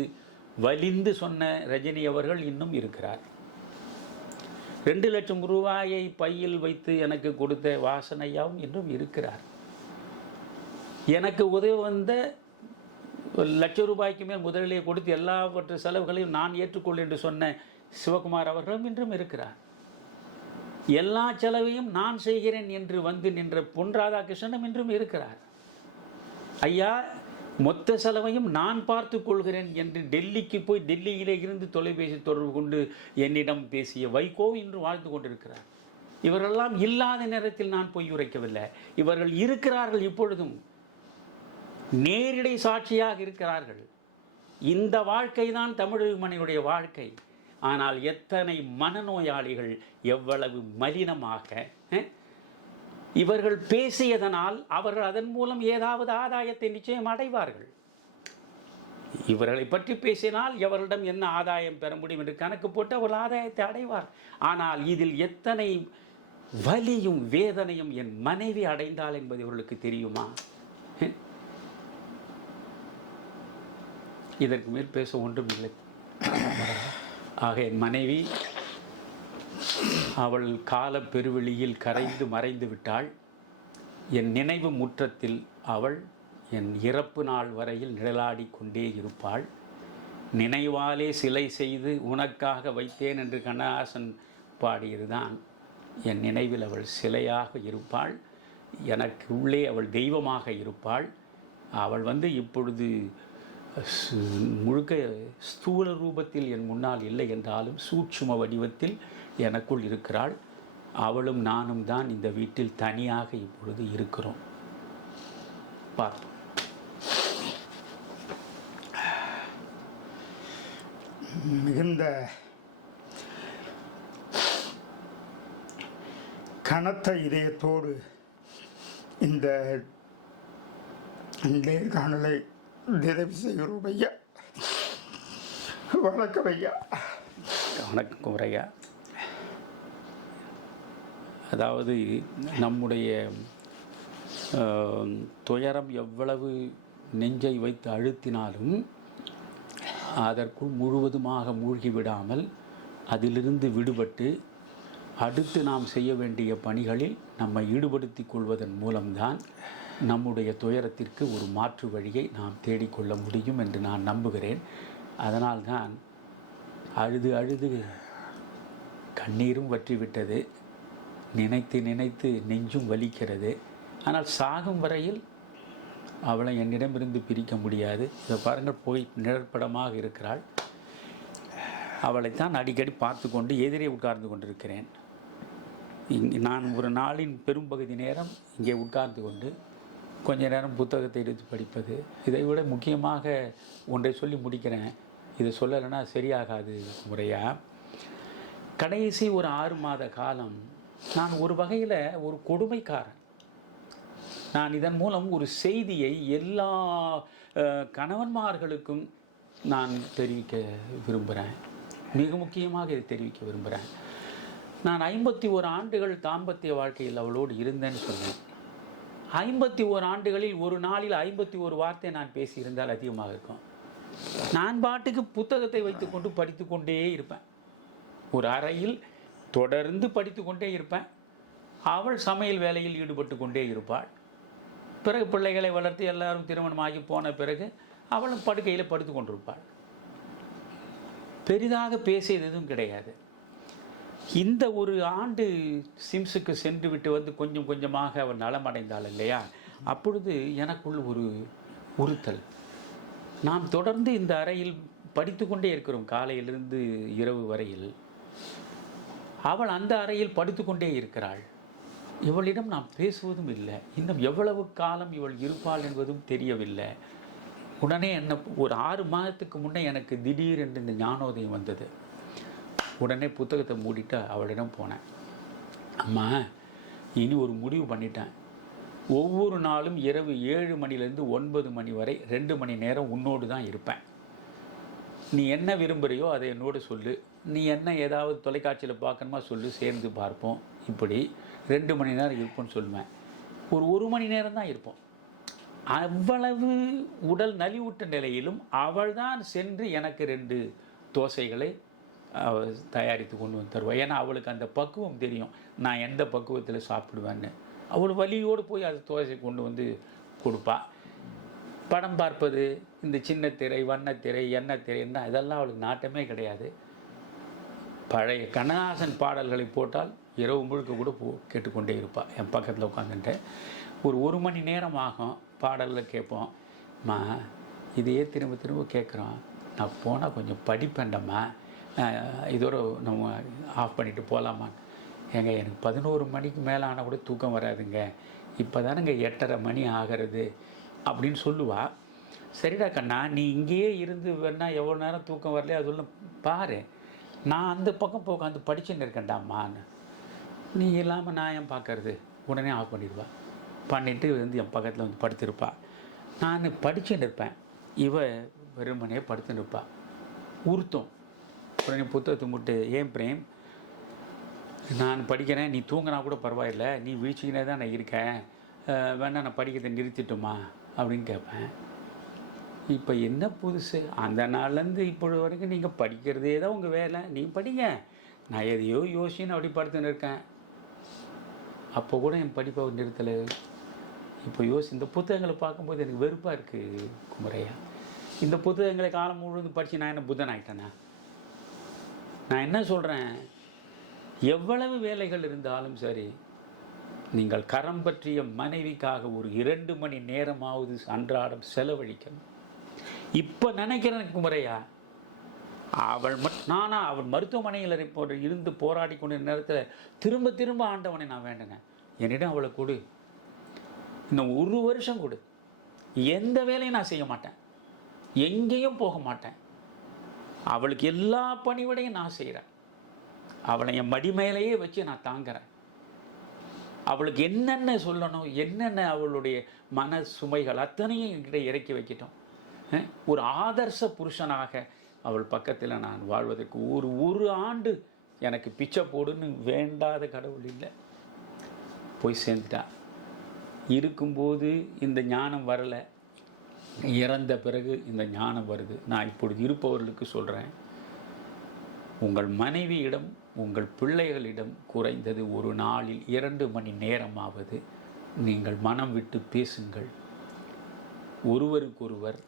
வலிந்து சொன்ன ரஜினி அவர்கள் இன்னும் இருக்கிறார். 2 லட்சம் ரூபாயை பையில் வைத்து எனக்கு கொடுத்த வாசனையாவும் இன்னும் இருக்கிறார். எனக்கு உதவி வந்த லட்சம் ரூபாய்க்கு மேல் முதலிலே கொடுத்து எல்லாவற்ற செலவுகளையும் நான் ஏற்றுக்கொள் என்று சொன்ன சிவகுமார் அவர்களும் இன்றும் இருக்கிறார். எல்லா செலவையும் நான் செய்கிறேன் என்று வந்து நின்ற பொன் ராதாகிருஷ்ணனும் இன்றும் இருக்கிறார். ஐயா, மொத்த செலவையும் நான் பார்த்து கொள்கிறேன் என்று டெல்லிக்கு போய் டெல்லியிலே இருந்து தொலைபேசி தொடர்பு கொண்டு என்னிடம் பேசிய வைகோ இன்று வாழ்ந்து கொண்டிருக்கிறார். இவரெல்லாம் இல்லாத நேரத்தில் நான் பொய் உரைக்கவில்லை. இவர்கள் இருக்கிறார்கள், இப்பொழுதும் நேரிடை சாட்சியாக இருக்கிறார்கள். இந்த வாழ்க்கை தான் தமிழறிமணியுடைய வாழ்க்கை. ஆனால் எத்தனை மனநோயாளிகள் எவ்வளவு மலினமாக இவர்கள் பேசியதனால் அவர்கள் அதன் மூலம் ஏதாவது ஆதாயத்தை நிச்சயம் அடைவார்கள். இவர்களை பற்றி பேசினால் எவரிடம் என்ன ஆதாயம் பெற முடியும் என்று கணக்கு போட்டு அவர்கள் ஆதாயத்தை அடைவார். ஆனால் இதில் எத்தனை வலியும் வேதனையும் என் மனைவி அடைந்தாள் என்பது இவர்களுக்கு தெரியுமா? இதற்கு மேல் பேச ஒன்றும் இல்லை. ஆக என் மனைவி அவள் கால பெருவெளியில் கரைந்து மறைந்து விட்டாள். என் நினைவு முற்றத்தில் அவள் என் இறப்பு நாள் வரையில் நிழலாடி கொண்டே இருப்பாள். நினைவாலே சிலை செய்து உனக்காக வைத்தேன் என்று கண்ணதாசன் பாடியதுதான். என் நினைவில் அவள் சிலையாக இருப்பாள். எனக்கு உள்ளே அவள் தெய்வமாக இருப்பாள். அவள் இப்பொழுது முழுக்க ஸ்தூல ரூபத்தில் என் முன்னால் இல்லை என்றாலும் சூட்சும வடிவத்தில் எனக்குள் இருக்கிறாள். அவளும் நானும் தான் இந்த வீட்டில் தனியாக இப்பொழுது இருக்கிறோம். பார்ப்போம். மிகுந்த கனத்த இதயத்தோடு இந்த நேர்காணலை நிறைவு செய்கிறோம் ஐயா. வணக்கம் ஐயா. வணக்கம் ஐயா. அதாவது நம்முடைய துயரம் எவ்வளவு நெஞ்சை வைத்து அழுத்தினாலும் அதற்குள் முழுவதுமாக மூழ்கிவிடாமல் அதிலிருந்து விடுபட்டு அடுத்து நாம் செய்ய வேண்டிய பணிகளில் நம்மை ஈடுபடுத்தி கொள்வதன் மூலம்தான் நம்முடைய துயரத்திற்கு ஒரு மாற்று வழியை நாம் தேடிக்கொள்ள முடியும் என்று நான் நம்புகிறேன். அதனால்தான் அழுது அழுது கண்ணீரும் வற்றிவிட்டது. நினைத்து நினைத்து நெஞ்சும் வலிக்கிறது. ஆனால் சாகும் வரையில் அவளை என்னிடமிருந்து பிரிக்க முடியாது. இதை பாருங்கள், போய் நிழற்படமாக இருக்கிறாள். அவளைத்தான் அடிக்கடி பார்த்து கொண்டு எதிரே உட்கார்ந்து கொண்டிருக்கிறேன். நான் ஒரு நாளின் பெரும்பகுதி நேரம் இங்கே உட்கார்ந்து கொண்டு கொஞ்ச நேரம் புத்தகத்தை எடுத்து படிப்பது. இதை விட முக்கியமாக ஒன்றை சொல்லி முடிக்கிறேன், இதை சொல்லலைன்னா சரியாகாது முறையாக. கடைசி ஒரு 6 மாத காலம் நான் ஒரு வகையில் ஒரு கொடுமைக்காரன். நான் இதன் மூலம் ஒரு செய்தியை எல்லா கணவன்மார்களுக்கும் நான் தெரிவிக்க விரும்புகிறேன். மிக முக்கியமாக இதை தெரிவிக்க விரும்புகிறேன். நான் 51 ஆண்டுகள் தாம்பத்திய வாழ்க்கையில் அவளோடு இருந்தேன்னு சொன்னேன். 51 ஆண்டுகளில் ஒரு நாளில் 51 வார்த்தை நான் பேசியிருந்தால் அதிகமாக இருக்கும். நான் பாட்டுக்கு புத்தகத்தை வைத்துக்கொண்டு படித்து கொண்டே இருப்பேன். ஒரு அறையில் தொடர்ந்து படித்து கொண்டே இருப்பேன். அவள் சமையல் வேலையில் ஈடுபட்டு கொண்டே இருப்பாள். பிறகு பிள்ளைகளை வளர்த்து எல்லாரும் திருமணமாகி போன பிறகு அவளும் படுக்கையில் படுத்து கொண்டிருப்பாள். பெரிதாக பேசியது எதுவும் கிடையாது. இந்த ஒரு ஆண்டு சிம்ஸுக்கு சென்று விட்டு வந்து கொஞ்சம் கொஞ்சமாக அவள் நலமடைந்தாள் இல்லையா, அப்பொழுது எனக்குள் ஒரு உறுத்தல். நாம் தொடர்ந்து இந்த அறையில் படித்து கொண்டே இருக்கிறோம் காலையிலிருந்து இரவு வரையில். அவள் அந்த அறையில் படுத்து கொண்டே இருக்கிறாள். இவளிடம் நாம் பேசுவதும் இல்லை. இன்னும் எவ்வளவு காலம் இவள் இருப்பாள் என்பதும் தெரியவில்லை. உடனே என்ன, ஒரு 6 மாதத்துக்கு முன்னே எனக்கு திடீரென்று இந்த ஞானோதயம் வந்தது. உடனே புத்தகத்தை மூடிட்டு அவளிடம் போனேன். அம்மா, இனி ஒரு முடிவு பண்ணிட்டேன். ஒவ்வொரு நாளும் இரவு 7 மணிலேருந்து 9 மணி வரை 2 மணி நேரம் உன்னோடு தான் இருப்பேன். நீ என்ன விரும்புகிறையோ அதை என்னோடு சொல்லு. நீ என்ன ஏதாவது தொலைக்காட்சியில் பார்க்கணுமா சொல்லு, சேர்ந்து பார்ப்போம். இப்படி 2 மணி நேரம் இருப்போன்னு சொல்லுவேன். ஒரு மணி நேரம் தான் இருப்போம். அவ்வளவு உடல் நலிவுட்ட நிலையிலும் அவள் தான் சென்று எனக்கு 2 தோசைகளை தயாரித்து கொண்டு வந்து தருவாள். ஏன்னா அவளுக்கு அந்த பக்குவம் தெரியும், நான் எந்த பக்குவத்தில் சாப்பிடுவேன்னு. அவள் வலியோடு போய் அது தோசை கொண்டு வந்து கொடுப்பா. படம் பார்ப்பது, இந்த சின்ன திரை, வண்ணத்திரை, எண்ணெய் திரைன்னா இதெல்லாம் அவளுக்கு நாட்டமே கிடையாது. பழைய கண்ணதாசன் பாடல்களை போட்டால் இரவு முழுக்க கூட கேட்டுக்கொண்டே இருப்பாள். என் பக்கத்தில் உட்காந்துட்டு ஒரு மணி நேரம் ஆகும். பாடலில் கேட்போம். அம்மா, இதையே திரும்ப திரும்ப கேட்குறோம், நான் போனால் கொஞ்சம் படிப்பேன்டம்மா, இதோட நம்ம ஆஃப் பண்ணிவிட்டு போகலாமா? ஏங்க, எனக்கு 11 மணிக்கு மேலே ஆனால் கூட தூக்கம் வராதுங்க, இப்போ தானேங்க 8:30 மணி ஆகிறது அப்படின்னு சொல்லுவாள். சரிடா கண்ணா, நீ இங்கேயே இருந்து வேணால் எவ்வளோ நேரம் தூக்கம் வரலையே அது ஒன்று பாரு, நான் அந்த பக்கம் உட்காந்து படிச்சுன்னு இருக்கேன்டாம்மான்னு. நீ இல்லாமல் நான் ஏன் பார்க்கறது? உடனே ஆஃப் பண்ணிடுவா. பண்ணிவிட்டு வந்து என் பக்கத்தில் வந்து படுத்திருப்பா. நான் படிச்சுட்டு இருப்பேன், இவ வெறுமனே படுத்துன்னு இருப்பாள். உறுத்தும். உடனே புத்தகத்தை முட்டு, ஏன் பிரேம், நான் படிக்கிறேன், நீ தூங்கினா கூட பரவாயில்லை, நீ வீழ்ச்சிக்கினே தான் நான் இருக்கேன், வேணா நான் படிக்கிறதை நிறுத்திட்டோமா அப்படின்னு கேட்பேன். இப்போ என்ன புதுசு? அந்த நாள்லேருந்து இப்பொழுது வரைக்கும் நீங்கள் படிக்கிறதே தான் உங்கள் வேலை, நீ படிங்க, நான் எதையோ யோசின்னு அப்படி படுத்துன்னு இருக்கேன். அப்போ கூட என் படிப்பை நிறுத்தலை. இப்போ இந்த புத்தகங்களை பார்க்கும்போது எனக்கு வெறுப்பாக இருக்குது குமரையா. இந்த புத்தகங்களை காலம் முழுவதும் படித்து நான் என்ன புத்தன் ஆகிட்டேனா? நான் என்ன சொல்கிறேன், எவ்வளவு வேலைகள் இருந்தாலும் சரி, நீங்கள் கரம் பற்றிய மனைவிக்காக ஒரு 2 மணி நேரமாவது அன்றாடம் செலவழிக்கணும். இப்போ நினைக்கிறேன் குமரையா, அவள் அவள் மருத்துவமனையில் இருந்து போராடி கொண்ட நேரத்தில் திரும்ப திரும்ப ஆண்டவனை நான் வேண்டினேன், என்னிடம் அவளை கொடு, இன்னும் 1 வருஷம் கொடு, எந்த வேலையும் நான் செய்ய மாட்டேன், எங்கேயும் போக மாட்டேன், அவளுக்கு எல்லா பணிவிடையும் நான் செய்கிறேன், அவளை என் மடி மேலேயே வச்சு நான் தாங்குறேன், அவளுக்கு என்னென்ன சொல்லணும், என்னென்ன அவளுடைய மன சுமைகள் அத்தனையும் என்கிட்ட இறக்கி வைக்கிட்டோம். ஒரு ஆதர்ச புருஷனாக அவள் பக்கத்தில் நான் வாழ்வதற்கு ஒரு ஆண்டு எனக்கு பிச்சை போடுன்னு வேண்டாத கடவுள் இல்லை. போய் சேர்ந்துட்டான். இருக்கும்போது இந்த ஞானம் வரலை, இறந்த பிறகு இந்த ஞானம் வருது. நான் இப்பொழுது இருப்பவர்களுக்கு சொல்கிறேன், உங்கள் மனைவியிடம், உங்கள் பிள்ளைகளிடம் குறைந்தது ஒரு நாளில் 2 மணி நேரமாவது நீங்கள் மனம் விட்டு பேசுங்கள். ஒருவருக்கொருவர்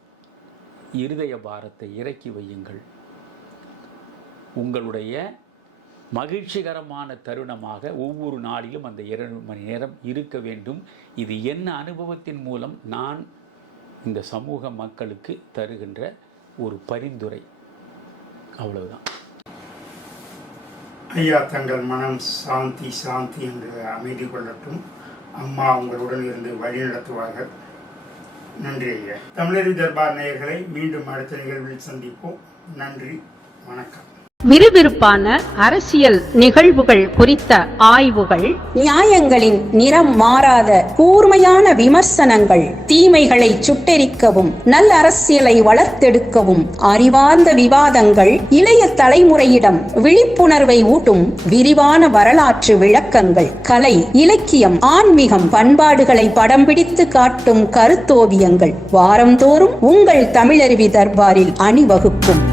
இருதய பாரத்தை இறக்கி வையுங்கள். உங்களுடைய மகிழ்ச்சிகரமான தருணமாக ஒவ்வொரு நாளிலும் அந்த 2 மணி நேரம் இருக்க வேண்டும். இது என்ன அனுபவத்தின் மூலம் நான் இந்த சமூக மக்களுக்கு தருகின்ற ஒரு பரிந்துரை. அவ்வளவுதான். ஐயா தங்கள் மனம் சாந்தி சாந்தி என்று அமைதி கொள்ளட்டும். அம்மா உங்களுடன் இருந்து வழி நடத்துவார்கள். நன்றி ஐயா. தமிழறி தர்பார் நேயர்களை மீண்டும் அடுத்த நிகழ்வில் சந்திப்போம். நன்றி, வணக்கம். விறுவிறுப்பான அரசியல் நிகழ்வுகள் குறித்த ஆய்வுகள், நியாயங்களின் நிறம் மாறாத கூர்மையான விமர்சனங்கள், தீமைகளை சுட்டெரிக்கவும் நல்ல அரசியலை வளர்த்தெடுக்கவும் அறிவார்ந்த விவாதங்கள், இளைய தலைமுறையிடம் விழிப்புணர்வை ஊட்டும் விரிவான வரலாற்று விளக்கங்கள், கலை, இலக்கியம், ஆன்மீகம், பண்பாடுகளை படம் பிடித்து காட்டும் கருத்தோவியங்கள் வாரந்தோறும் உங்கள் தமிழருவி தர்பாரில் அணிவகுக்கும்.